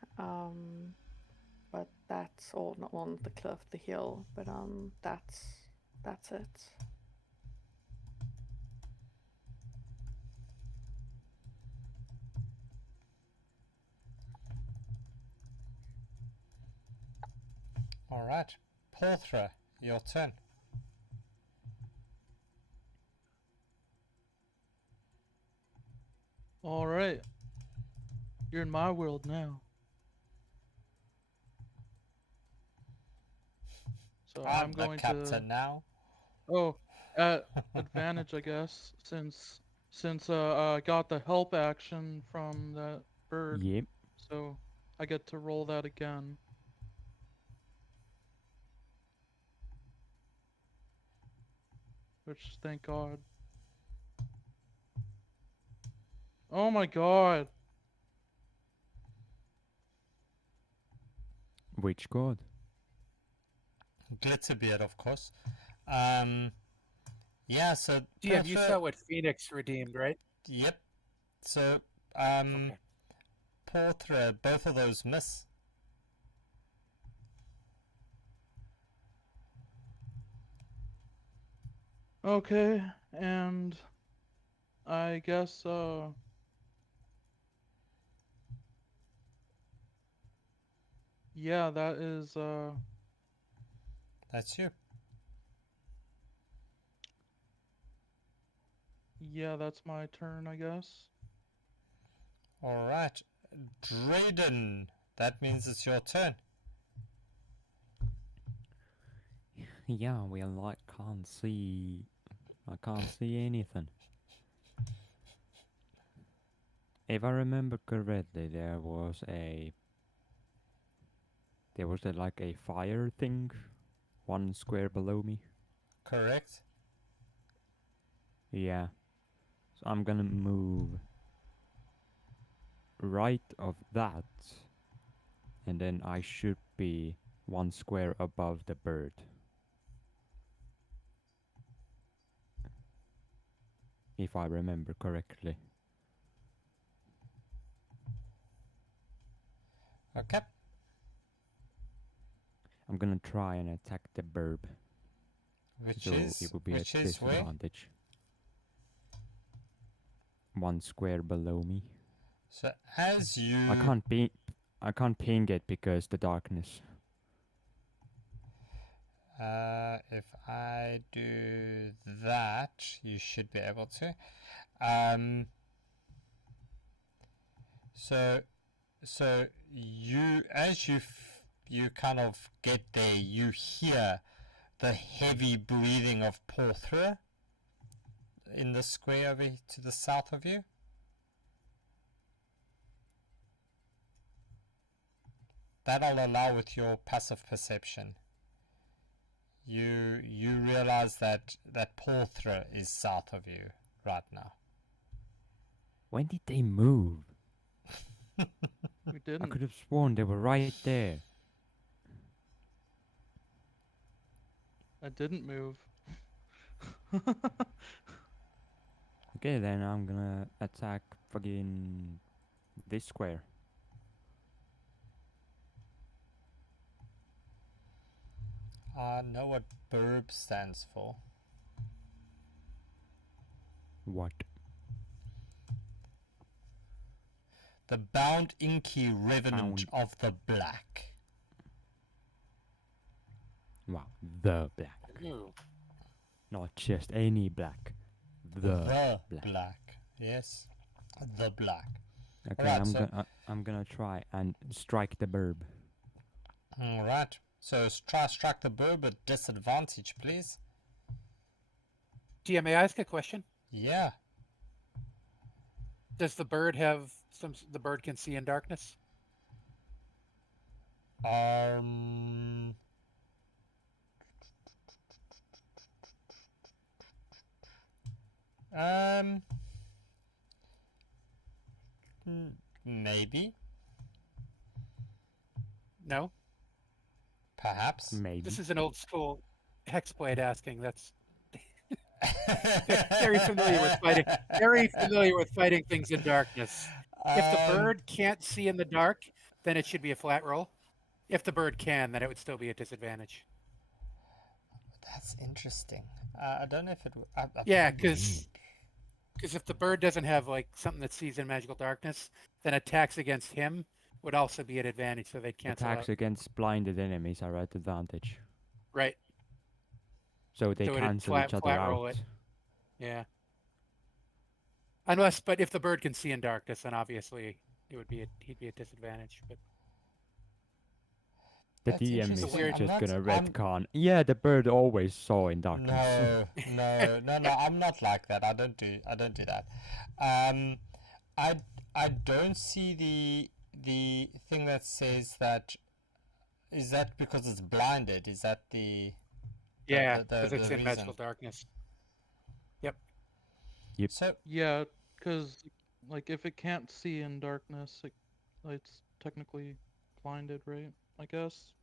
but that's all not on the cliff, the hill. But that's it. All right, Porthra, your turn. All right. You're in my world now. So I'm the going captain to. now. Oh, at advantage, I guess, since I got the help action from that bird. Yep. So I get to roll that again. Which, thank God. Oh my God. Which god? Glitterbeard, of course. Yeah, so DM, you Porthra- saw what Phoenix redeemed, right? Yep. So, Okay. Porthra, both of those miss. Okay, and I guess yeah, that is That's you. yeah, that's my turn, I guess. All right, Drayden. That means it's your turn. Yeah, well, I can't see anything. If I remember correctly, there was like a fire thing 1 square below me. Correct. Yeah. So I'm gonna move right of that, and then I should be 1 square above the bird. If I remember correctly. Okay. I'm gonna try and attack the burb. Which So is it would be a where? disadvantage. 1 square below me. So as you I can't ping it because the darkness. if I do that, you should be able to. So you, as you kind of get there, you hear the heavy breathing of Porthra in the square over to the south of you. That I'll allow with your passive perception. You realize that Porthra is south of you right now. When did they move? We I didn't. could have sworn they were right there. I didn't move. Okay, then I'm gonna attack fucking this square. I know what burb stands for. What? The bound inky revenant Bound. of the black. Wow, the black. Ooh. Not just any black. The black. black. Yes, the black. Okay, Alright, I'm gonna try and strike the burb. All right. So try strike the burb at disadvantage, please. DM, may I ask a question? Yeah. Does the bird have the bird can see in darkness? Maybe. No. Perhaps. Maybe. This is an old school hexblade asking. That's very familiar with fighting. Very familiar with fighting things in darkness. If the bird can't see in the dark, then it should be a flat roll. If the bird can, then it would still be a disadvantage. That's interesting. I don't know if it. Yeah, because if the bird doesn't have like something that sees in magical darkness, then attacks against him would also be an advantage, so they'd cancel Attacks out. against blinded enemies are at advantage. Right. So they So it'd cancel each other flat roll out. it. Yeah. But if the bird can see in darkness, then obviously he'd be at disadvantage. But The That's DM interesting. is weird- I'm just not- gonna I'm- retcon. Yeah, the bird always saw in darkness. No. I'm not like that. I don't do that. I don't see the thing that says that. Is that because it's blinded? Is that the yeah, the because it's in reason? magical darkness. Yep. So Yeah, because like if it can't see in darkness, it's technically blinded, right? I guess.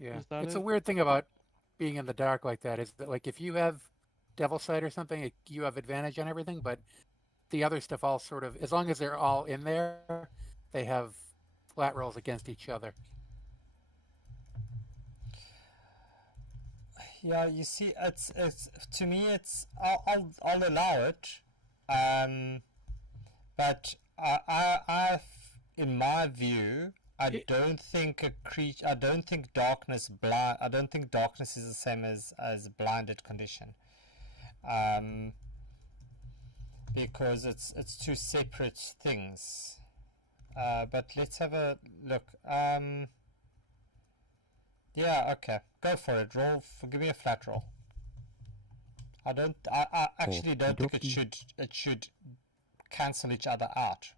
Yeah. Is that It's a it? weird thing about being in the dark like that is that like if you have devil sight or something, you have advantage on everything, but the other stuff all sort of, as long as they're all in there, they have flat rolls against each other. yeah, you see, it's to me, it's I'll allow it, but in my view, I don't think darkness I don't think darkness is the same as blinded condition, because it's two separate things. But let's have a look. Yeah, okay, go for it. Give me a flat roll. I actually don't think it should cancel each other out,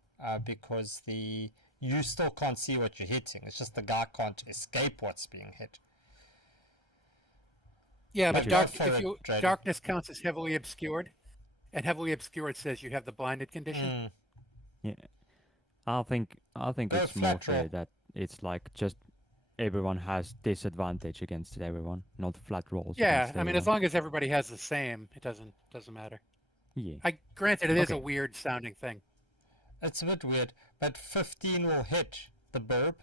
because you still can't see what you're hitting. It's just the guy can't escape what's being hit. Yeah, but Go for it, Drayden. darkness counts as heavily obscured, and heavily obscured says you have the blinded condition. Yeah, I think Go it's more flat roll. fair that it's like just everyone has disadvantage against everyone, not flat rolls. Yeah, against I mean, as everyone. long as everybody has the same, it doesn't matter. Yeah. Granted, it is a Okay. weird sounding thing. It's a bit weird, but 15 will hit the burb.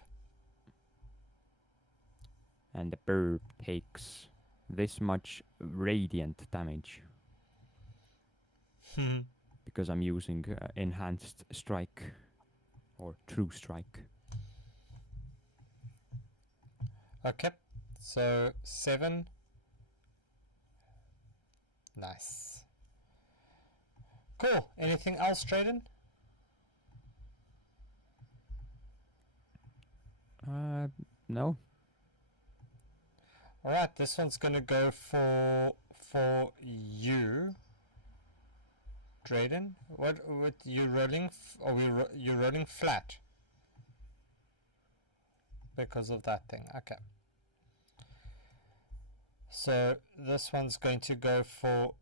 And the bird takes this much radiant damage because I'm using enhanced strike or true strike. Okay, so 7. Nice. Cool. Anything else, Drayden? No. All right, this one's gonna go for you, Drayden. What you rolling? You rolling flat because of that thing? Okay. So this one's going to go for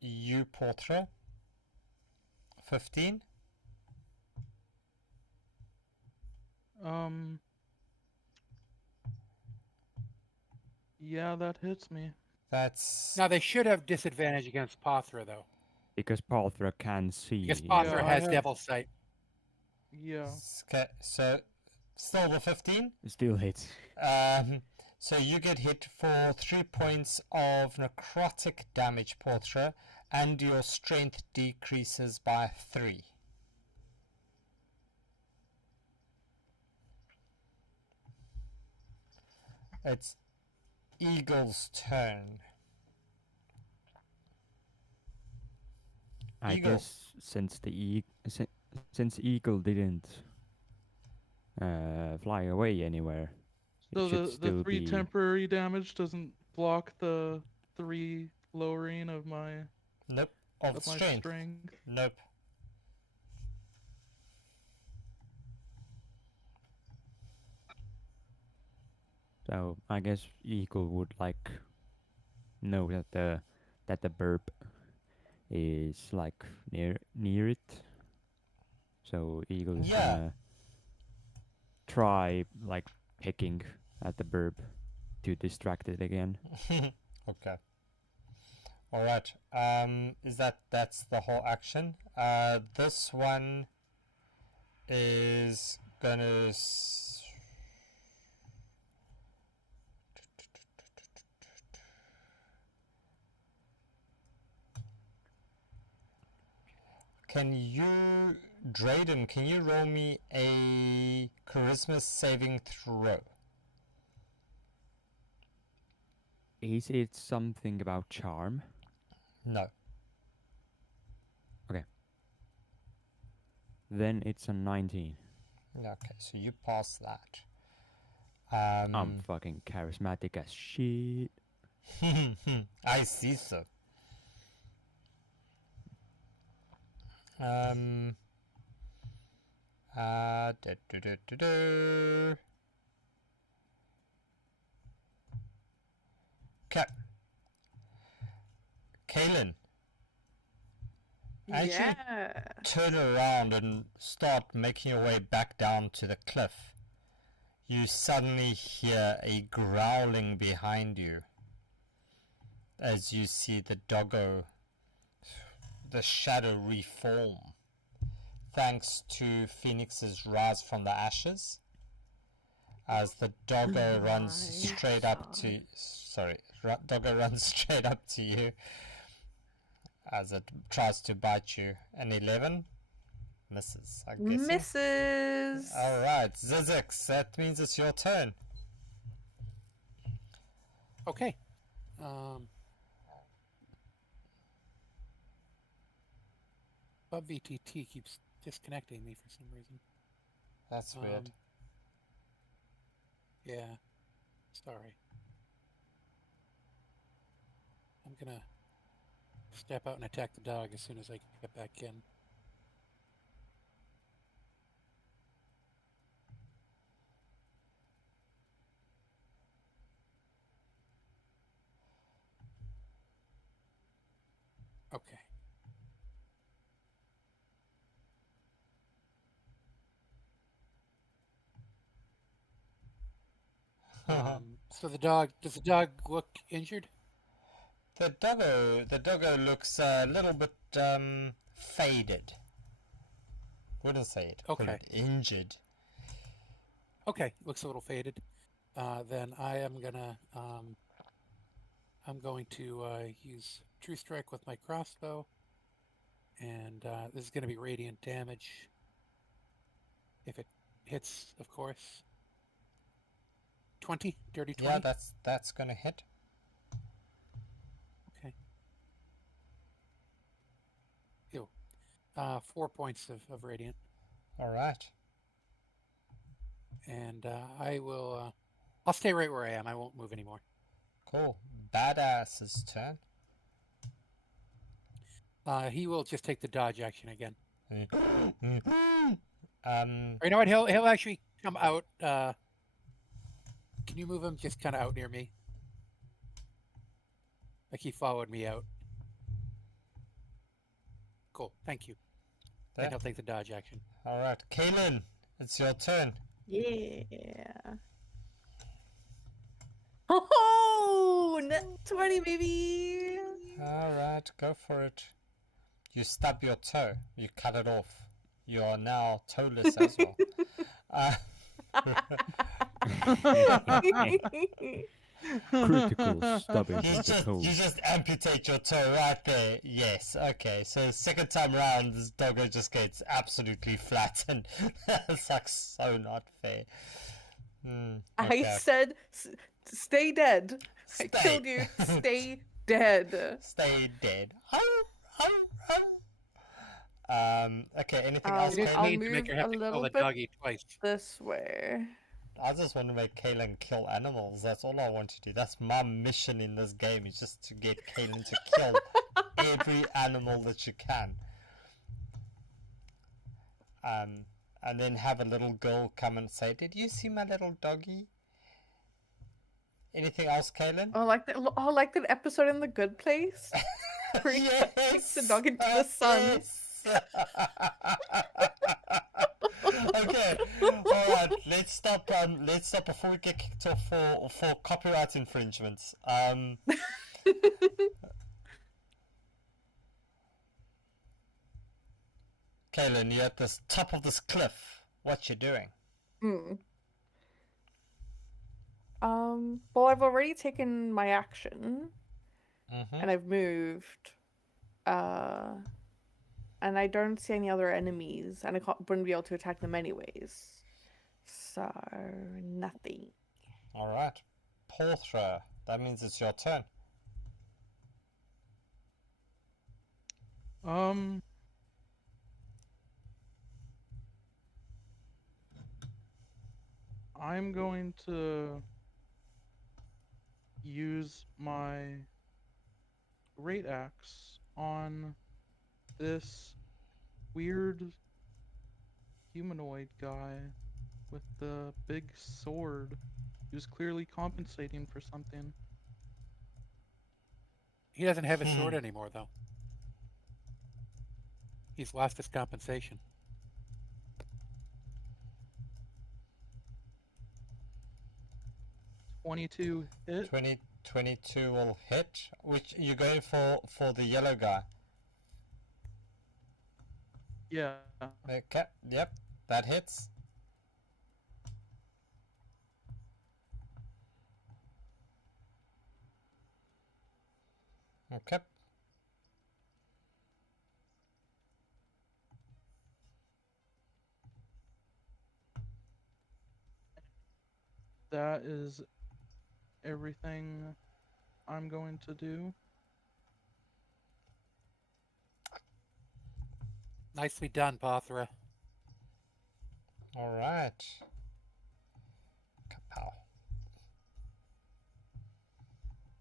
you, Portra. 15. Yeah, that hits me. That's Now they should have disadvantage against Pothra though, Because Palthra can see. because in Pothra Yeah, I has have- devil sight. Yeah. okay. So still the 15. Still hits. So you get hit for 3 points of necrotic damage, Portra, and your strength decreases by 3. It's Eagle's turn. I Eagle. guess since since Eagle didn't fly away anywhere, So it should the still 3 be temporary damage doesn't block the 3 lowering of my Nope. Of my strength. strength. Nope. So I guess Eagle would like know that the burp is like near it. So Eagle is Yeah. gonna try like picking at the burp to distract it again. Okay. All right. That's the whole action. This one is gonna. Can you, Drayden, can you roll me a charisma saving throw? Is it something about charm? No. Okay. Then it's a 19. Okay, so you pass that. I'm fucking charismatic as shit. I see so. Okay. Kaylin, as you Yeah. turn around and start making your way back down to the cliff, you suddenly hear a growling behind you as you see the doggo, the shadow reform, thanks to Phoenix's rise from the ashes, as the doggo runs straight up to... doggo runs straight up to you as it tries to bite you. An 11 misses, I guess. Misses. Alright, Zizix, that means it's your turn. Okay. But VTT keeps disconnecting me for some reason. That's weird. Yeah. Sorry. I'm gonna step out and attack the dog as soon as I get back in. Okay. So does the dog look injured? The doggo looks a little bit faded. Wouldn't say it. Call Okay. it injured. Okay, looks a little faded. Then I am gonna I'm going to use True Strike with my crossbow, and this is going to be radiant damage. If it hits, of course. 20, dirty 20. Yeah, that's gonna hit. Okay. Ew. 4 points of radiant, All right. and I will. I'll stay right where I am. I won't move anymore. Cool. Badass's turn. He will just take the dodge action again. Um, Or you know what? He'll actually come out. Can you move him just kind of out near me? Like he followed me out. Cool. Thank you. Then there. he'll take the dodge action. All right, Kaylin, it's your turn. Yeah. Oh, net 20, baby. All right, go for it. You stub your toe. You cut it off. You are now toeless as well. Critical stubbing of the toe. You just amputate your toe right there. Yes, okay. So second time round, this doggo just gets absolutely flattened. That's like so not fair. I said, stay dead. I Stay. killed you. Stay dead. Stay dead. Okay, anything else, You didn't I'll Kaylin? need to make her move have a to kill little the bit doggy twice. this way. I just want to make Kaylin kill animals. That's all I want to do. That's my mission in this game, is just to get Kaylin to kill every animal that you can. And then have a little girl come and say, "Did you see my little doggy?" Anything else, Kaylin? Oh, like that episode in The Good Place, where he takes the dog into the sun. Yes. Okay, all right. Let's stop before we get kicked off for copyright infringements. Kaylin, you're at the top of this cliff. What you doing? Well, I've already taken my action, Mm-hmm. and I've moved. And I don't see any other enemies, and wouldn't be able to attack them anyways. So, nothing. Alright. Porthra, that means it's your turn. I'm going to use my great axe on this weird humanoid guy with the big sword who's clearly compensating for something. He doesn't have his sword anymore, though. He's lost his compensation. 22 hit. 22 will hit. Which you going for the yellow guy? Yeah. Okay. Yep. That hits. Okay. That is everything I'm going to do. Nicely done, Pothra. All right. Kapow.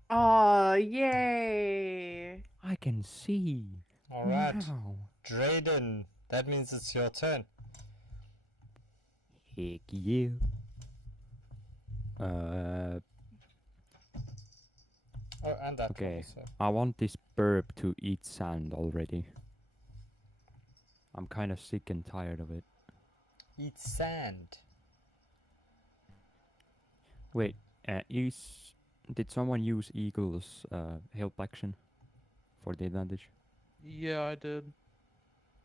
Oh, yay! I can see. All right. Wow. Drayden, that means it's your turn. Heck yeah. Oh, and that Okay. one, so. I want this burp to eat sand already. I'm kind of sick and tired of it. Eat sand. Wait, did someone use Eagle's help action for the advantage? Yeah, I did.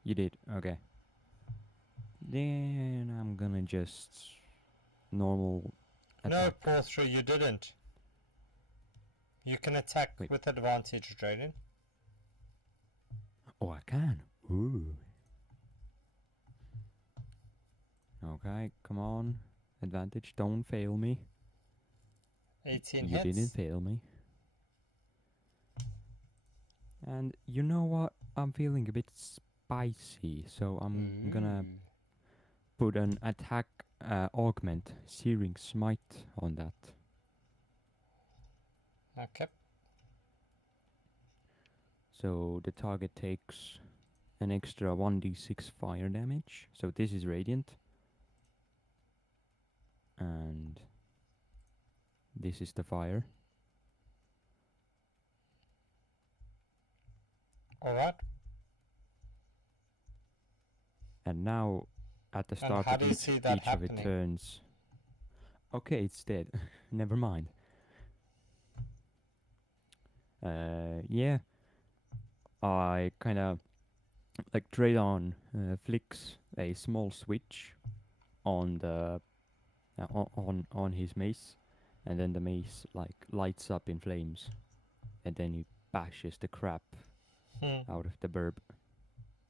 You did, okay. Then I'm gonna just normal attack. No, Porthra, you didn't. You can attack Wait. with advantage, Drayden. Oh, I can. Ooh. Okay, come on. Advantage, don't fail me. 18 You hits. didn't fail me. And you know what? I'm feeling a bit spicy, so I'm gonna put an attack augment searing smite on that. Okay. So the target takes an extra 1d6 fire damage. So this is radiant. And this is the fire. Alright. And now at the start how of do you see that each of its happening? turns. Okay, it's dead. Never mind. Yeah. I kinda like Draydon flicks a small switch on the on his mace, and then the mace like lights up in flames, and then he bashes the crap out of the burb.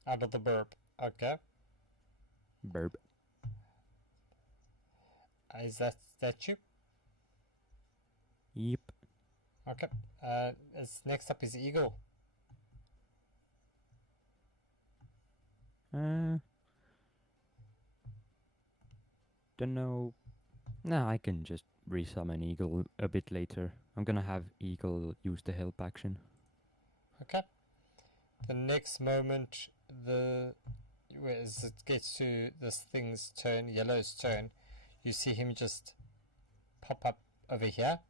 Out of the burp. Okay. Burb. Is that you? Yep. Okay. Next up is Eagle. Don't know. Nah, I can just resummon Eagle a bit later. I'm gonna have Eagle use the help action. Okay. The next moment, as it gets to this thing's turn, Yellow's turn, you see him just pop up over here.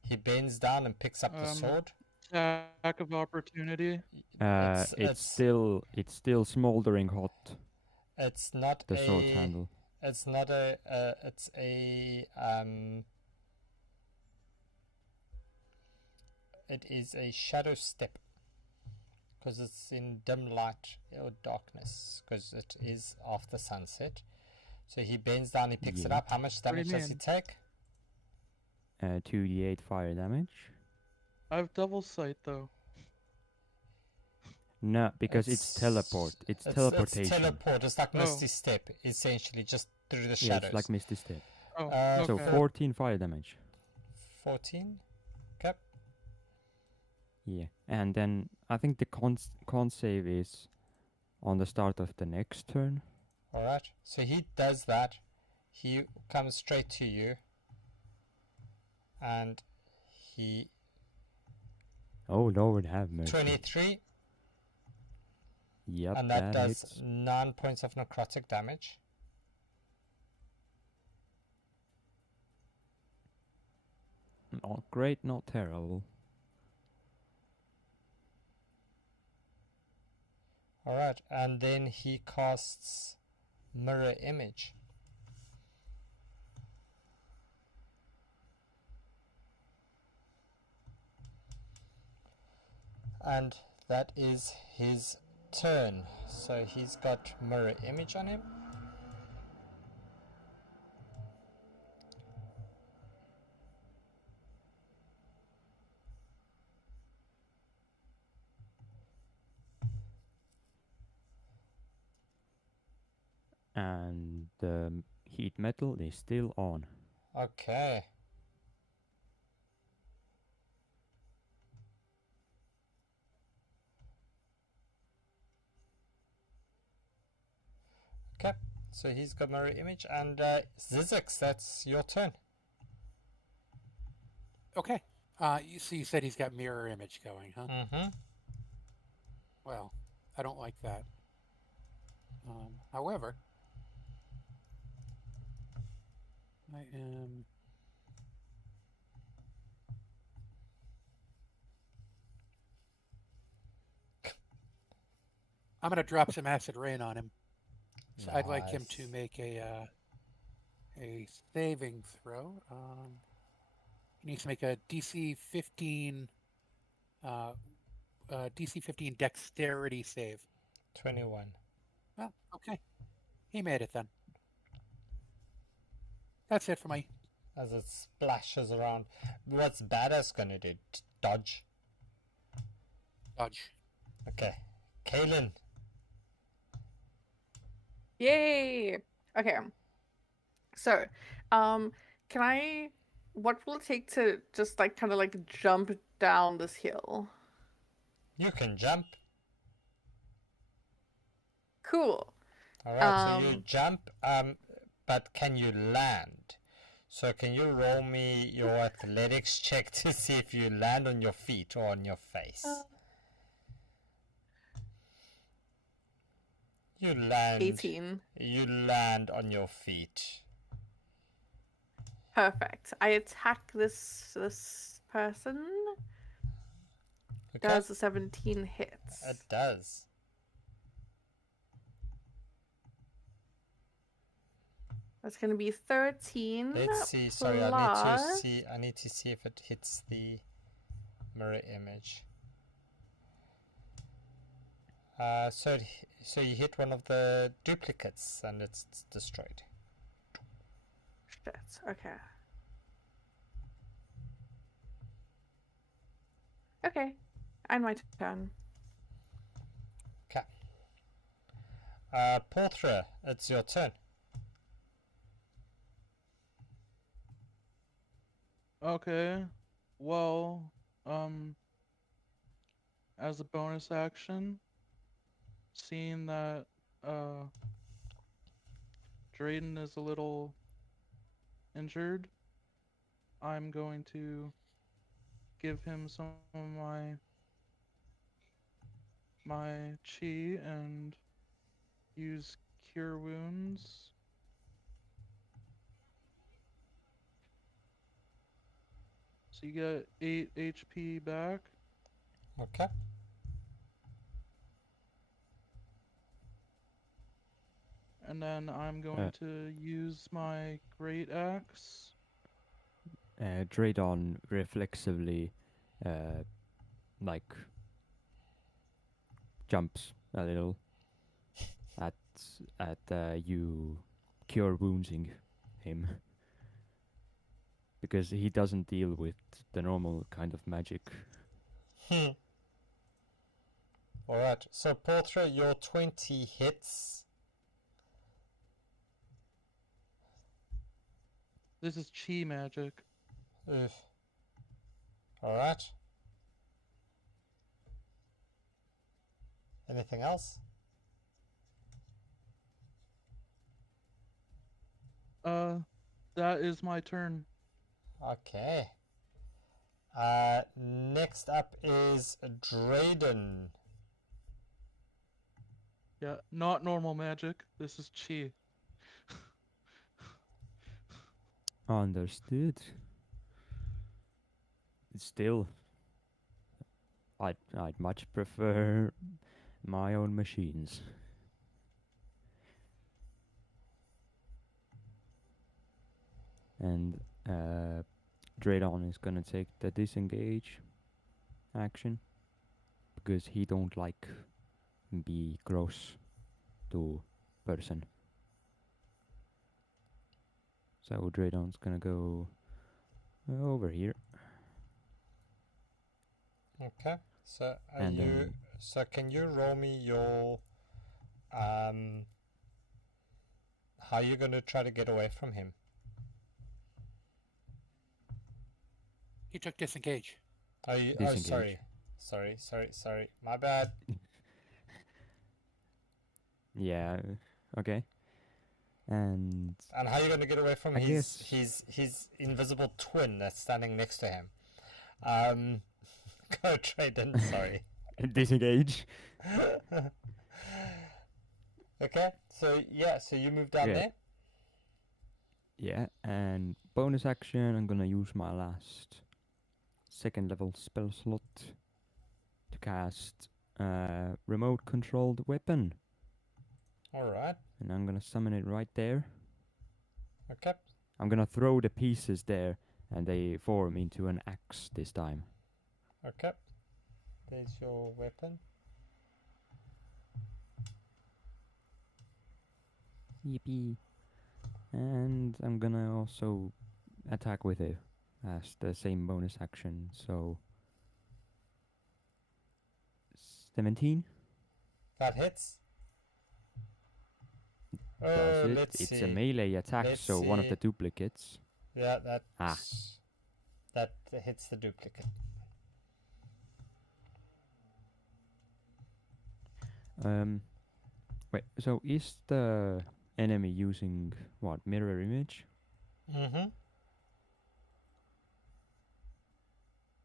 He bends down and picks up the sword. Attack of opportunity. It's still smoldering hot. It's not the sword handle. It's not a. It's a. It is a shadow step. Because it's in dim light or darkness. Because it is after sunset. So he bends down, he picks it up. How much damage does he take? 2d8 fire damage. I have double sight though. No, because it's teleport. It's teleportation. It's teleport. It's like Oh. Misty Step, essentially, just through the Yeah, shadows. it's like Misty Step. Oh, So okay. 14 fire damage. 14. Okay. Yeah, and then I think the con save is on the start of the next turn. Alright. So he does that. He comes straight to you. And he... Oh Lord, have mercy. 23. Yep, And that does hits. 9 points of necrotic damage. Not great, not terrible. Alright, and then he casts Mirror Image. And that is his turn. So he's got Mirror Image on him. And the heat metal is still on. Okay. Okay, so he's got Mirror Image, and Zizix, that's your turn. Okay. You said he's got mirror image going, huh? Mm-hmm. Well, I don't like that. However, I am... I'm going to drop some acid rain on him. So I'd like him to Nice. make a saving throw. He needs to make a DC 15 DC 15 dexterity save. 21. Well, okay. He made it then. That's it for my... As it splashes around. What's Badass gonna do? Dodge? dodge. Okay. Kaylin. Yay! Okay. So, can I... What will it take to just, like, kind of, like, jump down this hill? You can jump. Cool. Alright, so you jump, but can you land? So can you roll me your athletics check to see if you land on your feet or on your face? You land. 18. You land on your feet. Perfect. I attack this person. Okay. Does a 17 hits? It does. That's gonna be 13. Let's see. Sorry, plus... I need to see if it hits the mirror image. So you hit one of the duplicates and it's destroyed. Shit. Okay. Okay. And my turn. Okay. Porthra, it's your turn. Okay. Well, as a bonus action, seeing that Drayden is a little injured, I'm going to give him some of my chi and use cure wounds. So you get 8 HP back. Okay. And then I'm going to use my great axe. Draydon reflexively, like, jumps a little at you cure wounding him. Because he doesn't deal with the normal kind of magic. Alright, so Portra, your 20 hits. This is chi magic. Oof. Alright. Anything else? That is my turn. Okay. Next up is Drayden. Yeah, not normal magic. This is chi. Understood. Still, I'd much prefer my own machines. And Draydon is gonna take the disengage action because he don't like be close to person. So Draydon's gonna go over here. Okay. So And then- so can you roll me your how you going to try to get away from him? He took disengage. Oh, Disengage. sorry. My bad. Yeah. Okay. And And how are you going to get away from I his invisible twin that's standing next to him? Go Drayden, sorry. disengage. Okay, so you move down Okay. there. Yeah, and bonus action, I'm gonna use my last second level spell slot to cast remote controlled weapon. Alright, And I'm gonna summon it right there. okay. I'm gonna throw the pieces there and they form into an axe this time. Okay. There's your weapon. Yippee. And I'm gonna also attack with it as the same bonus action, so 17? That hits. Does it? Let's It's see. a melee attack, Let's so one of see. the duplicates. Yeah, that Ah. that hits the duplicate. Wait, so is the enemy using what, mirror image? Mm-hmm.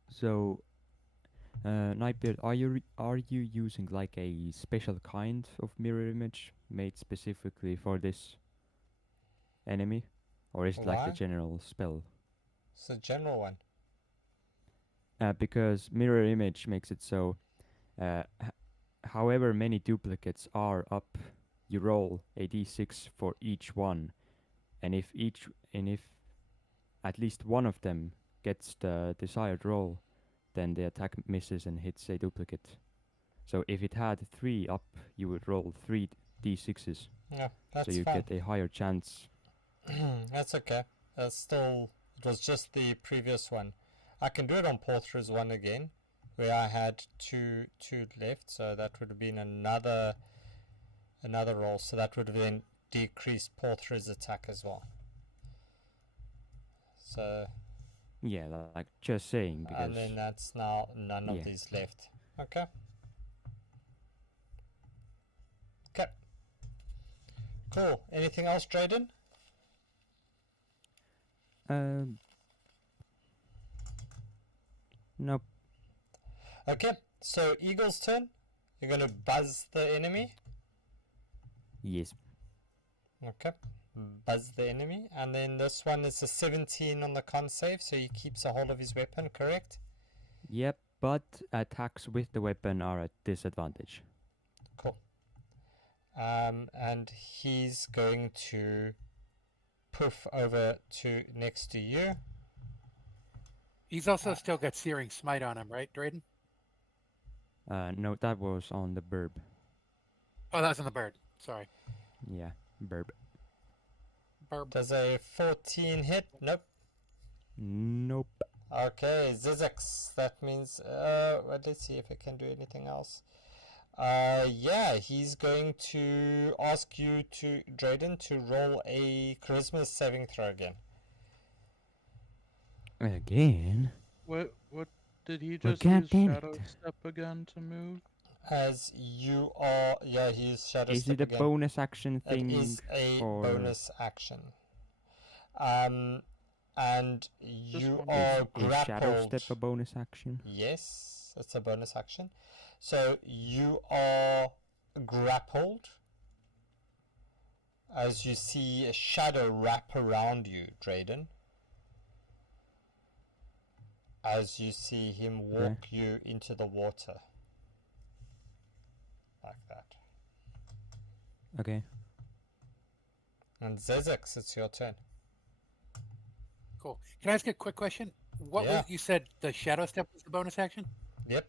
So, Nightbeard, are you using like a special kind of mirror image made specifically for this enemy, or is it like the Why? general spell? It's a general one. Because mirror image makes it so, however many duplicates are up, you roll a d6 for each one, and if at least one of them gets the desired roll, then the attack misses and hits a duplicate. So if it had 3 up, you would roll 3 d6s, Yeah, that's so you fine. get a higher chance. That's okay. Still, it was just the previous one. I can do it on Porthra's one again, where I had two left, so that would have been another roll. So that would have then decreased Porthra's attack as well. So Yeah, like just saying, because and then that's now none of Yeah. these left. Okay. Okay. Cool. Anything else, Drayden? nope. Okay. So Eagle's turn. You're gonna buzz the enemy. Yes. Okay. Buzz the enemy. And then this one is a 17 on the con save, so he keeps a hold of his weapon, correct? Yep, but attacks with the weapon are at disadvantage. Cool. And he's going to poof over to next to you. He's also still got Searing Smite on him, right, Drayden? No, that was on the burb. Oh, that was on the bird. Sorry. Yeah, burb. Burb. Does a 14 hit? Nope. Nope. Okay, Zizix. That means, well, let's see if I can do anything else. Yeah, he's going to ask you to, Drayden, to roll a charisma saving throw again. Again? What did he Well, just God use damn shadow it. step again to move? As you are, yeah, he's shadow Is step it a again. bonus action It thing? is a or bonus action. And Just you wondering. are is Shadow grappled. Step a bonus action? Yes, it's a bonus action. So you are grappled as you see a shadow wrap around you, Drayden. As you see him walk you into the water. Like that. Okay. And Zezek, it's your turn. Cool. Can I ask a quick question? What Yeah. was, you said the shadow step was the bonus action, Yep.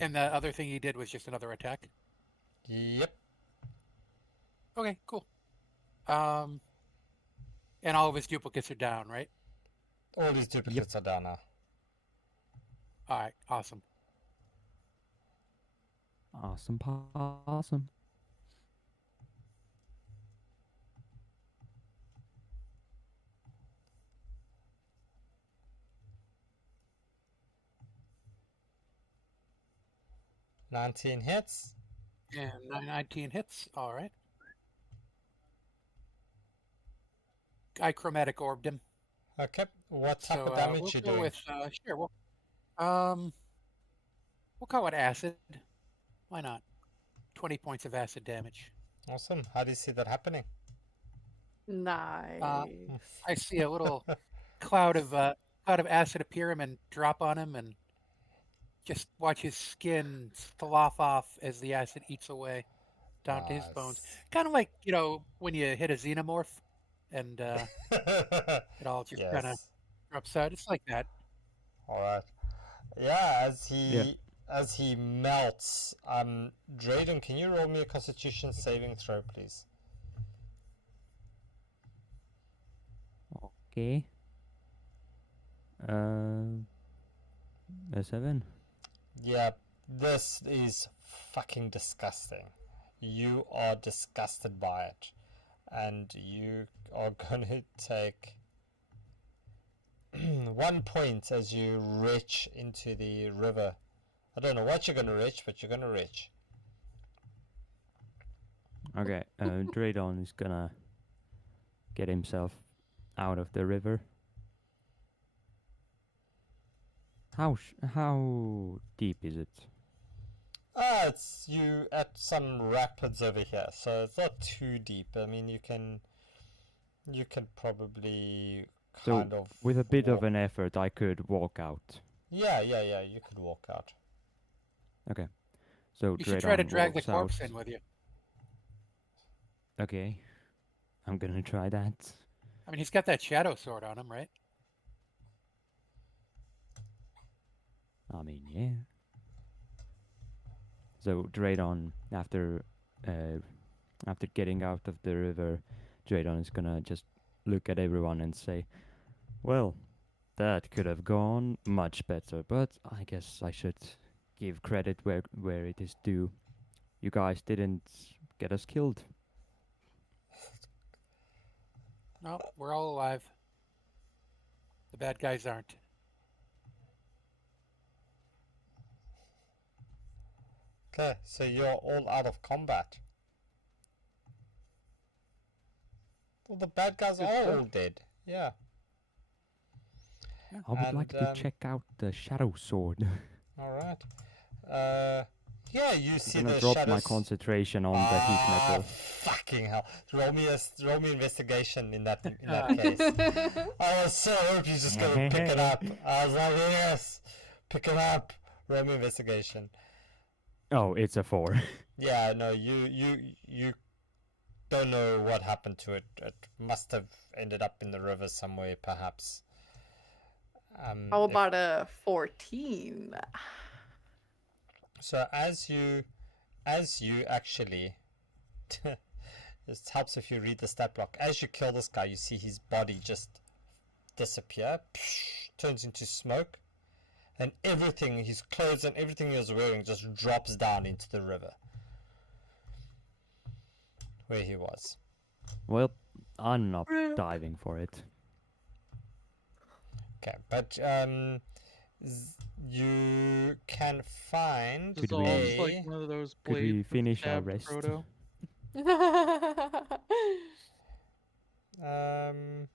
and the other thing he did was just another attack. Yep. Okay, cool. And all of his duplicates are down, right? All these duplicates are down now. All right, awesome. Awesome. Awesome. $19 hits. And 19 hits. All right. I chromatic orbed him. Okay. What type So of damage we'll you go doing? with sure. We'll call it acid. Why not? 20 points of acid damage. Awesome. How do you see that happening? Nice. I see a little cloud of acid appear him and drop on him, and just watch his skin slough off as the acid eats away down to his bones. Kind of like, when you hit a xenomorph and it all just kind of Yes. drops out. It's like that. All right. Yeah, as he melts, Drayden, can you roll me a Constitution saving throw, please? Okay. A 7. Yeah, this is fucking disgusting. You are disgusted by it, and you are gonna take 1 point as you reach into the river. I don't know what you're gonna reach, but you're gonna reach. Okay. Draydon is gonna get himself out of the river. How deep is it? It's you at some rapids over here, so it's not too deep. I mean, you can probably kind of with a bit of walk. an effort, I could walk out. Yeah, you could walk out. Okay. So You should try to Draydon drag the walks corpse out. in with you. Okay. I'm gonna try that. I mean, he's got that shadow sword on him, right? I mean, yeah. So Draydon, after getting out of the river, Draydon is gonna just look at everyone and say, "Well, that could have gone much better, but I guess I should give credit where it is due. You guys didn't get us killed." No, we're all alive. The bad guys aren't. Okay, so you're all out of combat. Well, the bad guys Good are stuff. all dead. Yeah. I would like to check out the shadow sword. All right. Yeah, you see I'm the gonna drop shadows. my concentration on the heat metal. Fucking hell! Roll me investigation in that case. I was so hope you just gonna pick it up. I was like, yes, pick it up. Roll me investigation. Oh, it's a 4. Yeah, no, you don't know what happened to it. It must have ended up in the river somewhere, perhaps. How about a 14? So as you actually, this helps if you read the stat block. As you kill this guy, you see his body just disappear, turns into smoke, and everything, his clothes and everything he was wearing just drops down into the river where he was. Well, I'm not diving for it. Okay, but you can find This is Could almost we- like one of those Could blades we that finish our stabbed rest? Frodo. um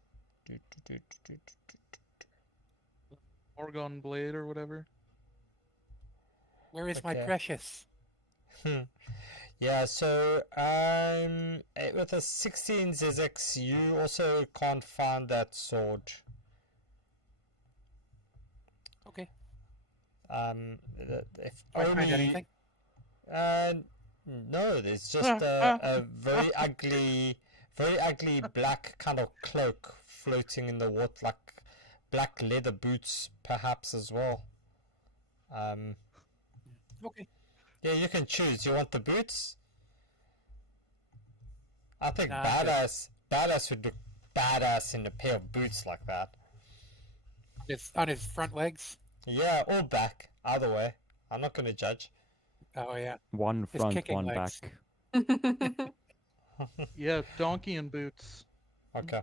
Orgon blade or whatever. Where is my Okay. precious? yeah, so with a 16 Zizix, you also can't find that sword. Okay. If Do I find only anything? no, there's just a very ugly black kind of cloak floating in the water, like black leather boots, perhaps as well. Okay. Yeah, you can choose. You want the boots? I think Nah, I'm good. badass would look badass in a pair of boots like that. It's on his front legs. Yeah, or back. Either way, I'm not going to judge. Oh yeah. One His front, kicking one legs. back. Yeah, donkey and boots. Okay.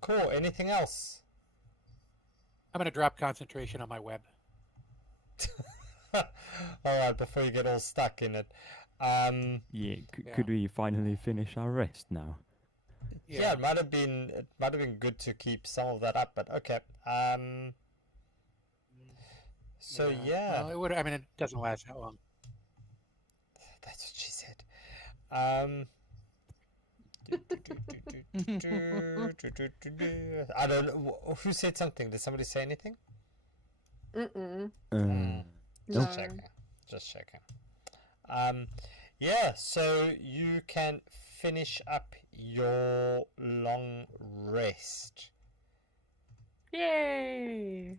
Cool. Anything else? I'm gonna drop concentration on my web. All right, before you get all stuck in it. Yeah, Yeah. could we finally finish our rest now? Yeah, it might have been good to keep some of that up, but okay. So yeah, Well, it would. I mean, it doesn't last that long. that's what she said. I don't know who said something. Did somebody say anything? Mm-mm. Just No. checking. Just checking. Yeah, so you can finish up your long rest. Yay!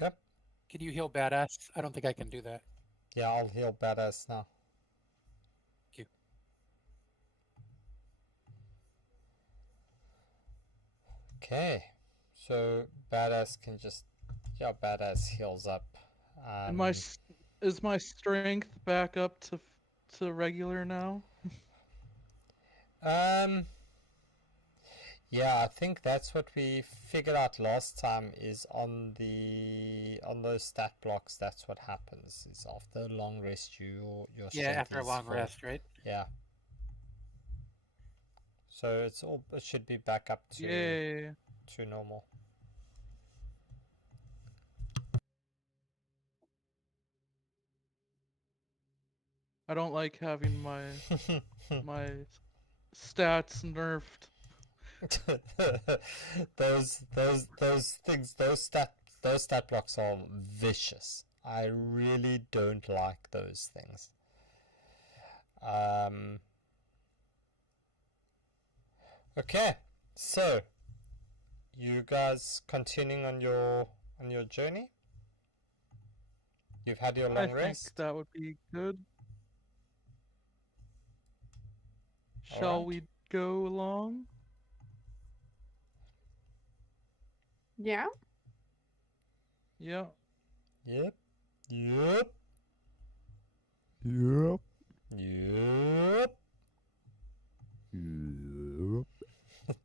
Okay. Can you heal badass? I don't think I can do that. Yeah, I'll heal badass now. Thank you. Okay. So badass can just badass heals up. And is my strength back up to regular now? Yeah, I think that's what we figured out last time is on those stat blocks, that's what happens. Is after a long rest your Yeah, strength after a is long full. rest, right? Yeah. So it should be back up Yay. to normal. I don't like having my stats nerfed. those things, those stat blocks are vicious. I really don't like those things. Okay, so you guys continuing on your journey? You've had your I long think rest. that would be good. All Shall right. we go along? Yeah? Yeah. Yep. Yep. Yep. Yep. Yep.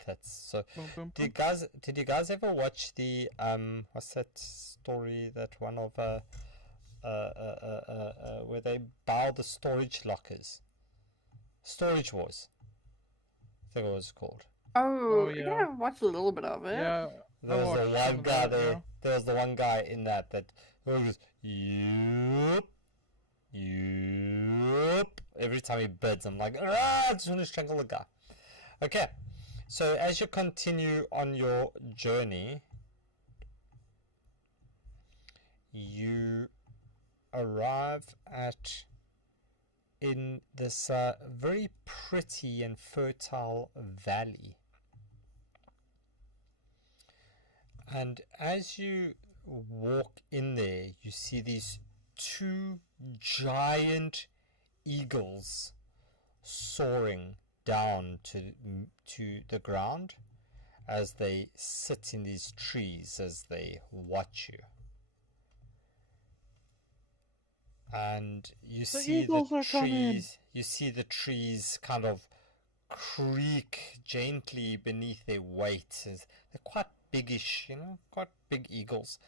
That's so. Boom, boom, Did boom. you guys ever watch the what's that story, that one of where they bow the storage lockers? Storage Wars, I think it was called. Oh, yeah. yeah, I've watched a little bit of it. Yeah. There was the watched some one of guy that, there. yeah. There was the one guy in that goes yep, yep. Every time he bids, I'm like, I just want to strangle the guy. Okay, so as you continue on your journey, you arrive in this very pretty and fertile valley. And as you walk in there, you see these two giant eagles soaring down to the ground as they sit in these trees as they watch you. And you see the eagles are coming. trees. You see the trees kind of creak gently beneath their weight. They're quite biggish, quite big eagles.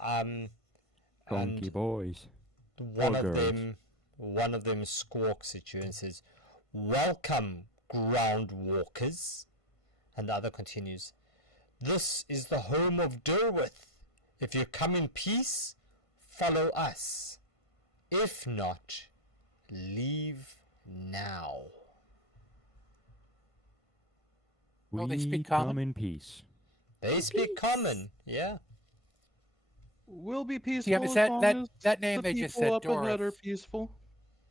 Donkey And boys. one Or of girls. them squawks at you and says, "Welcome, ground walkers." And the other continues, "This is the home of Derwith. If you come in peace, follow us. If not, leave now." Oh, they We speak come common? in peace. They speak common, yeah. We'll be peaceful Yeah, is as that long that as that name the they just people said, up ahead are Dorith? peaceful.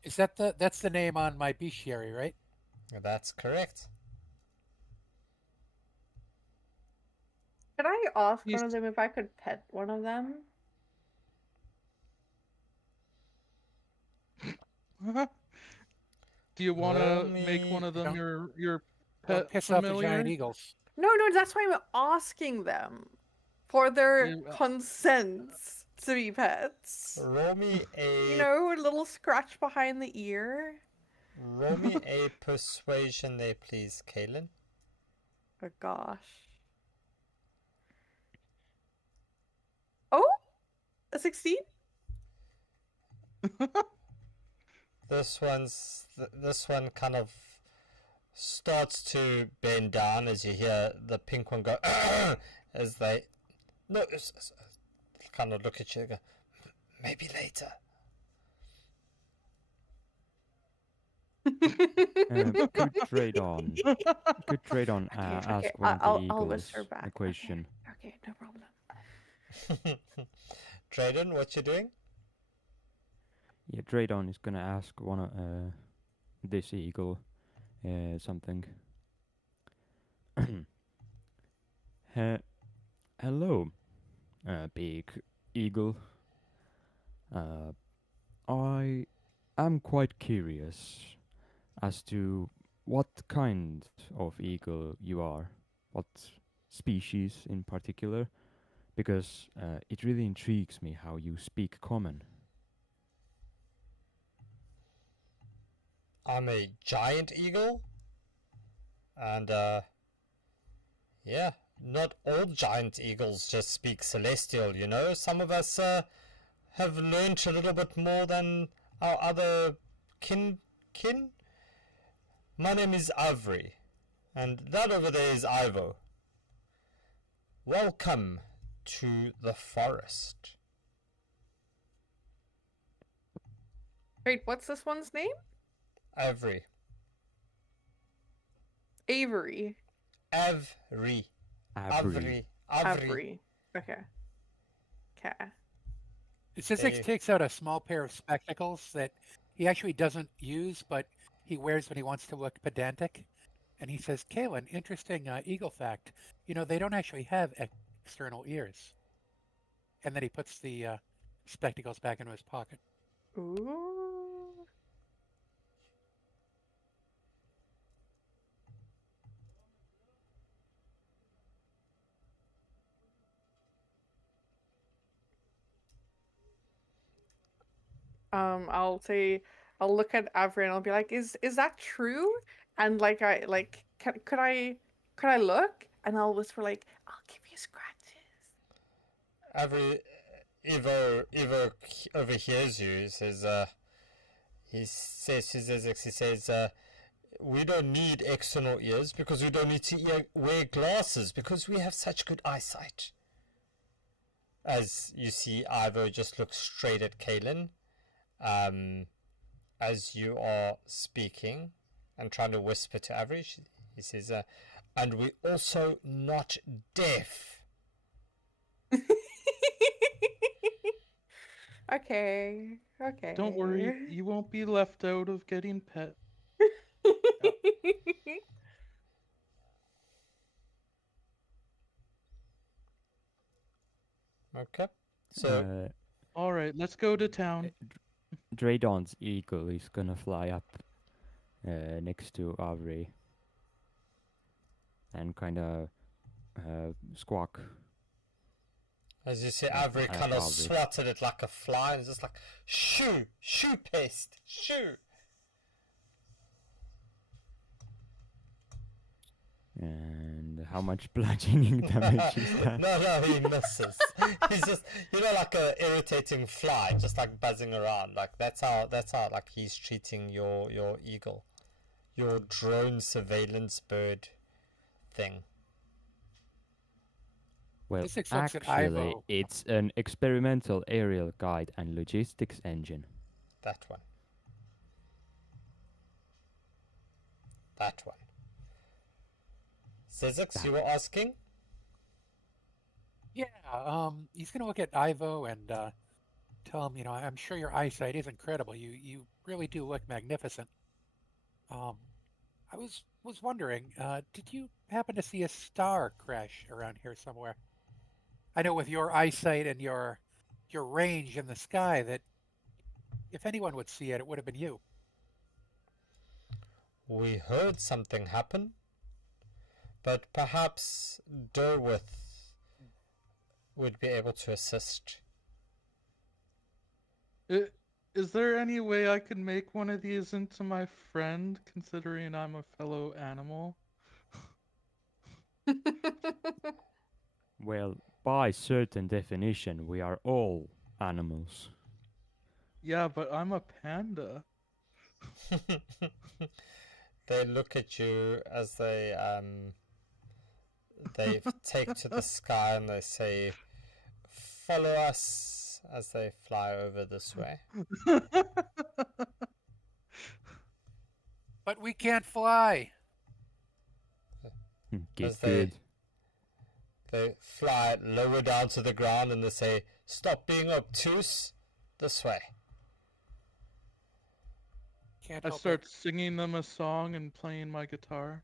Is that's the name on my bestiary, right? That's correct. Could I ask Peace. one of them if I could pet one of them? Do you want Roll to make me- one of them Don't- your Don't pet piss off the familiar? giant eagles. No, that's why I'm asking them for their You- consents to be pets. Roll me You a know, a little scratch behind the ear. roll me a persuasion there, please, Kaylin. Oh gosh. Oh, a 16. This one kind of starts to bend down as you hear the pink one go as they kind of look at you and go, "Maybe later." Could trade on. Could trade on. Ask one of the I'll eagles whisper back. a question. Okay, no problem. Drayden, what you doing? Yeah, Draydon is gonna ask one of this eagle something. Hello, big eagle. I am quite curious as to what kind of eagle you are, what species in particular, because it really intrigues me how you speak common. I'm a giant eagle, and yeah, not all giant eagles just speak celestial, you know. Some of us have learnt a little bit more than our other kin. My name is Avery, and that over there is Ivo. Welcome to the forest. Wait, what's this one's name? Avery. Avery. Avery. Avery. Avery. Okay. Okay. Sizzix takes out a small pair of spectacles that he actually doesn't use, but he wears when he wants to look pedantic. And he says, "Kaylin, interesting eagle fact. You know, they don't actually have external ears." And then he puts the spectacles back into his pocket. Ooh. I'll look at Avery and I'll be like, "Is that true?" And like could I look? And I'll whisper like, "I'll give you scratches." Avery, Ivo overhears you. He says to Zizix, he says, "We don't need external ears because we don't need to wear glasses because we have such good eyesight." As you see, Ivo just looks straight at Kaylin, as you are speaking and trying to whisper to Avery. He says, "And we also not deaf." Okay. Don't worry, you won't be left out of getting pet. Okay. So All right, let's go to town. Draydon's eagle is gonna fly up next to Avri and kind of squawk. as you see, Avery kind of swatted it like a fly and it's just like, shoo, shoe paste, shoo. And how much bludgeoning damage is that? No, he misses. He's just, like a irritating fly, just like buzzing around. Like that's how like he's treating your eagle, your drone surveillance bird thing. Well, This looks like an actually, Ivo. it's an experimental aerial guide and logistics engine. That one. That one. Zizix, you were asking? Yeah, he's gonna look at Ivo and tell him, I'm sure your eyesight is incredible. You really do look magnificent. I was wondering, did you happen to see a star crash around here somewhere? I know with your eyesight and your range in the sky that if anyone would see it, it would have been you. We heard something happen, but perhaps Derwith would be able to assist. Is there any way I can make one of these into my friend, considering I'm a fellow animal? Well, by certain definition, we are all animals. Yeah, but I'm a panda. They look at you as they take to the sky and they say, "Follow us," as they fly over this way. But we can't fly. Get As they- good. They fly lower down to the ground and they say, "Stop being obtuse. This way." Can't I help start it. singing them a song and playing my guitar,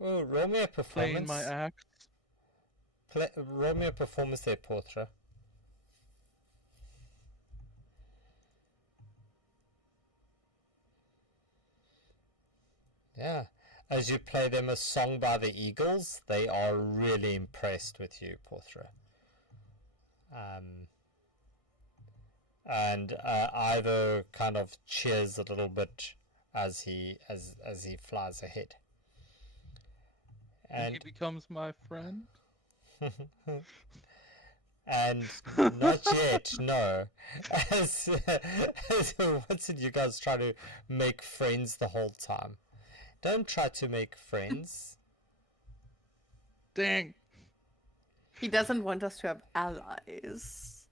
Oh, roll me a playing performance. my axe. Roll me a performance there, Portra. Yeah. As you play them a song by the Eagles, they are really impressed with you, Porthra. And Ivo kind of cheers a little bit as he flies ahead. And he And becomes my friend. and not yet, no. As what's it? You guys try to make friends the whole time. Don't try to make friends. Dang. He doesn't want us to have allies.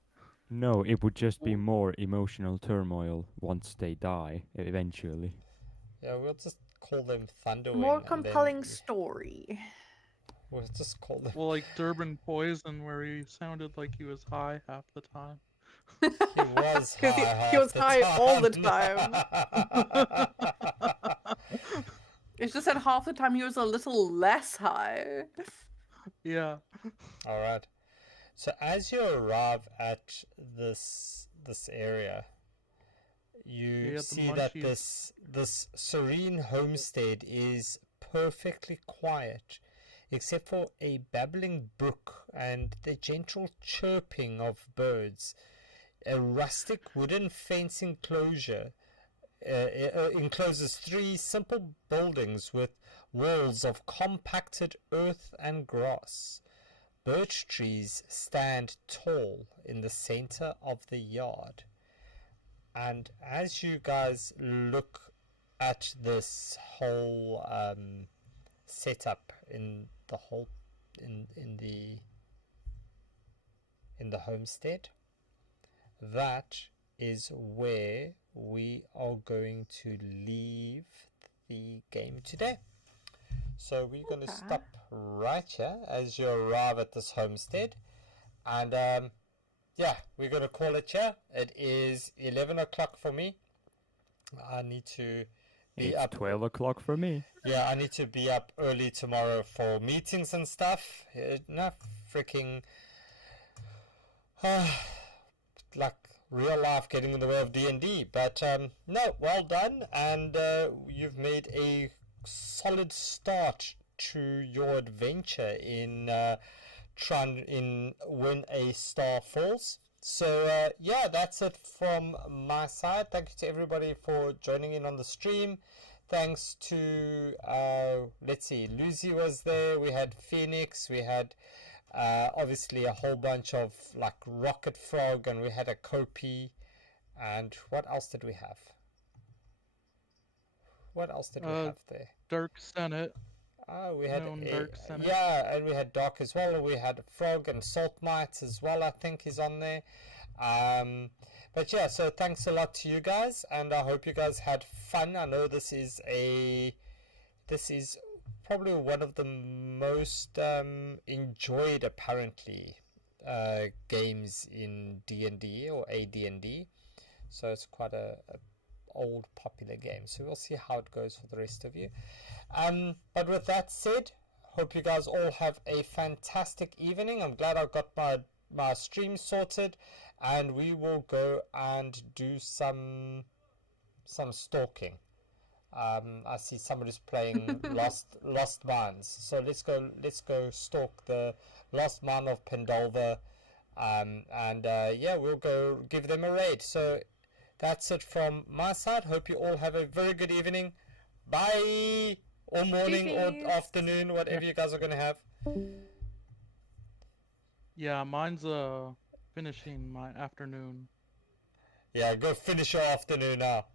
No, it would just be more emotional turmoil once they die, eventually. Yeah, we'll just call them Thunderwing. More and compelling then story. We'll just call them. Well, like Durban Poison, where he sounded like he was high half the time. He was high. He was half the high all the time. It's just that half the time he was a little less high. Yeah. All right. So as you arrive at this area, you see that this serene homestead is perfectly quiet, except for a babbling brook and the gentle chirping of birds. A rustic wooden fence enclosure encloses 3 simple buildings with walls of compacted earth and grass. Birch trees stand tall in the center of the yard. And as you guys look at this whole setup in the whole in the homestead, that is where we are going to leave the game today. So we're going to stop right here as you arrive at this homestead, and yeah, we're going to call it here. It is 11 o'clock for me. I need to be It's up. 12 o'clock for me. Yeah, I need to be up early tomorrow for meetings and stuff. No, freaking. like real life getting in the way of D&D. But no, well done, and you've made a solid start to your adventure in trying in When a Star Falls. So yeah, that's it from my side. Thank you to everybody for joining in on the stream. Thanks to let's see, Lucy was there, we had Phoenix, we had obviously a whole bunch of like Rocket Frog, and we had a Kopi, and what else did we have? What else did we have there? Dark Senate. Oh, we had Dark Senate. yeah, and we had Dark as well. We had Frog and Salt Knights as well, I think is on there. But yeah, so thanks a lot to you guys, and I hope you guys had fun. I know this is probably one of the most enjoyed apparently games in D&D or AD&D. So it's quite a old popular game. So we'll see how it goes for the rest of you. But with that said, hope you guys all have a fantastic evening. I'm glad I got my stream sorted, and we will go and do some stalking. I see somebody's playing Lost Mines, so let's go stalk the Lost Mine of Pendulva, and yeah, we'll go give them a raid. So that's it from my side. Hope you all have a very good evening. Bye, or morning or afternoon, whatever you guys are gonna have. Yeah, mine's finishing my afternoon. Yeah, go finish your afternoon now.